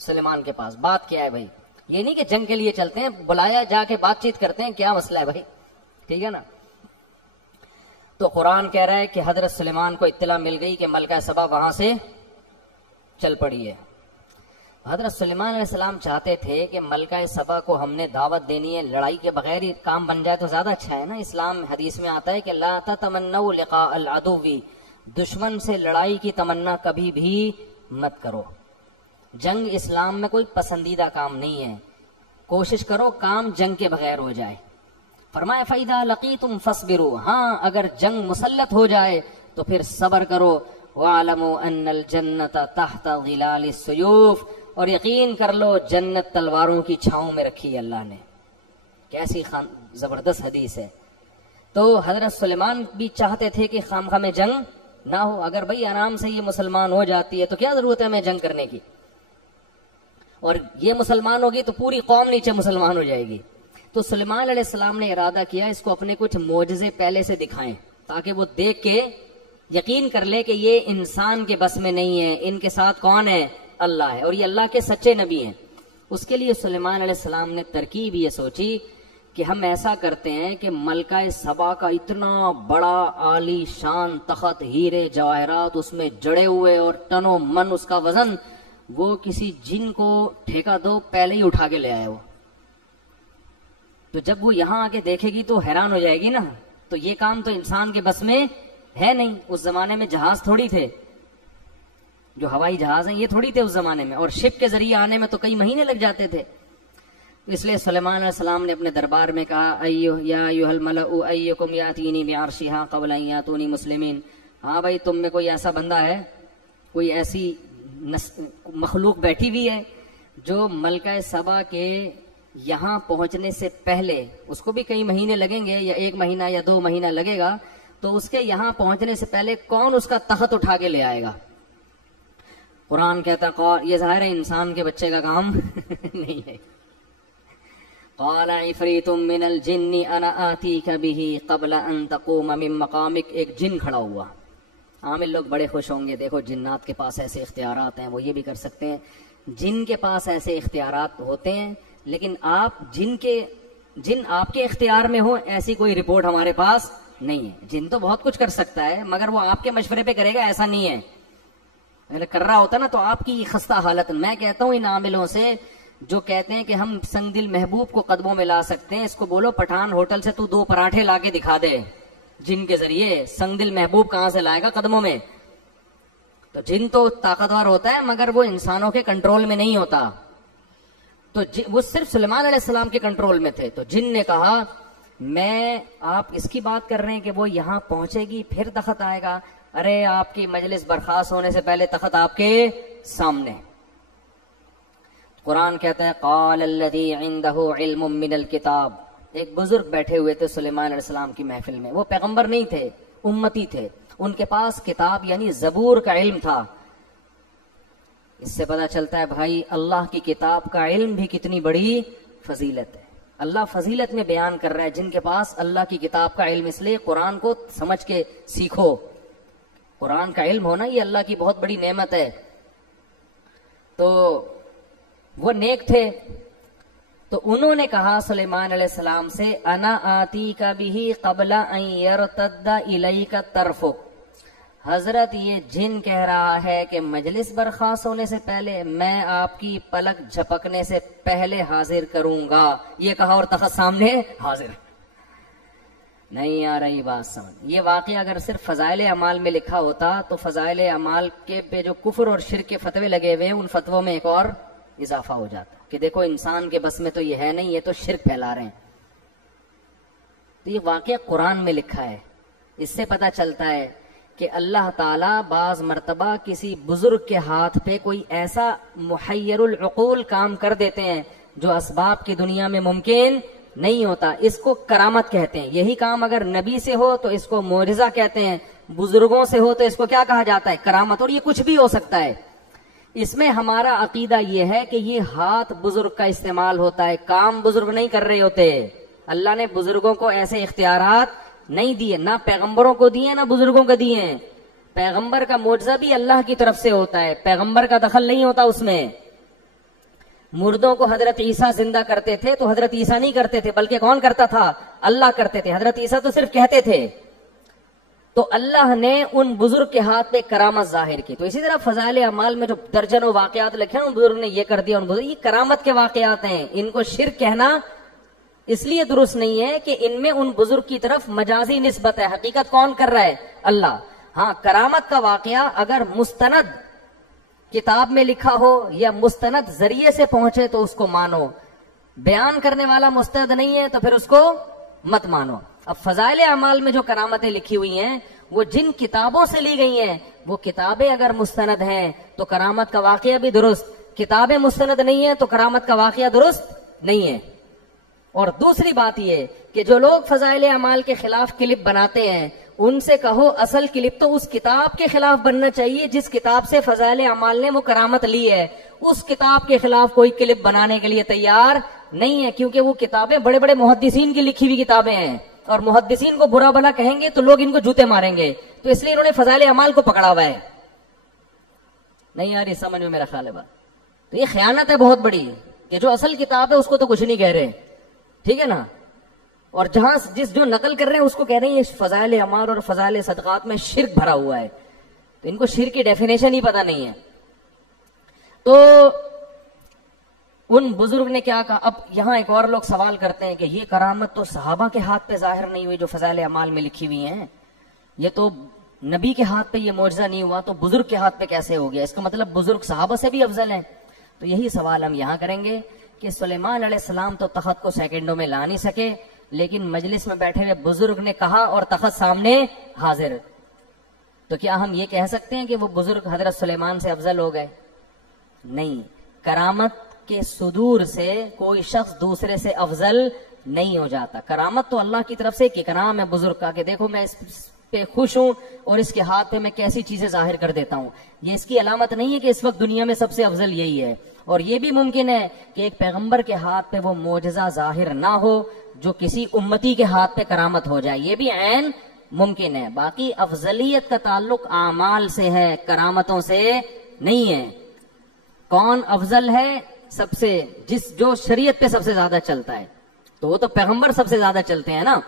سلیمان کے پاس. بات کیا ہے بھائی, یہ نہیں کہ جنگ کے لیے چلتے ہیں, بلایا جا کے بات چیت کرتے ہیں, کیا مسئلہ ہے بھائی, ٹھیک ہے نا. تو قرآن کہہ رہا ہے کہ حضرت سلیمان کو اطلاع مل گئی کہ ملکہ سبا وہاں سے چل پڑی ہے. حضرت سلیمان علیہ السلام چاہتے تھے کہ ملکہ سبا کو ہم نے دعوت دینی ہے, لڑائی کے بغیر ہی کام بن جائے تو زیادہ اچھا ہے نا. اسلام حدیث میں آتا ہے کہ لا تتمنوا لقاء العدو, دشمن سے لڑائی کی تمنا کبھی بھی مت کرو. جنگ اسلام میں کوئی پسندیدہ کام نہیں ہے, کوشش کرو کام جنگ کے بغیر ہو جائے. فرمایا فَإِذَا لَقِيتُمْ فَاصْبِرُوا, ہاں اگر جنگ مسلط ہو جائے تو پھر صبر کرو. وَاعْلَمُوا أَنَّ الْجَنَّةَ تَحْتَ ظِلَالِ السُّيُوفِ, اور یقین کر لو جنت تلواروں کی چھاؤں میں رکھی ہے اللہ نے. کیسی زبردست حدیث ہے. تو حضرت سلیمان بھی چاہتے تھے کہ خامخواہ میں جنگ نہ ہو. اگر بھئی آرام سے یہ مسلمان ہو جاتی ہے تو کیا ضرورت ہے ہمیں جنگ کرنے کی, اور یہ مسلمان ہوگی تو پوری قوم نیچے مسلمان ہو جائے گی. تو سلیمان علیہ السلام نے ارادہ کیا اس کو اپنے کچھ معجزے پہلے سے دکھائیں, تاکہ وہ دیکھ کے یقین کر لے کہ یہ انسان کے بس میں نہیں ہے, ان کے ساتھ کون ہے, اللہ ہے, اور یہ اللہ کے سچے نبی ہیں. اس کے لیے سلیمان علیہ السلام نے ترکیب یہ سوچی کہ ہم ایسا کرتے ہیں کہ ملکہ سبا کا اتنا بڑا عالی شان تخت, ہیرے جواہرات اس میں جڑے ہوئے اور ٹنوں من اس کا وزن, وہ کسی جن کو ٹھیکہ دو پہلے ہی اٹھا کے لے آئے وہ. تو جب وہ یہاں آ کے دیکھے گی تو حیران ہو جائے گی نا. تو یہ کام تو انسان کے بس میں ہے نہیں. اس زمانے میں جہاز تھوڑی تھے، جو ہوائی جہاز ہیں یہ تھوڑی تھے اس زمانے میں، اور شپ کے ذریعے آنے میں تو کئی مہینے لگ جاتے تھے. اس لیے سلیمان علیہ السلام نے اپنے دربار میں کہا یا ایھا الملأ ایکم یاتینی بعرشھا قبل ان یاتونی مسلمین. ہاں بھائی، تم میں کوئی ایسا بندہ ہے، کوئی ایسی مخلوق بیٹھی ہوئی ہے جو ملکہ سبا کے یہاں پہنچنے سے پہلے، اس کو بھی کئی مہینے لگیں گے یا 1 مہینہ یا 2 مہینہ لگے گا، تو اس کے یہاں پہنچنے سے پہلے کون اس کا تخت اٹھا کے لے آئے گا؟ قرآن کہتا ہے یہ ظاہر ہے انسان کے بچے کا کام نہیں ہے. قال عفریت من الجن انا آتیک بہ قبل ان تقوم من مقامک. ایک جن کھڑا ہوا. عامل لوگ بڑے خوش ہوں گے، دیکھو جنات کے پاس ایسے اختیارات ہیں، وہ یہ بھی کر سکتے ہیں. جن کے پاس ایسے اختیارات ہوتے ہیں، لیکن جن آپ کے اختیار میں ہو ایسی کوئی رپورٹ ہمارے پاس نہیں ہے. جن تو بہت کچھ کر سکتا ہے، مگر وہ آپ کے مشورے پہ کرے گا ایسا نہیں ہے. اگر کر رہا ہوتا نا تو آپ کی خستہ حالت. میں کہتا ہوں ان عاملوں سے جو کہتے ہیں کہ ہم سنگ دل محبوب کو قدموں میں لا سکتے ہیں، اس کو بولو پٹھان ہوٹل سے تو 2 پراٹھے لا کے دکھا دے. جن کے ذریعے سنگ دل محبوب کہاں سے لائے گا قدموں میں؟ تو جن تو طاقتور ہوتا ہے مگر وہ انسانوں کے کنٹرول میں نہیں ہوتا. تو وہ صرف سلیمان علیہ السلام کے کنٹرول میں تھے. تو جن نے کہا میں آپ اس کی بات کر رہے ہیں کہ وہ یہاں پہنچے گی پھر تخت آئے گا. ارے آپ کی مجلس برخاست ہونے سے پہلے تخت آپ کے سامنے. قرآن کہتا ہے قال الذی عنده علم من الکتاب. ایک بزرگ بیٹھے ہوئے تھے سلیمان علیہ السلام کی محفل میں. وہ پیغمبر نہیں تھے، امتی تھے. ان کے پاس کتاب یعنی زبور کا علم تھا. اس سے پتہ چلتا ہے بھائی اللہ کی کتاب کا علم بھی کتنی بڑی فضیلت ہے. اللہ فضیلت میں بیان کر رہا ہے جن کے پاس اللہ کی کتاب کا علم. اس لیے قرآن کو سمجھ کے سیکھو. قرآن کا علم ہونا یہ اللہ کی بہت بڑی نعمت ہے. تو وہ نیک تھے. تو انہوں نے کہا سلیمان علیہ السلام سے انا آتی کا بھی قبل ان یرتد الیک طرفک. حضرت یہ جن کہہ رہا ہے کہ مجلس برخاست ہونے سے پہلے میں آپ کی پلک جھپکنے سے پہلے حاضر کروں گا. یہ کہا اور تخت سامنے حاضر. نہیں آ رہی بات سمجھ. یہ واقعہ اگر صرف فضائل اعمال میں لکھا ہوتا تو فضائل اعمال کے پہ جو کفر اور شرک کے فتوے لگے ہوئے ہیں ان فتووں میں ایک اور اضافہ ہو جاتا کہ دیکھو انسان کے بس میں تو یہ ہے نہیں، یہ تو شرک پھیلا رہے ہیں. تو یہ واقعہ قرآن میں لکھا ہے. اس سے پتہ چلتا ہے کہ اللہ تعالیٰ بعض مرتبہ کسی بزرگ کے ہاتھ پہ کوئی ایسا محیر العقول کام کر دیتے ہیں جو اسباب کی دنیا میں ممکن نہیں ہوتا. اس کو کرامت کہتے ہیں. یہی کام اگر نبی سے ہو تو اس کو معجزہ کہتے ہیں، بزرگوں سے ہو تو اس کو کیا کہا جاتا ہے؟ کرامت. اور یہ کچھ بھی ہو سکتا ہے. اس میں ہمارا عقیدہ یہ ہے کہ یہ ہاتھ بزرگ کا استعمال ہوتا ہے، کام بزرگ نہیں کر رہے ہوتے. اللہ نے بزرگوں کو ایسے اختیارات نہیں دیے، نہ پیغمبروں کو دیے نہ بزرگوں کو دیے ہیں. پیغمبر کا معجزہ بھی اللہ کی طرف سے ہوتا ہے، پیغمبر کا دخل نہیں ہوتا اس میں. مردوں کو حضرت عیسیٰ زندہ کرتے تھے تو حضرت عیسیٰ نہیں کرتے تھے، بلکہ کون کرتا تھا؟ اللہ کرتے تھے. حضرت عیسیٰ تو صرف کہتے تھے. تو اللہ نے ان بزرگ کے ہاتھ پہ کرامت ظاہر کی. تو اسی طرح فضائل اعمال میں جو درجنوں واقعات لکھے ہیں ان بزرگ نے یہ کر دیا، ان بزرگ، یہ کرامت کے واقعات ہیں. ان کو شرک کہنا اس لیے درست نہیں ہے کہ ان میں ان بزرگ کی طرف مجازی نسبت ہے. حقیقت کون کر رہا ہے؟ اللہ. ہاں، کرامت کا واقعہ اگر مستند کتاب میں لکھا ہو یا مستند ذریعے سے پہنچے تو اس کو مانو. بیان کرنے والا مستند نہیں ہے تو پھر اس کو مت مانو. اب فضائل اعمال میں جو کرامتیں لکھی ہوئی ہیں وہ جن کتابوں سے لی گئی ہیں، وہ کتابیں اگر مستند ہیں تو کرامت کا واقعہ بھی درست. کتابیں مستند نہیں ہیں تو کرامت کا واقعہ درست نہیں ہے. اور دوسری بات یہ کہ جو لوگ فضائل اعمال کے خلاف کلپ بناتے ہیں ان سے کہو اصل کلپ تو اس کتاب کے خلاف بننا چاہیے جس کتاب سے فضائل اعمال نے وہ کرامت لی ہے. اس کتاب کے خلاف کوئی کلپ بنانے کے لیے تیار نہیں ہے، کیونکہ وہ کتابیں بڑے بڑے محدثین کی لکھی ہوئی کتابیں ہیں، اور محدثین کو برا بھلا کہیں گے تو لوگ ان کو جوتے ماریں گے. تو اس لیے انہوں نے فضائل اعمال کو پکڑا ہوا ہے. نہیں یار، یہ سمجھ میں میرا خیال ہے بات. تو یہ خیانت ہے بہت بڑی کہ جو اصل کتاب ہے اس کو تو کچھ نہیں کہہ رہے، ٹھیک ہے نا، اور جہاں جو نقل کر رہے ہیں اس کو کہہ رہے ہیں فضائل اعمال اور فضائل صدقات میں شرک بھرا ہوا ہے. تو ان کو شرک کی ڈیفینیشن ہی پتہ نہیں ہے. تو ان بزرگ نے کیا کہا. اب یہاں ایک اور لوگ سوال کرتے ہیں کہ یہ کرامت تو صحابہ کے ہاتھ پہ ظاہر نہیں ہوئی جو فضائل اعمال میں لکھی ہوئی ہیں, یہ تو نبی کے ہاتھ پہ یہ معجزہ نہیں ہوا, تو بزرگ کے ہاتھ پہ کیسے ہو گیا؟ اس کا مطلب بزرگ صحابہ سے بھی افضل ہیں. تو یہی سوال ہم یہاں کریں گے کہ سلیمان علیہ السلام تو تخت کو سیکنڈوں میں لا نہیں سکے, لیکن مجلس میں بیٹھے ہوئے بزرگ نے کہا اور تخت سامنے حاضر. تو کیا ہم یہ کہہ سکتے ہیں کہ وہ بزرگ حضرت سلیمان سے افضل ہو گئے؟ نہیں. کرامت کے صدور سے کوئی شخص دوسرے سے افضل نہیں ہو جاتا. کرامت تو اللہ کی طرف سے ایک اکرام ہے بزرگ کا کہ دیکھو میں اس پہ خوش ہوں اور اس کے ہاتھ پہ میں کیسی چیزیں ظاہر کر دیتا ہوں. یہ اس کی علامت نہیں ہے کہ اس وقت دنیا میں سب سے افضل یہی ہے. اور یہ بھی ممکن ہے کہ ایک پیغمبر کے ہاتھ پہ وہ معجزہ ظاہر نہ ہو جو کسی امتی کے ہاتھ پہ کرامت ہو جائے, یہ بھی عین ممکن ہے. باقی افضلیت کا تعلق اعمال سے ہے, کرامتوں سے نہیں ہے. کون افضل ہے سب سے؟ جو شریعت پہ سب سے زیادہ چلتا ہے, تو وہ تو پیغمبر سب سے زیادہ چلتے ہیں نا.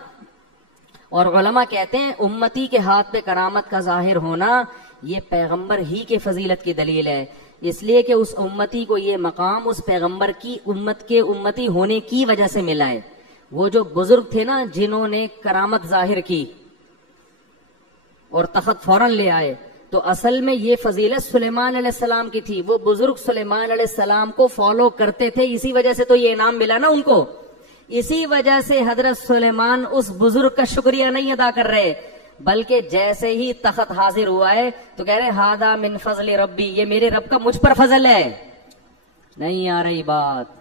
اور علماء کہتے ہیں امتی کے ہاتھ پہ کرامت کا ظاہر ہونا یہ پیغمبر ہی کے فضیلت کی دلیل ہے, اس لیے کہ اس امتی کو یہ مقام اس پیغمبر کی امت کے امتی ہونے کی وجہ سے ملا ہے. وہ جو بزرگ تھے نا جنہوں نے کرامت ظاہر کی اور تخت فوراً لے آئے, تو اصل میں یہ فضیلت سلیمان علیہ السلام کی تھی. وہ بزرگ سلیمان علیہ السلام کو فالو کرتے تھے, اسی وجہ سے تو یہ انعام ملا نا ان کو. اسی وجہ سے حضرت سلیمان اس بزرگ کا شکریہ نہیں ادا کر رہے, بلکہ جیسے ہی تخت حاضر ہوا ہے تو کہہ رہے ہاذا من فضل ربی, یہ میرے رب کا مجھ پر فضل ہے. نہیں آ رہی بات؟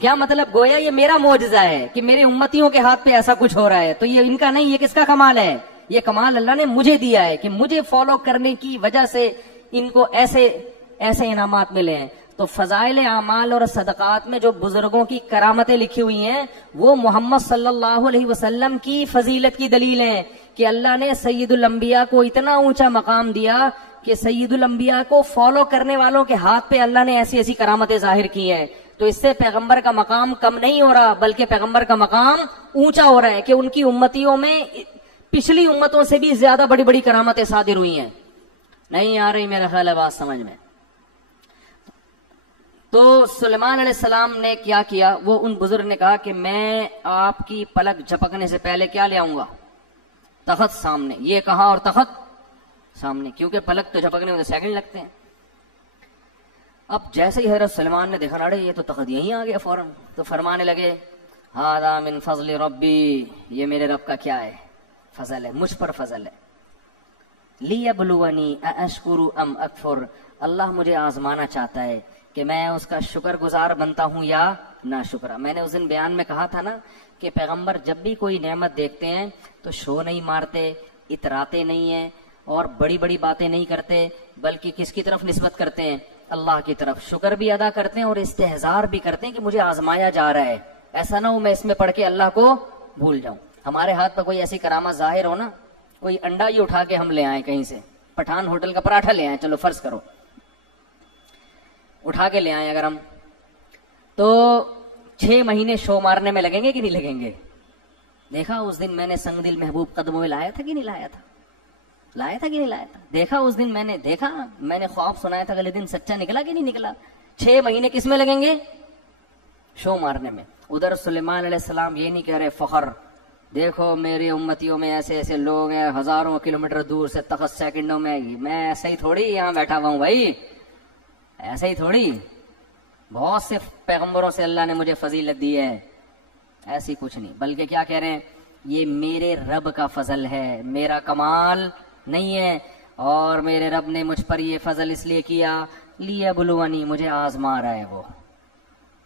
کیا مطلب؟ گویا یہ میرا معجزہ ہے کہ میرے امتیوں کے ہاتھ پہ ایسا کچھ ہو رہا ہے, تو یہ ان کا نہیں, یہ کس کا کمال ہے؟ یہ کمال اللہ نے مجھے دیا ہے کہ مجھے فالو کرنے کی وجہ سے ان کو ایسے ایسے انعامات ملے ہیں. تو فضائل اعمال اور صدقات میں جو بزرگوں کی کرامتیں لکھی ہوئی ہیں وہ محمد صلی اللہ علیہ وسلم کی فضیلت کی دلیل ہیں کہ اللہ نے سید الانبیاء کو اتنا اونچا مقام دیا کہ سید الانبیاء کو فالو کرنے والوں کے ہاتھ پہ اللہ نے ایسی ایسی کرامتیں ظاہر کی ہیں. تو اس سے پیغمبر کا مقام کم نہیں ہو رہا, بلکہ پیغمبر کا مقام اونچا ہو رہا ہے کہ ان کی امتیوں میں پچھلی امتوں سے بھی زیادہ بڑی بڑی کرامتیں صادر ہوئی ہیں. نہیں آ رہی میرا خیال ہے بات سمجھ میں؟ تو سلیمان علیہ السلام نے کیا کیا؟ وہ ان بزرگ نے کہا کہ میں آپ کی پلک جھپکنے سے پہلے کیا لے آؤں گا؟ تخت سامنے. یہ کہا اور تخت سامنے, کیونکہ پلک تو جھپکنے میں سیکنڈ لگتے ہیں. اب جیسے ہی حضرت سلیمان نے دیکھا اڑے یہ تو تخت یہیں آ گیا فوراً, تو فرمانے لگے ھذا من فضل ربی, یہ میرے رب کا کیا ہے؟ فضل ہے, مجھ پر فضل ہے. لیبلونی ااشکر ام اکفر, اللہ مجھے آزمانا چاہتا ہے کہ میں اس کا شکر گزار بنتا ہوں یا ناشکرا. میں نے اس دن بیان میں کہا تھا نا کہ پیغمبر جب بھی کوئی نعمت دیکھتے ہیں تو شو نہیں مارتے, اتراتے نہیں ہیں اور بڑی بڑی باتیں نہیں کرتے, بلکہ کس کی طرف نسبت کرتے ہیں؟ اللہ کی طرف. شکر بھی ادا کرتے ہیں اور استحضار بھی کرتے ہیں کہ مجھے آزمایا جا رہا ہے, ایسا نہ ہو میں اس میں پڑھ کے اللہ کو بھول جاؤں. ہمارے ہاتھ پہ کوئی ایسی کرامت ظاہر ہو نا, کوئی انڈا ہی اٹھا کے ہم لے آئیں کہیں سے, پٹھان ہوٹل کا پراٹھا لے آئیں, چلو فرض کرو اٹھا کے لے آئیں اگر ہم, تو 6 مہینے شو مارنے میں لگیں گے کہ نہیں لگیں گے؟ دیکھا اس دن میں نے سنگ دل محبوب قدموں میں لایا تھا کہ نہیں لایا تھا؟ لایا تھا کہ نہیں لایا تھا؟ دیکھا اس دن میں نے خواب سنایا تھا, اگلے دن سچا نکلا کہ نہیں نکلا؟ 6 مہینے کس میں لگیں گے؟ شو مارنے میں. ادھر سلیمان علیہ السلام یہ نہیں کہہ رہے فخر, دیکھو میری امتیوں میں ایسے ایسے لوگ ہیں ہزاروں کلومیٹر دور سے, تخت سیکنڈوں میں, میں ایسا ہی تھوڑی یہاں بیٹھا ہوا ہوں بھائی, ایسا ہی تھوڑی, بہت سے پیغمبروں سے اللہ نے مجھے فضیلت دی ہے, ایسی کچھ نہیں. بلکہ کیا کہہ رہے ہیں؟ یہ میرے رب کا فضل ہے, میرا کمال نہیں ہے, اور میرے رب نے مجھ پر یہ فضل اس لیے کیا لیبلونی, مجھے آزما رہا ہے وہ.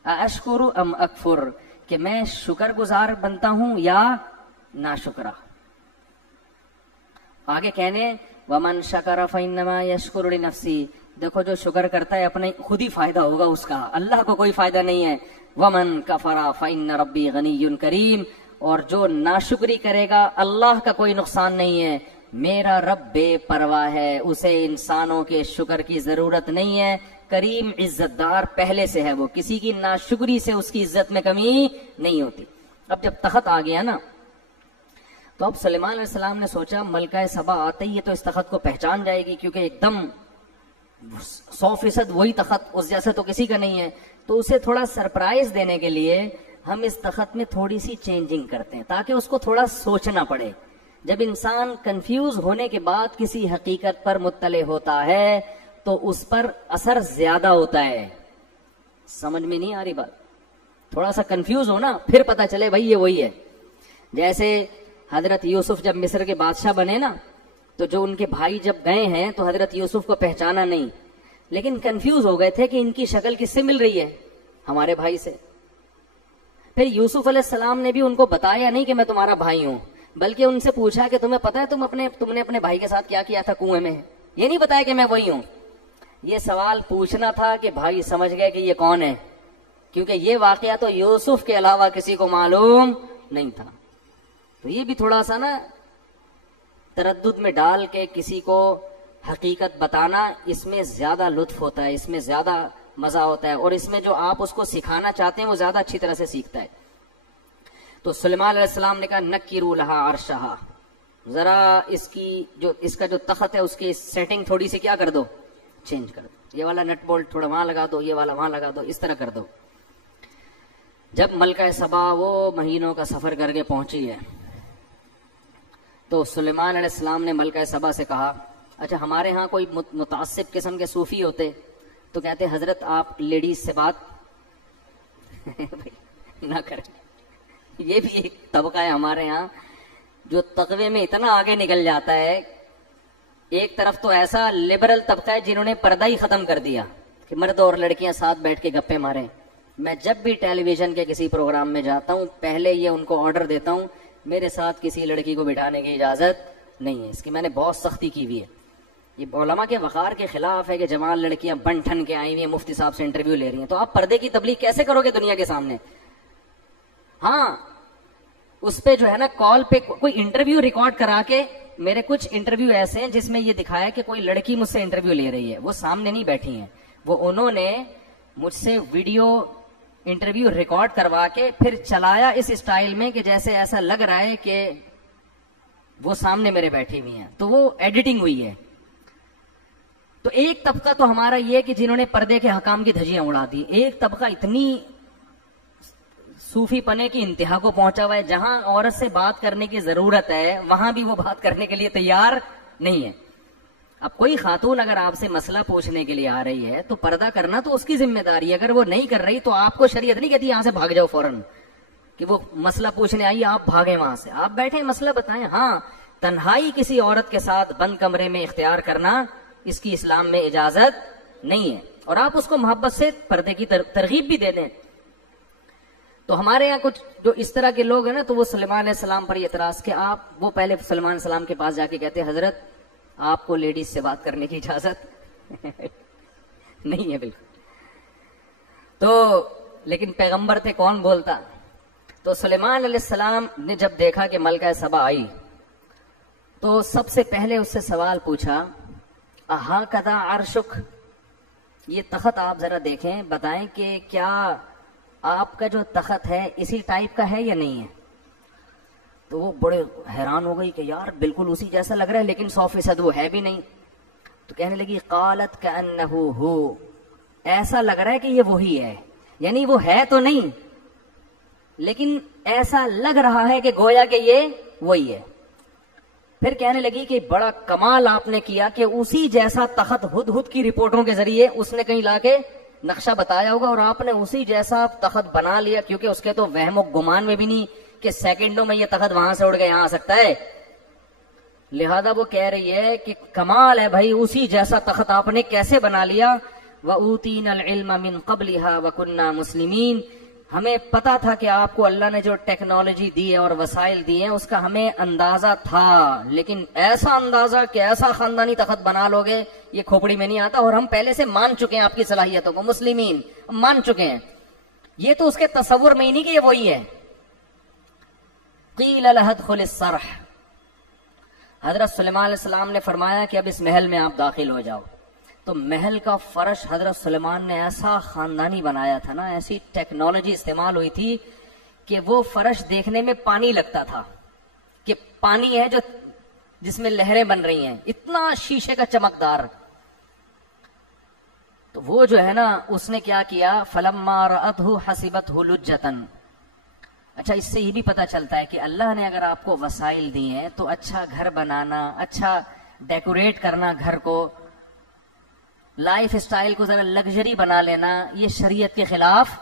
اشکر ام اکفر, کہ میں شکر گزار بنتا ہوں یا ناشکرا. آگے کہنے ومن شکر فانما یشکر لنفسی, دیکھو جو شکر کرتا ہے اپنے خود ہی فائدہ ہوگا اس کا, اللہ کو کوئی فائدہ نہیں ہے. ومن کفر فان ربی غنی کریم, اور جو ناشکری کرے گا اللہ کا کوئی نقصان نہیں ہے, میرا رب بے پرواہ ہے, اسے انسانوں کے شکر کی ضرورت نہیں ہے, کریم عزت دار پہلے سے ہے, وہ کسی کی ناشکری سے اس کی عزت میں کمی نہیں ہوتی. اب جب تخت آ گیا نا, تو اب سلیمان علیہ السلام نے سوچا ملکہ سبا آتے ہی تو اس تخت کو پہچان جائے گی, کیونکہ ایک دم 100% وہی تخت، اس جیسا تو کسی کا نہیں ہے. تو اسے تھوڑا سرپرائز دینے کے لیے ہم اس تخت میں تھوڑی سی چینجنگ کرتے ہیں تاکہ اس کو تھوڑا سوچنا پڑے. جب انسان کنفیوز ہونے کے بعد کسی حقیقت پر مطلع ہوتا ہے تو اس پر اثر زیادہ ہوتا ہے. سمجھ میں نہیں آ رہی بات؟ تھوڑا سا کنفیوز ہونا پھر پتا چلے بھائی یہ وہی ہے. جیسے حضرت یوسف جب مصر کے بادشاہ بنے نا، تو جو ان کے بھائی جب گئے ہیں تو حضرت یوسف کو پہچانا نہیں، لیکن کنفیوز ہو گئے تھے کہ ان کی شکل کس سے مل رہی ہے؟ ہمارے بھائی سے. پھر یوسف علیہ السلام نے بھی ان کو بتایا نہیں کہ میں تمہارا بھائی ہوں، بلکہ ان سے پوچھا کہ تمہیں پتا ہے تم نے اپنے بھائی کے ساتھ کیا کیا تھا کنویں میں؟ یہ نہیں بتایا کہ میں وہی ہوں. یہ سوال پوچھنا تھا کہ بھائی سمجھ گئے کہ یہ کون ہے، کیونکہ یہ واقعہ تو یوسف کے علاوہ کسی کو معلوم نہیں تھا. تو یہ بھی تھوڑا سا نا تردد میں ڈال کے کسی کو حقیقت بتانا، اس میں زیادہ لطف ہوتا ہے، اس میں زیادہ مزہ ہوتا ہے، اور اس میں جو آپ اس کو سکھانا چاہتے ہیں وہ زیادہ اچھی طرح سے سیکھتا ہے. تو سلیمان علیہ السلام نے کہا نکروا لہا عرشہا، ذرا اس کا جو تخت ہے اس کی سیٹنگ تھوڑی سی کیا کر دو، چینج کر دو. یہ والا نٹ بولٹ تھوڑا وہاں لگا دو، یہ والا وہاں لگا دو، اس طرح کر دو. جب ملکہ سبا وہ مہینوں کا سفر کر کے پہنچی ہے تو سلیمان علیہ السلام نے ملکہ سبا سے کہا اچھا ہمارے ہاں کوئی متعصب قسم کے صوفی ہوتے تو کہتے حضرت آپ لیڈیز سے بات نہ کریں. یہ بھی ایک طبقہ ہے ہمارے ہاں جو تقوی میں اتنا آگے نکل جاتا ہے. ایک طرف تو ایسا لبرل طبقہ ہے جنہوں نے پردہ ہی ختم کر دیا کہ مرد اور لڑکیاں ساتھ بیٹھ کے گپے ماریں. میں جب بھی ٹیلی ویژن کے کسی پروگرام میں جاتا ہوں پہلے یہ ان کو آرڈر دیتا ہوں میرے ساتھ کسی لڑکی کو بٹھانے کی اجازت نہیں ہے. اس کی میں نے بہت سختی کی ہوئی ہے. یہ علماء کے وقار کے خلاف ہے کہ جوان لڑکیاں بن ٹھن کے آئی ہوئی ہیں مفتی صاحب سے انٹرویو لے رہی ہیں. تو آپ پردے کی تبلیغ کیسے کرو گے دنیا کے سامنے؟ ہاں اس پہ جو ہے نا کال پہ کوئی انٹرویو ریکارڈ کرا کے، میرے کچھ انٹرویو ایسے ہیں جس میں یہ دکھایا کہ کوئی لڑکی مجھ سے انٹرویو لے رہی ہے، وہ سامنے نہیں بیٹھی ہیں، وہ انہوں نے مجھ سے ویڈیو انٹرویو ریکارڈ کروا کے پھر چلایا اس اسٹائل میں کہ جیسے ایسا لگ رہا ہے کہ وہ سامنے میرے بیٹھی ہوئی ہیں. تو وہ ایڈیٹنگ ہوئی ہے. تو ایک طبقہ تو ہمارا یہ کہ جنہوں نے پردے کے حکام کی دھجیاں اڑا دی. ایک طبقہ اتنی صوفی پنے کی انتہا کو پہنچا ہوا ہے جہاں عورت سے بات کرنے کی ضرورت ہے وہاں بھی وہ بات کرنے کے لیے تیار نہیں ہے. اب کوئی خاتون اگر آپ سے مسئلہ پوچھنے کے لیے آ رہی ہے تو پردہ کرنا تو اس کی ذمہ داری ہے. اگر وہ نہیں کر رہی تو آپ کو شریعت نہیں کہتی یہاں سے بھاگ جاؤ فوراً کہ وہ مسئلہ پوچھنے آئی آپ بھاگیں وہاں سے. آپ بیٹھے مسئلہ بتائیں. ہاں تنہائی کسی عورت کے ساتھ بند کمرے میں اختیار کرنا اس کی اسلام میں اجازت نہیں ہے، اور آپ اس کو محبت سے پردے کی ترغیب بھی دے دیں. تو ہمارے یہاں کچھ جو اس طرح کے لوگ ہیں نا تو وہ سلیمان علیہ السلام پر اعتراض کہ وہ پہلے سلیمان علیہ السلام کے پاس جا کے کہتے حضرت آپ کو لیڈیز سے بات کرنے کی اجازت نہیں ہے بالکل. تو لیکن پیغمبر تھے کون بولتا. تو سلیمان علیہ السلام نے جب دیکھا کہ ملکہ سبا آئی تو سب سے پہلے اس سے سوال پوچھا اہا کذا عرشک، یہ تخت آپ ذرا دیکھیں بتائیں کہ کیا آپ کا جو تخت ہے اسی ٹائپ کا ہے یا نہیں ہے. تو وہ بڑے حیران ہو گئی کہ یار بالکل اسی جیسا لگ رہا ہے لیکن 100% وہ ہے بھی نہیں. تو کہنے لگی قالت کأنہ ہو، ایسا لگ رہا ہے کہ یہ وہی ہے، یعنی وہ ہے تو نہیں لیکن ایسا لگ رہا ہے کہ گویا کہ یہ وہی ہے. پھر کہنے لگی کہ بڑا کمال آپ نے کیا کہ اسی جیسا تخت ہدہد کی رپورٹوں کے ذریعے اس نے کہیں لا کے نقشہ بتایا ہوگا اور آپ نے اسی جیسا تخت بنا لیا، کیونکہ اس کے تو وہم و گمان میں بھی نہیں کہ سیکنڈوں میں یہ تخت وہاں سے اڑ کے یہاں آ سکتا ہے. لہذا وہ کہہ رہی ہے کہ کمال ہے بھائی، اسی جیسا تخت آپ نے کیسے بنا لیا. وَأُوتِينَا الْعِلْمَ مِنْ قَبْلِهَا وَكُنَّا مُسْلِمِينَ، ہمیں پتا تھا کہ آپ کو اللہ نے جو ٹیکنالوجی دی ہے اور وسائل دیے ہیں اس کا ہمیں اندازہ تھا، لیکن ایسا اندازہ کہ ایسا خاندانی تخت بنا لو گے یہ کھوپڑی میں نہیں آتا، اور ہم پہلے سے مان چکے ہیں آپ کی صلاحیتوں کو، مسلمین مان چکے ہیں. یہ تو اس کے تصور میں ہی نہیں کہ یہ وہی ہے. قیل لها ادخل الصرح، حضرت سلیمان علیہ السلام نے فرمایا کہ اب اس محل میں آپ داخل ہو جاؤ. تو محل کا فرش حضرت سلیمان نے ایسا خاندانی بنایا تھا نا، ایسی ٹیکنالوجی استعمال ہوئی تھی کہ وہ فرش دیکھنے میں پانی لگتا تھا کہ پانی ہے جس میں لہریں بن رہی ہیں، اتنا شیشے کا چمکدار. تو وہ جو ہے نا اس نے کیا کیا، فلما رأته حسبته لجة. اچھا اس سے یہ بھی پتا چلتا ہے کہ اللہ نے اگر آپ کو وسائل دی ہیں تو اچھا گھر بنانا، اچھا ڈیکوریٹ کرنا گھر کو، لائف اسٹائل کو ذرا لگژری بنا لینا، یہ شریعت کے خلاف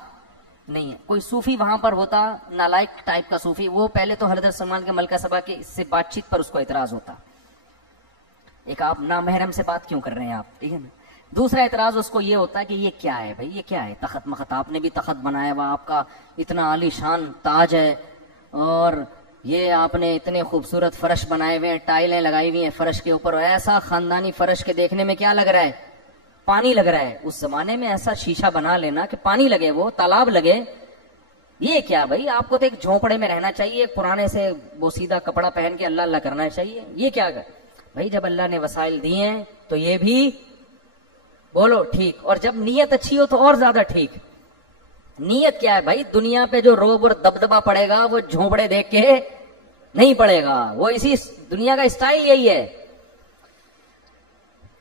نہیں ہے. کوئی صوفی وہاں پر ہوتا، نالائق ٹائپ کا صوفی، وہ پہلے تو حضرت سلمان کے ملکہ سبا کی سے بات چیت پر اس کو اعتراض ہوتا، ایک آپ نامحرم سے بات کیوں کر رہے ہیں آپ، ٹھیک ہے نا. دوسرا اعتراض اس کو یہ ہوتا ہے کہ یہ کیا ہے بھائی، یہ کیا ہے تخت مخت، آپ نے بھی تخت بنایا ہوا، آپ کا اتنا عالی شان تاج ہے، اور یہ آپ نے اتنے خوبصورت فرش بنائے ہوئے ہیں، ٹائلیں لگائی ہوئی ہیں فرش کے اوپر، ایسا خاندانی فرش کے دیکھنے میں کیا لگ رہا ہے، پانی لگ رہا ہے. اس زمانے میں ایسا شیشہ بنا لینا کہ پانی لگے، وہ تالاب لگے، یہ کیا بھائی، آپ کو تو ایک جھونپڑے میں رہنا چاہیے، ایک پرانے سے بوسیدہ کپڑا پہن کے اللہ اللہ کرنا چاہیے، یہ کیا ہے بھائی. جب اللہ نے وسائل دیے ہیں تو یہ بھی بولو ٹھیک، اور جب نیت اچھی ہو تو اور زیادہ ٹھیک. نیت کیا ہے بھائی، دنیا پہ جو روب اور دبدبا پڑے گا وہ جھونپڑے دیکھ کے نہیں پڑے گا، وہ اسی دنیا کا اسٹائل یہی ہے.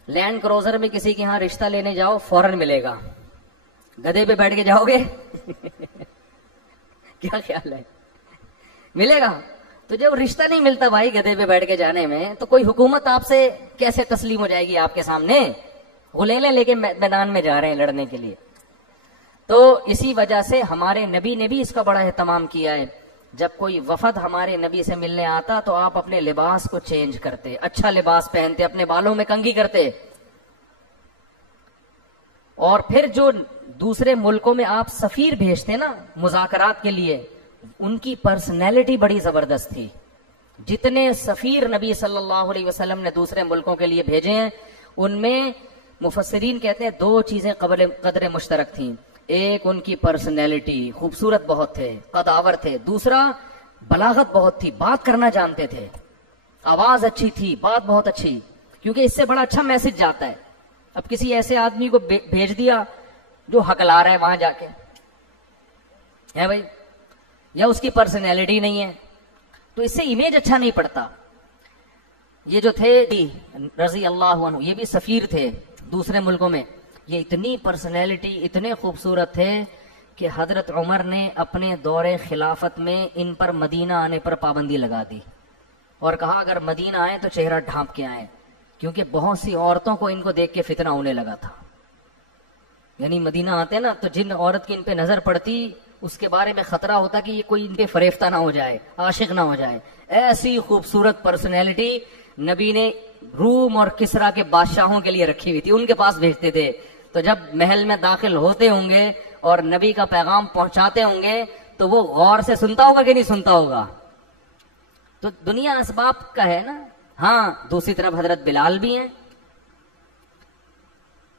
لینڈ کروزر میں کسی کے ہاں رشتہ لینے جاؤ فوراً ملے گا، گدھے پہ بیٹھ کے جاؤ گے کیا خیال ہے، ملے گا؟ تو جب رشتہ نہیں ملتا بھائی گدھے پہ بیٹھ کے جانے میں، تو کوئی حکومت آپ سے کیسے تسلیم ہو جائے گی آپ کے سامنے؟ غلیلیں لے کے میدان میں جا رہے ہیں لڑنے کے لیے. تو اسی وجہ سے ہمارے نبی نے بھی اس کا بڑا اہتمام کیا ہے. جب کوئی وفد ہمارے نبی سے ملنے آتا تو آپ اپنے لباس کو چینج کرتے، اچھا لباس پہنتے، اپنے بالوں میں کنگھی کرتے. اور پھر جو دوسرے ملکوں میں آپ سفیر بھیجتے نا مذاکرات کے لیے، ان کی پرسنالٹی بڑی زبردست تھی. جتنے سفیر نبی صلی اللہ علیہ وسلم نے دوسرے ملکوں کے لیے بھیجے ہیں، ان میں مفسرین کہتے ہیں دو چیزیں قدر مشترک تھیں. ایک ان کی پرسنالٹی، خوبصورت بہت تھے، قداور تھے. دوسرا بلاغت بہت تھی، بات کرنا جانتے تھے، آواز اچھی تھی، بات بہت اچھی، کیونکہ اس سے بڑا اچھا میسج جاتا ہے. اب کسی ایسے آدمی کو بھیج دیا جو حقلا رہا ہے وہاں جا کے ہے بھائی، یا اس کی پرسنالٹی نہیں ہے، تو اس سے امیج اچھا نہیں پڑتا. یہ جو تھے رضی اللہ عنہ، یہ بھی سفیر تھے دوسرے ملکوں میں. یہ اتنی پرسنالٹی، اتنے خوبصورت تھے کہ حضرت عمر نے اپنے دور خلافت میں ان پر مدینہ آنے پر پابندی لگا دی اور کہا اگر مدینہ آئے تو چہرہ ڈھانپ کے آئیں، کیونکہ بہت سی عورتوں کو ان کو دیکھ کے فتنہ ہونے لگا تھا. یعنی مدینہ آتے نا تو جن عورت کی ان پہ نظر پڑتی اس کے بارے میں خطرہ ہوتا کہ یہ کوئی ان پہ فریفتہ نہ ہو جائے، عاشق نہ ہو جائے. ایسی خوبصورت پرسنالٹی نبی نے روم اور کسرا کے بادشاہوں کے لیے رکھی ہوئی تھی، ان کے پاس بھیجتے تھے. تو جب محل میں داخل ہوتے ہوں گے اور نبی کا پیغام پہنچاتے ہوں گے تو وہ غور سے سنتا ہوگا کہ نہیں سنتا ہوگا. تو دنیا اسباب کا ہے نا. ہاں دوسری طرف حضرت بلال بھی ہیں.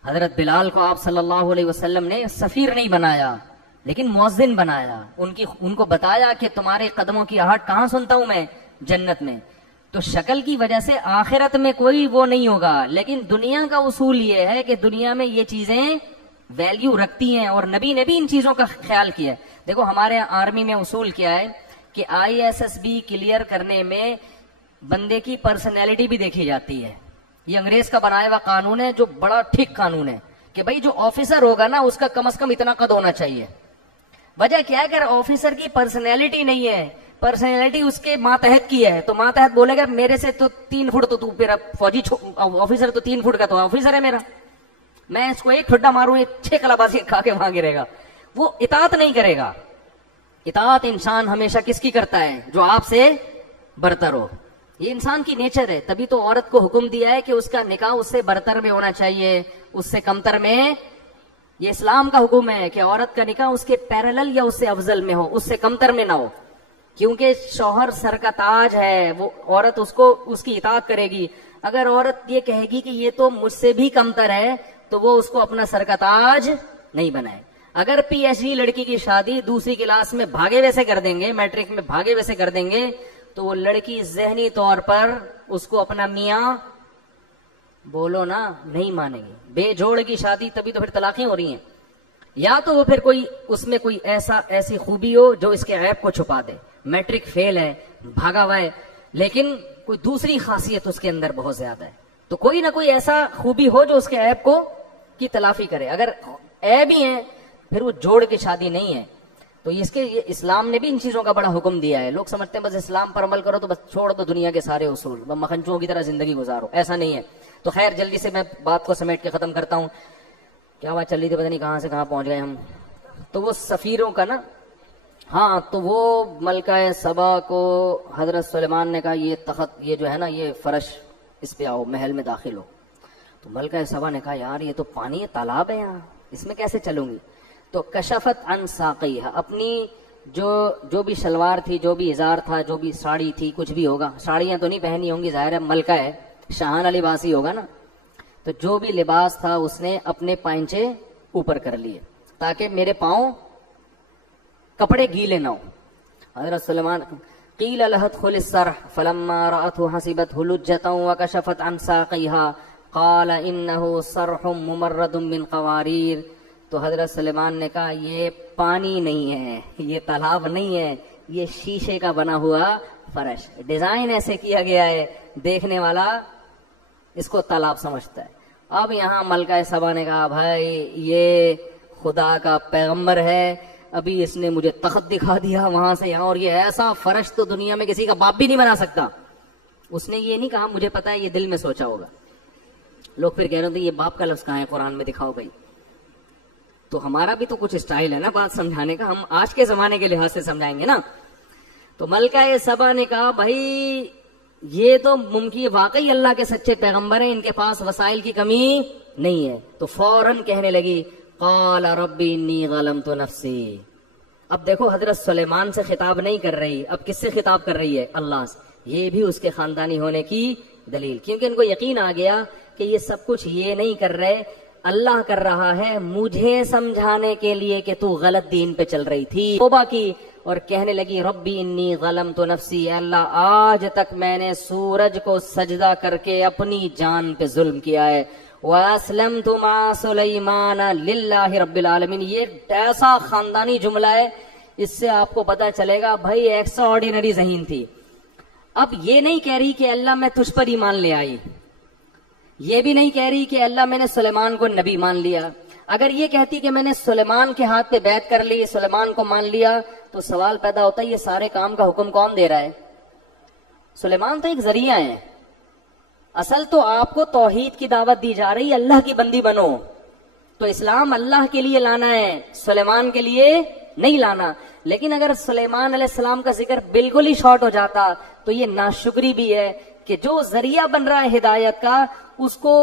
حضرت بلال کو آپ صلی اللہ علیہ وسلم نے سفیر نہیں بنایا لیکن مؤذن بنایا. ان کو بتایا کہ تمہارے قدموں کی آہٹ کہاں سنتا ہوں میں؟ جنت میں. تو شکل کی وجہ سے آخرت میں کوئی وہ نہیں ہوگا، لیکن دنیا کا اصول یہ ہے کہ دنیا میں یہ چیزیں ویلیو رکھتی ہیں، اور نبی نے بھی ان چیزوں کا خیال کیا. دیکھو ہمارے آرمی میں اصول کیا ہے کہ ISSB کلیئر کرنے میں بندے کی پرسنالٹی بھی دیکھی جاتی ہے. یہ انگریز کا بنایا ہوا قانون ہے جو بڑا ٹھیک قانون ہے کہ بھائی جو آفیسر ہوگا نا اس کا کم از کم اتنا قد ہونا چاہیے. وجہ کیا ہے کہ آفیسر کی پرسنالٹی نہیں ہے، پرسنالٹی اس کے ماتحت کی ہے. تو ماتحت بولے گا میرے سے تو 3 فٹ تو میرا فوجی آفیسر تو 3 فٹ کا تو آفیسر ہے میرا، میں اس کو ایک ٹھڈا ماروں 6 کلابازی کھا کے وہاں گرے گا. وہ اطاعت نہیں کرے گا. اطاعت انسان ہمیشہ کس کی کرتا ہے؟ جو آپ سے برتر ہو. یہ انسان کی نیچر ہے. تبھی تو عورت کو حکم دیا ہے کہ اس کا نکاح اس سے برتر میں ہونا چاہیے، اس سے کمتر میں. یہ اسلام کا حکم ہے کہ عورت کا نکاح اس کے پیرالل یا اس سے افضل میں ہو، اس سے کمتر میں نہ ہو. کیونکہ شوہر سر کا تاج ہے، وہ عورت اس کی اطاعت کرے گی. اگر عورت یہ کہے گی کہ یہ تو مجھ سے بھی کمتر ہے تو وہ اس کو اپنا سر کا تاج نہیں بنائے. اگر PhD لڑکی کی شادی دوسری کلاس میں بھاگے ویسے کر دیں گے، میٹرک میں بھاگے ویسے کر دیں گے، تو وہ لڑکی ذہنی طور پر اس کو اپنا میاں بولو نا نہیں مانے گی. بے جوڑ کی شادی تبھی تو پھر طلاقیں ہو رہی ہیں. یا تو وہ پھر کوئی اس میں کوئی ایسی خوبی ہو جو اس کے عیب کو چھپا دے. میٹرک فیل ہے، بھاگا ہوا ہے، لیکن کوئی دوسری خاصیت اس کے اندر بہت زیادہ ہے. تو کوئی نہ کوئی ایسا خوبی ہو جو اس کے عیب کو کی تلافی کرے. اگر عیب ہی ہیں پھر وہ جوڑ کے شادی نہیں ہے. تو اس کے اسلام نے بھی ان چیزوں کا بڑا حکم دیا ہے. لوگ سمجھتے ہیں بس اسلام پر عمل کرو تو بس چھوڑ دو دنیا کے سارے اصول, بس مکھنچوں کی طرح زندگی گزارو, ایسا نہیں ہے. تو خیر جلدی سے میں بات کو سمیٹ کے ختم کرتا ہوں. کیا بات چل رہی تھی پتہ نہیں کہاں سے کہاں پہنچ گئے ہم. تو وہ سفیروں کا نا, ہاں تو وہ ملکہ سبا کو حضرت سلیمان نے کہا یہ تخت, یہ جو ہے نا یہ فرش, اس پہ آؤ, محل میں داخل ہو. تو ملکہ سبا نے کہا یار یہ تو پانی ہے, تالاب ہے یہاں, اس میں کیسے چلوں گی. تو کشفت عن ساقیہا, اپنی جو بھی شلوار تھی, جو بھی ازار تھا, جو بھی ساڑی تھی, کچھ بھی ہوگا, ساڑیاں تو نہیں پہنی ہوں گی, ظاہر ہے ملکہ ہے, شاہانہ لباس ہی ہوگا نا. تو جو بھی لباس تھا اس نے اپنے پائنچے اوپر کر لیے تاکہ میرے پاؤں کپڑے گیلے نہ ہو. حضرت سلیمان قیل لها ادخل الصرح فلما رأته حسبته لجة وكشفت عن ساقيها قال انه صرح ممرد من قوارير. تو حضرت سلیمان نے کہا یہ پانی نہیں ہے, یہ تالاب نہیں ہے, یہ شیشے کا بنا ہوا فرش, ڈیزائن ایسے کیا گیا ہے دیکھنے والا اس کو تالاب سمجھتا ہے. اب یہاں ملکہ سبا نے کہا بھائی یہ خدا کا پیغمبر ہے, ابھی اس نے مجھے تخت دکھا دیا وہاں سے یہاں, اور یہ ایسا فرش تو دنیا میں کسی کا باپ بھی نہیں بنا سکتا. اس نے یہ نہیں کہا مجھے پتا ہے, یہ دل میں سوچا ہوگا. لوگ پھر کہہ رہے ہوتے یہ باپ کا لفظ کہاں ہے قرآن میں, دکھاؤ بھائی. تو ہمارا بھی تو کچھ اسٹائل ہے نا بات سمجھانے کا, ہم آج کے زمانے کے لحاظ سے سمجھائیں گے نا. تو ملکہ سبا نے کہا بھائی یہ تو ممکن واقعی اللہ کے سچے پیغمبر ہیں, ان کے پاس وسائل کی کمی نہیں ہے. تو فوراً کہنے لگی قال ربی انی ظلمت نفسی. اب دیکھو حضرت سلیمان سے خطاب نہیں کر رہی, اب کس سے خطاب کر رہی ہے, اللہ سے. یہ بھی اس کے خاندانی ہونے کی دلیل, کیونکہ ان کو یقین آ گیا کہ یہ سب کچھ یہ نہیں کر رہے, اللہ کر رہا ہے مجھے سمجھانے کے لیے کہ تو غلط دین پہ چل رہی تھی. توبہ کی اور کہنے لگی ربی انی ظلمت نفسی, اللہ آج تک میں نے سورج کو سجدہ کر کے اپنی جان پہ ظلم کیا ہے. وَأَسْلَمْتُ مَعَ سُلَيْمَانَ لِلَّهِ رَبِّ الْعَالَمِينَ. یہ ایسا خاندانی جملہ ہے, اس سے آپ کو پتا چلے گا بھائی ایکسٹرا آرڈینری ذہین تھی. اب یہ نہیں کہہ رہی کہ اللہ میں تجھ پر ایمان لے آئی, یہ بھی نہیں کہہ رہی کہ اللہ میں نے سلیمان کو نبی مان لیا. اگر یہ کہتی کہ میں نے سلیمان کے ہاتھ پہ بیعت کر لی, سلیمان کو مان لیا, تو سوال پیدا ہوتا ہے یہ سارے کام کا حکم کون دے رہا ہے. سلیمان تو ایک ذریعہ ہے, اصل تو آپ کو توحید کی دعوت دی جا رہی ہے, اللہ کی بندی بنو. تو اسلام اللہ کے لیے لانا ہے, سلیمان کے لیے نہیں لانا. لیکن اگر سلیمان علیہ السلام کا ذکر بالکل ہی شارٹ ہو جاتا تو یہ ناشکری بھی ہے کہ جو ذریعہ بن رہا ہے ہدایت کا, اس کو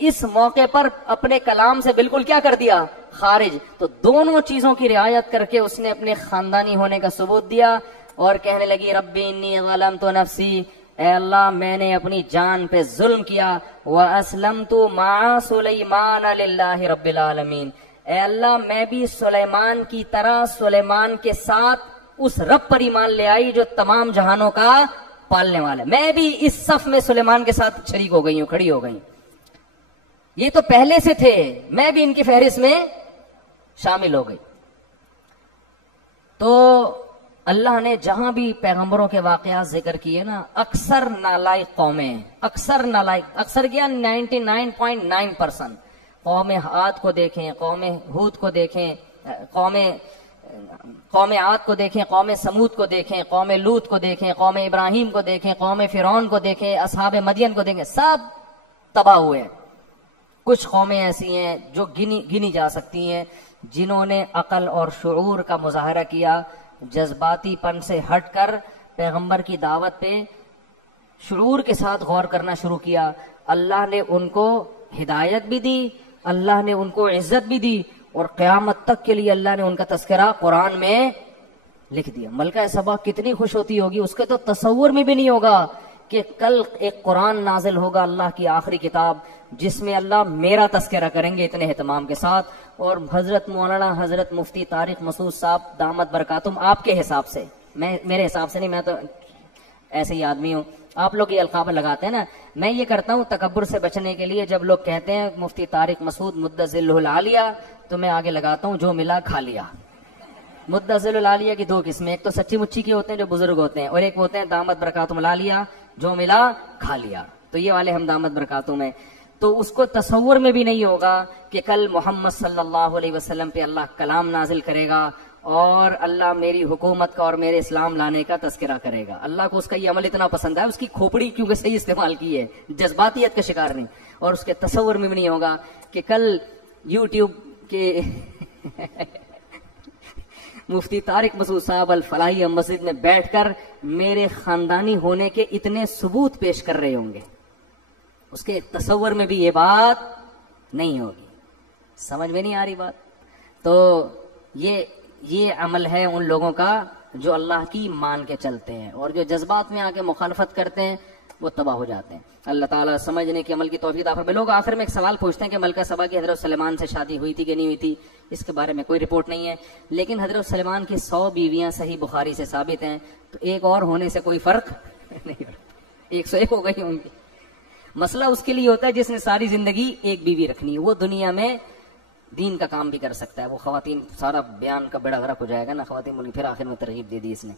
اس موقع پر اپنے کلام سے بالکل کیا کر دیا, خارج. تو دونوں چیزوں کی رعایت کر کے اس نے اپنے خاندانی ہونے کا ثبوت دیا اور کہنے لگی ربی انی ظلمت نفسی, اے اللہ میں نے اپنی جان پہ ظلم کیا. وَأَسْلَمْتُ مَعَ سُلَيْمَانَ لِلَّهِ رَبِّ الْعَالَمِينَ. اے اللہ میں بھی سلیمان کی طرح سلیمان کے ساتھ اس رب پر ایمان لے آئی جو تمام جہانوں کا پالنے والا ہے. میں بھی اس صف میں سلیمان کے ساتھ شریک ہو گئی ہوں, کھڑی ہو گئی. یہ تو پہلے سے تھے, میں بھی ان کی فہرست میں شامل ہو گئی. تو اللہ نے جہاں بھی پیغمبروں کے واقعات ذکر کیے نا, اکثر نالائق قومیں, اکثر نالائق, اکثر کیا 99.9%. قوم عاد کو دیکھیں, قوم ہود کو دیکھیں, قوم عاد کو دیکھیں, قوم سمود کو دیکھیں, قوم لوط کو دیکھیں, قوم ابراہیم کو دیکھیں, قوم فرعون کو دیکھیں, اصحاب مدین کو دیکھیں, سب تباہ ہوئے. کچھ قومیں ایسی ہیں جو گنی جا سکتی ہیں جنہوں نے عقل اور شعور کا مظاہرہ کیا, جذباتی پن سے ہٹ کر پیغمبر کی دعوت پہ شعور کے ساتھ غور کرنا شروع کیا. اللہ نے ان کو ہدایت بھی دی, اللہ نے ان کو عزت بھی دی, اور قیامت تک کے لیے اللہ نے ان کا تذکرہ قرآن میں لکھ دیا. ملکہ سبا کتنی خوش ہوتی ہوگی, اس کے تو تصور میں بھی نہیں ہوگا کہ کل ایک قرآن نازل ہوگا, اللہ کی آخری کتاب, جس میں اللہ میرا تذکرہ کریں گے اتنے اہتمام کے ساتھ. اور حضرت مولانا حضرت مفتی طارق مسعود صاحب دامت برکاتہم, آپ کے حساب سے, میرے حساب سے نہیں, میں تو ایسے ہی آدمی ہوں, آپ لوگ یہ القاب لگاتے ہیں نا, میں یہ کرتا ہوں تکبر سے بچنے کے لیے. جب لوگ کہتے ہیں مفتی طارق مسعود مدظل العالیہ, تو میں آگے لگاتا ہوں جو ملا کھا لیا. مدظل العالیہ کی دو قسمیں, ایک تو سچی مچی کے ہوتے ہیں جو بزرگ ہوتے ہیں, اور ایک ہوتے ہیں دامت برکاتہم العالیہ جو ملا کھا لیا. تو یہ والے ہم دامت برکاتہم ہیں. تو اس کو تصور میں بھی نہیں ہوگا کہ کل محمد صلی اللہ علیہ وسلم پہ اللہ کلام نازل کرے گا اور اللہ میری حکومت کا اور میرے اسلام لانے کا تذکرہ کرے گا. اللہ کو اس کا یہ عمل اتنا پسند ہے, اس کی کھوپڑی کیونکہ صحیح استعمال کی ہے, جذباتیت کا شکار نہیں, اور اس کے تصور میں بھی نہیں ہوگا کہ کل یوٹیوب کے مفتی طارق مسعود صاحب الفلاحی مسجد میں بیٹھ کر میرے خاندانی ہونے کے اتنے ثبوت پیش کر رہے ہوں گے. اس کے تصور میں بھی یہ بات نہیں ہوگی. سمجھ میں نہیں آ رہی بات؟ تو یہ عمل ہے ان لوگوں کا جو اللہ کی مان کے چلتے ہیں, اور جو جذبات میں آ کے مخالفت کرتے ہیں وہ تباہ ہو جاتے ہیں. اللہ تعالیٰ سمجھنے کے عمل کی توفیق عطا فرمائے. لوگ آخر میں ایک سوال پوچھتے ہیں کہ ملکہ سبا کی حضرت سلیمان سے شادی ہوئی تھی کہ نہیں ہوئی تھی. اس کے بارے میں کوئی رپورٹ نہیں ہے, لیکن حضرت سلیمان کی 100 بیویاں صحیح بخاری سے ثابت ہیں, تو ایک اور ہونے سے کوئی فرق نہیں پڑتا. 101 ہو گئی ہوں گی. مسئلہ اس کے لیے ہوتا ہے جس نے ساری زندگی ایک بیوی رکھنی ہے, وہ دنیا میں دین کا کام بھی کر سکتا ہے. وہ خواتین سارا بیان کا بیڑا غرق ہو جائے گا نا, خواتین بولی, پھر آخر میں ترغیب دے دی اس نے.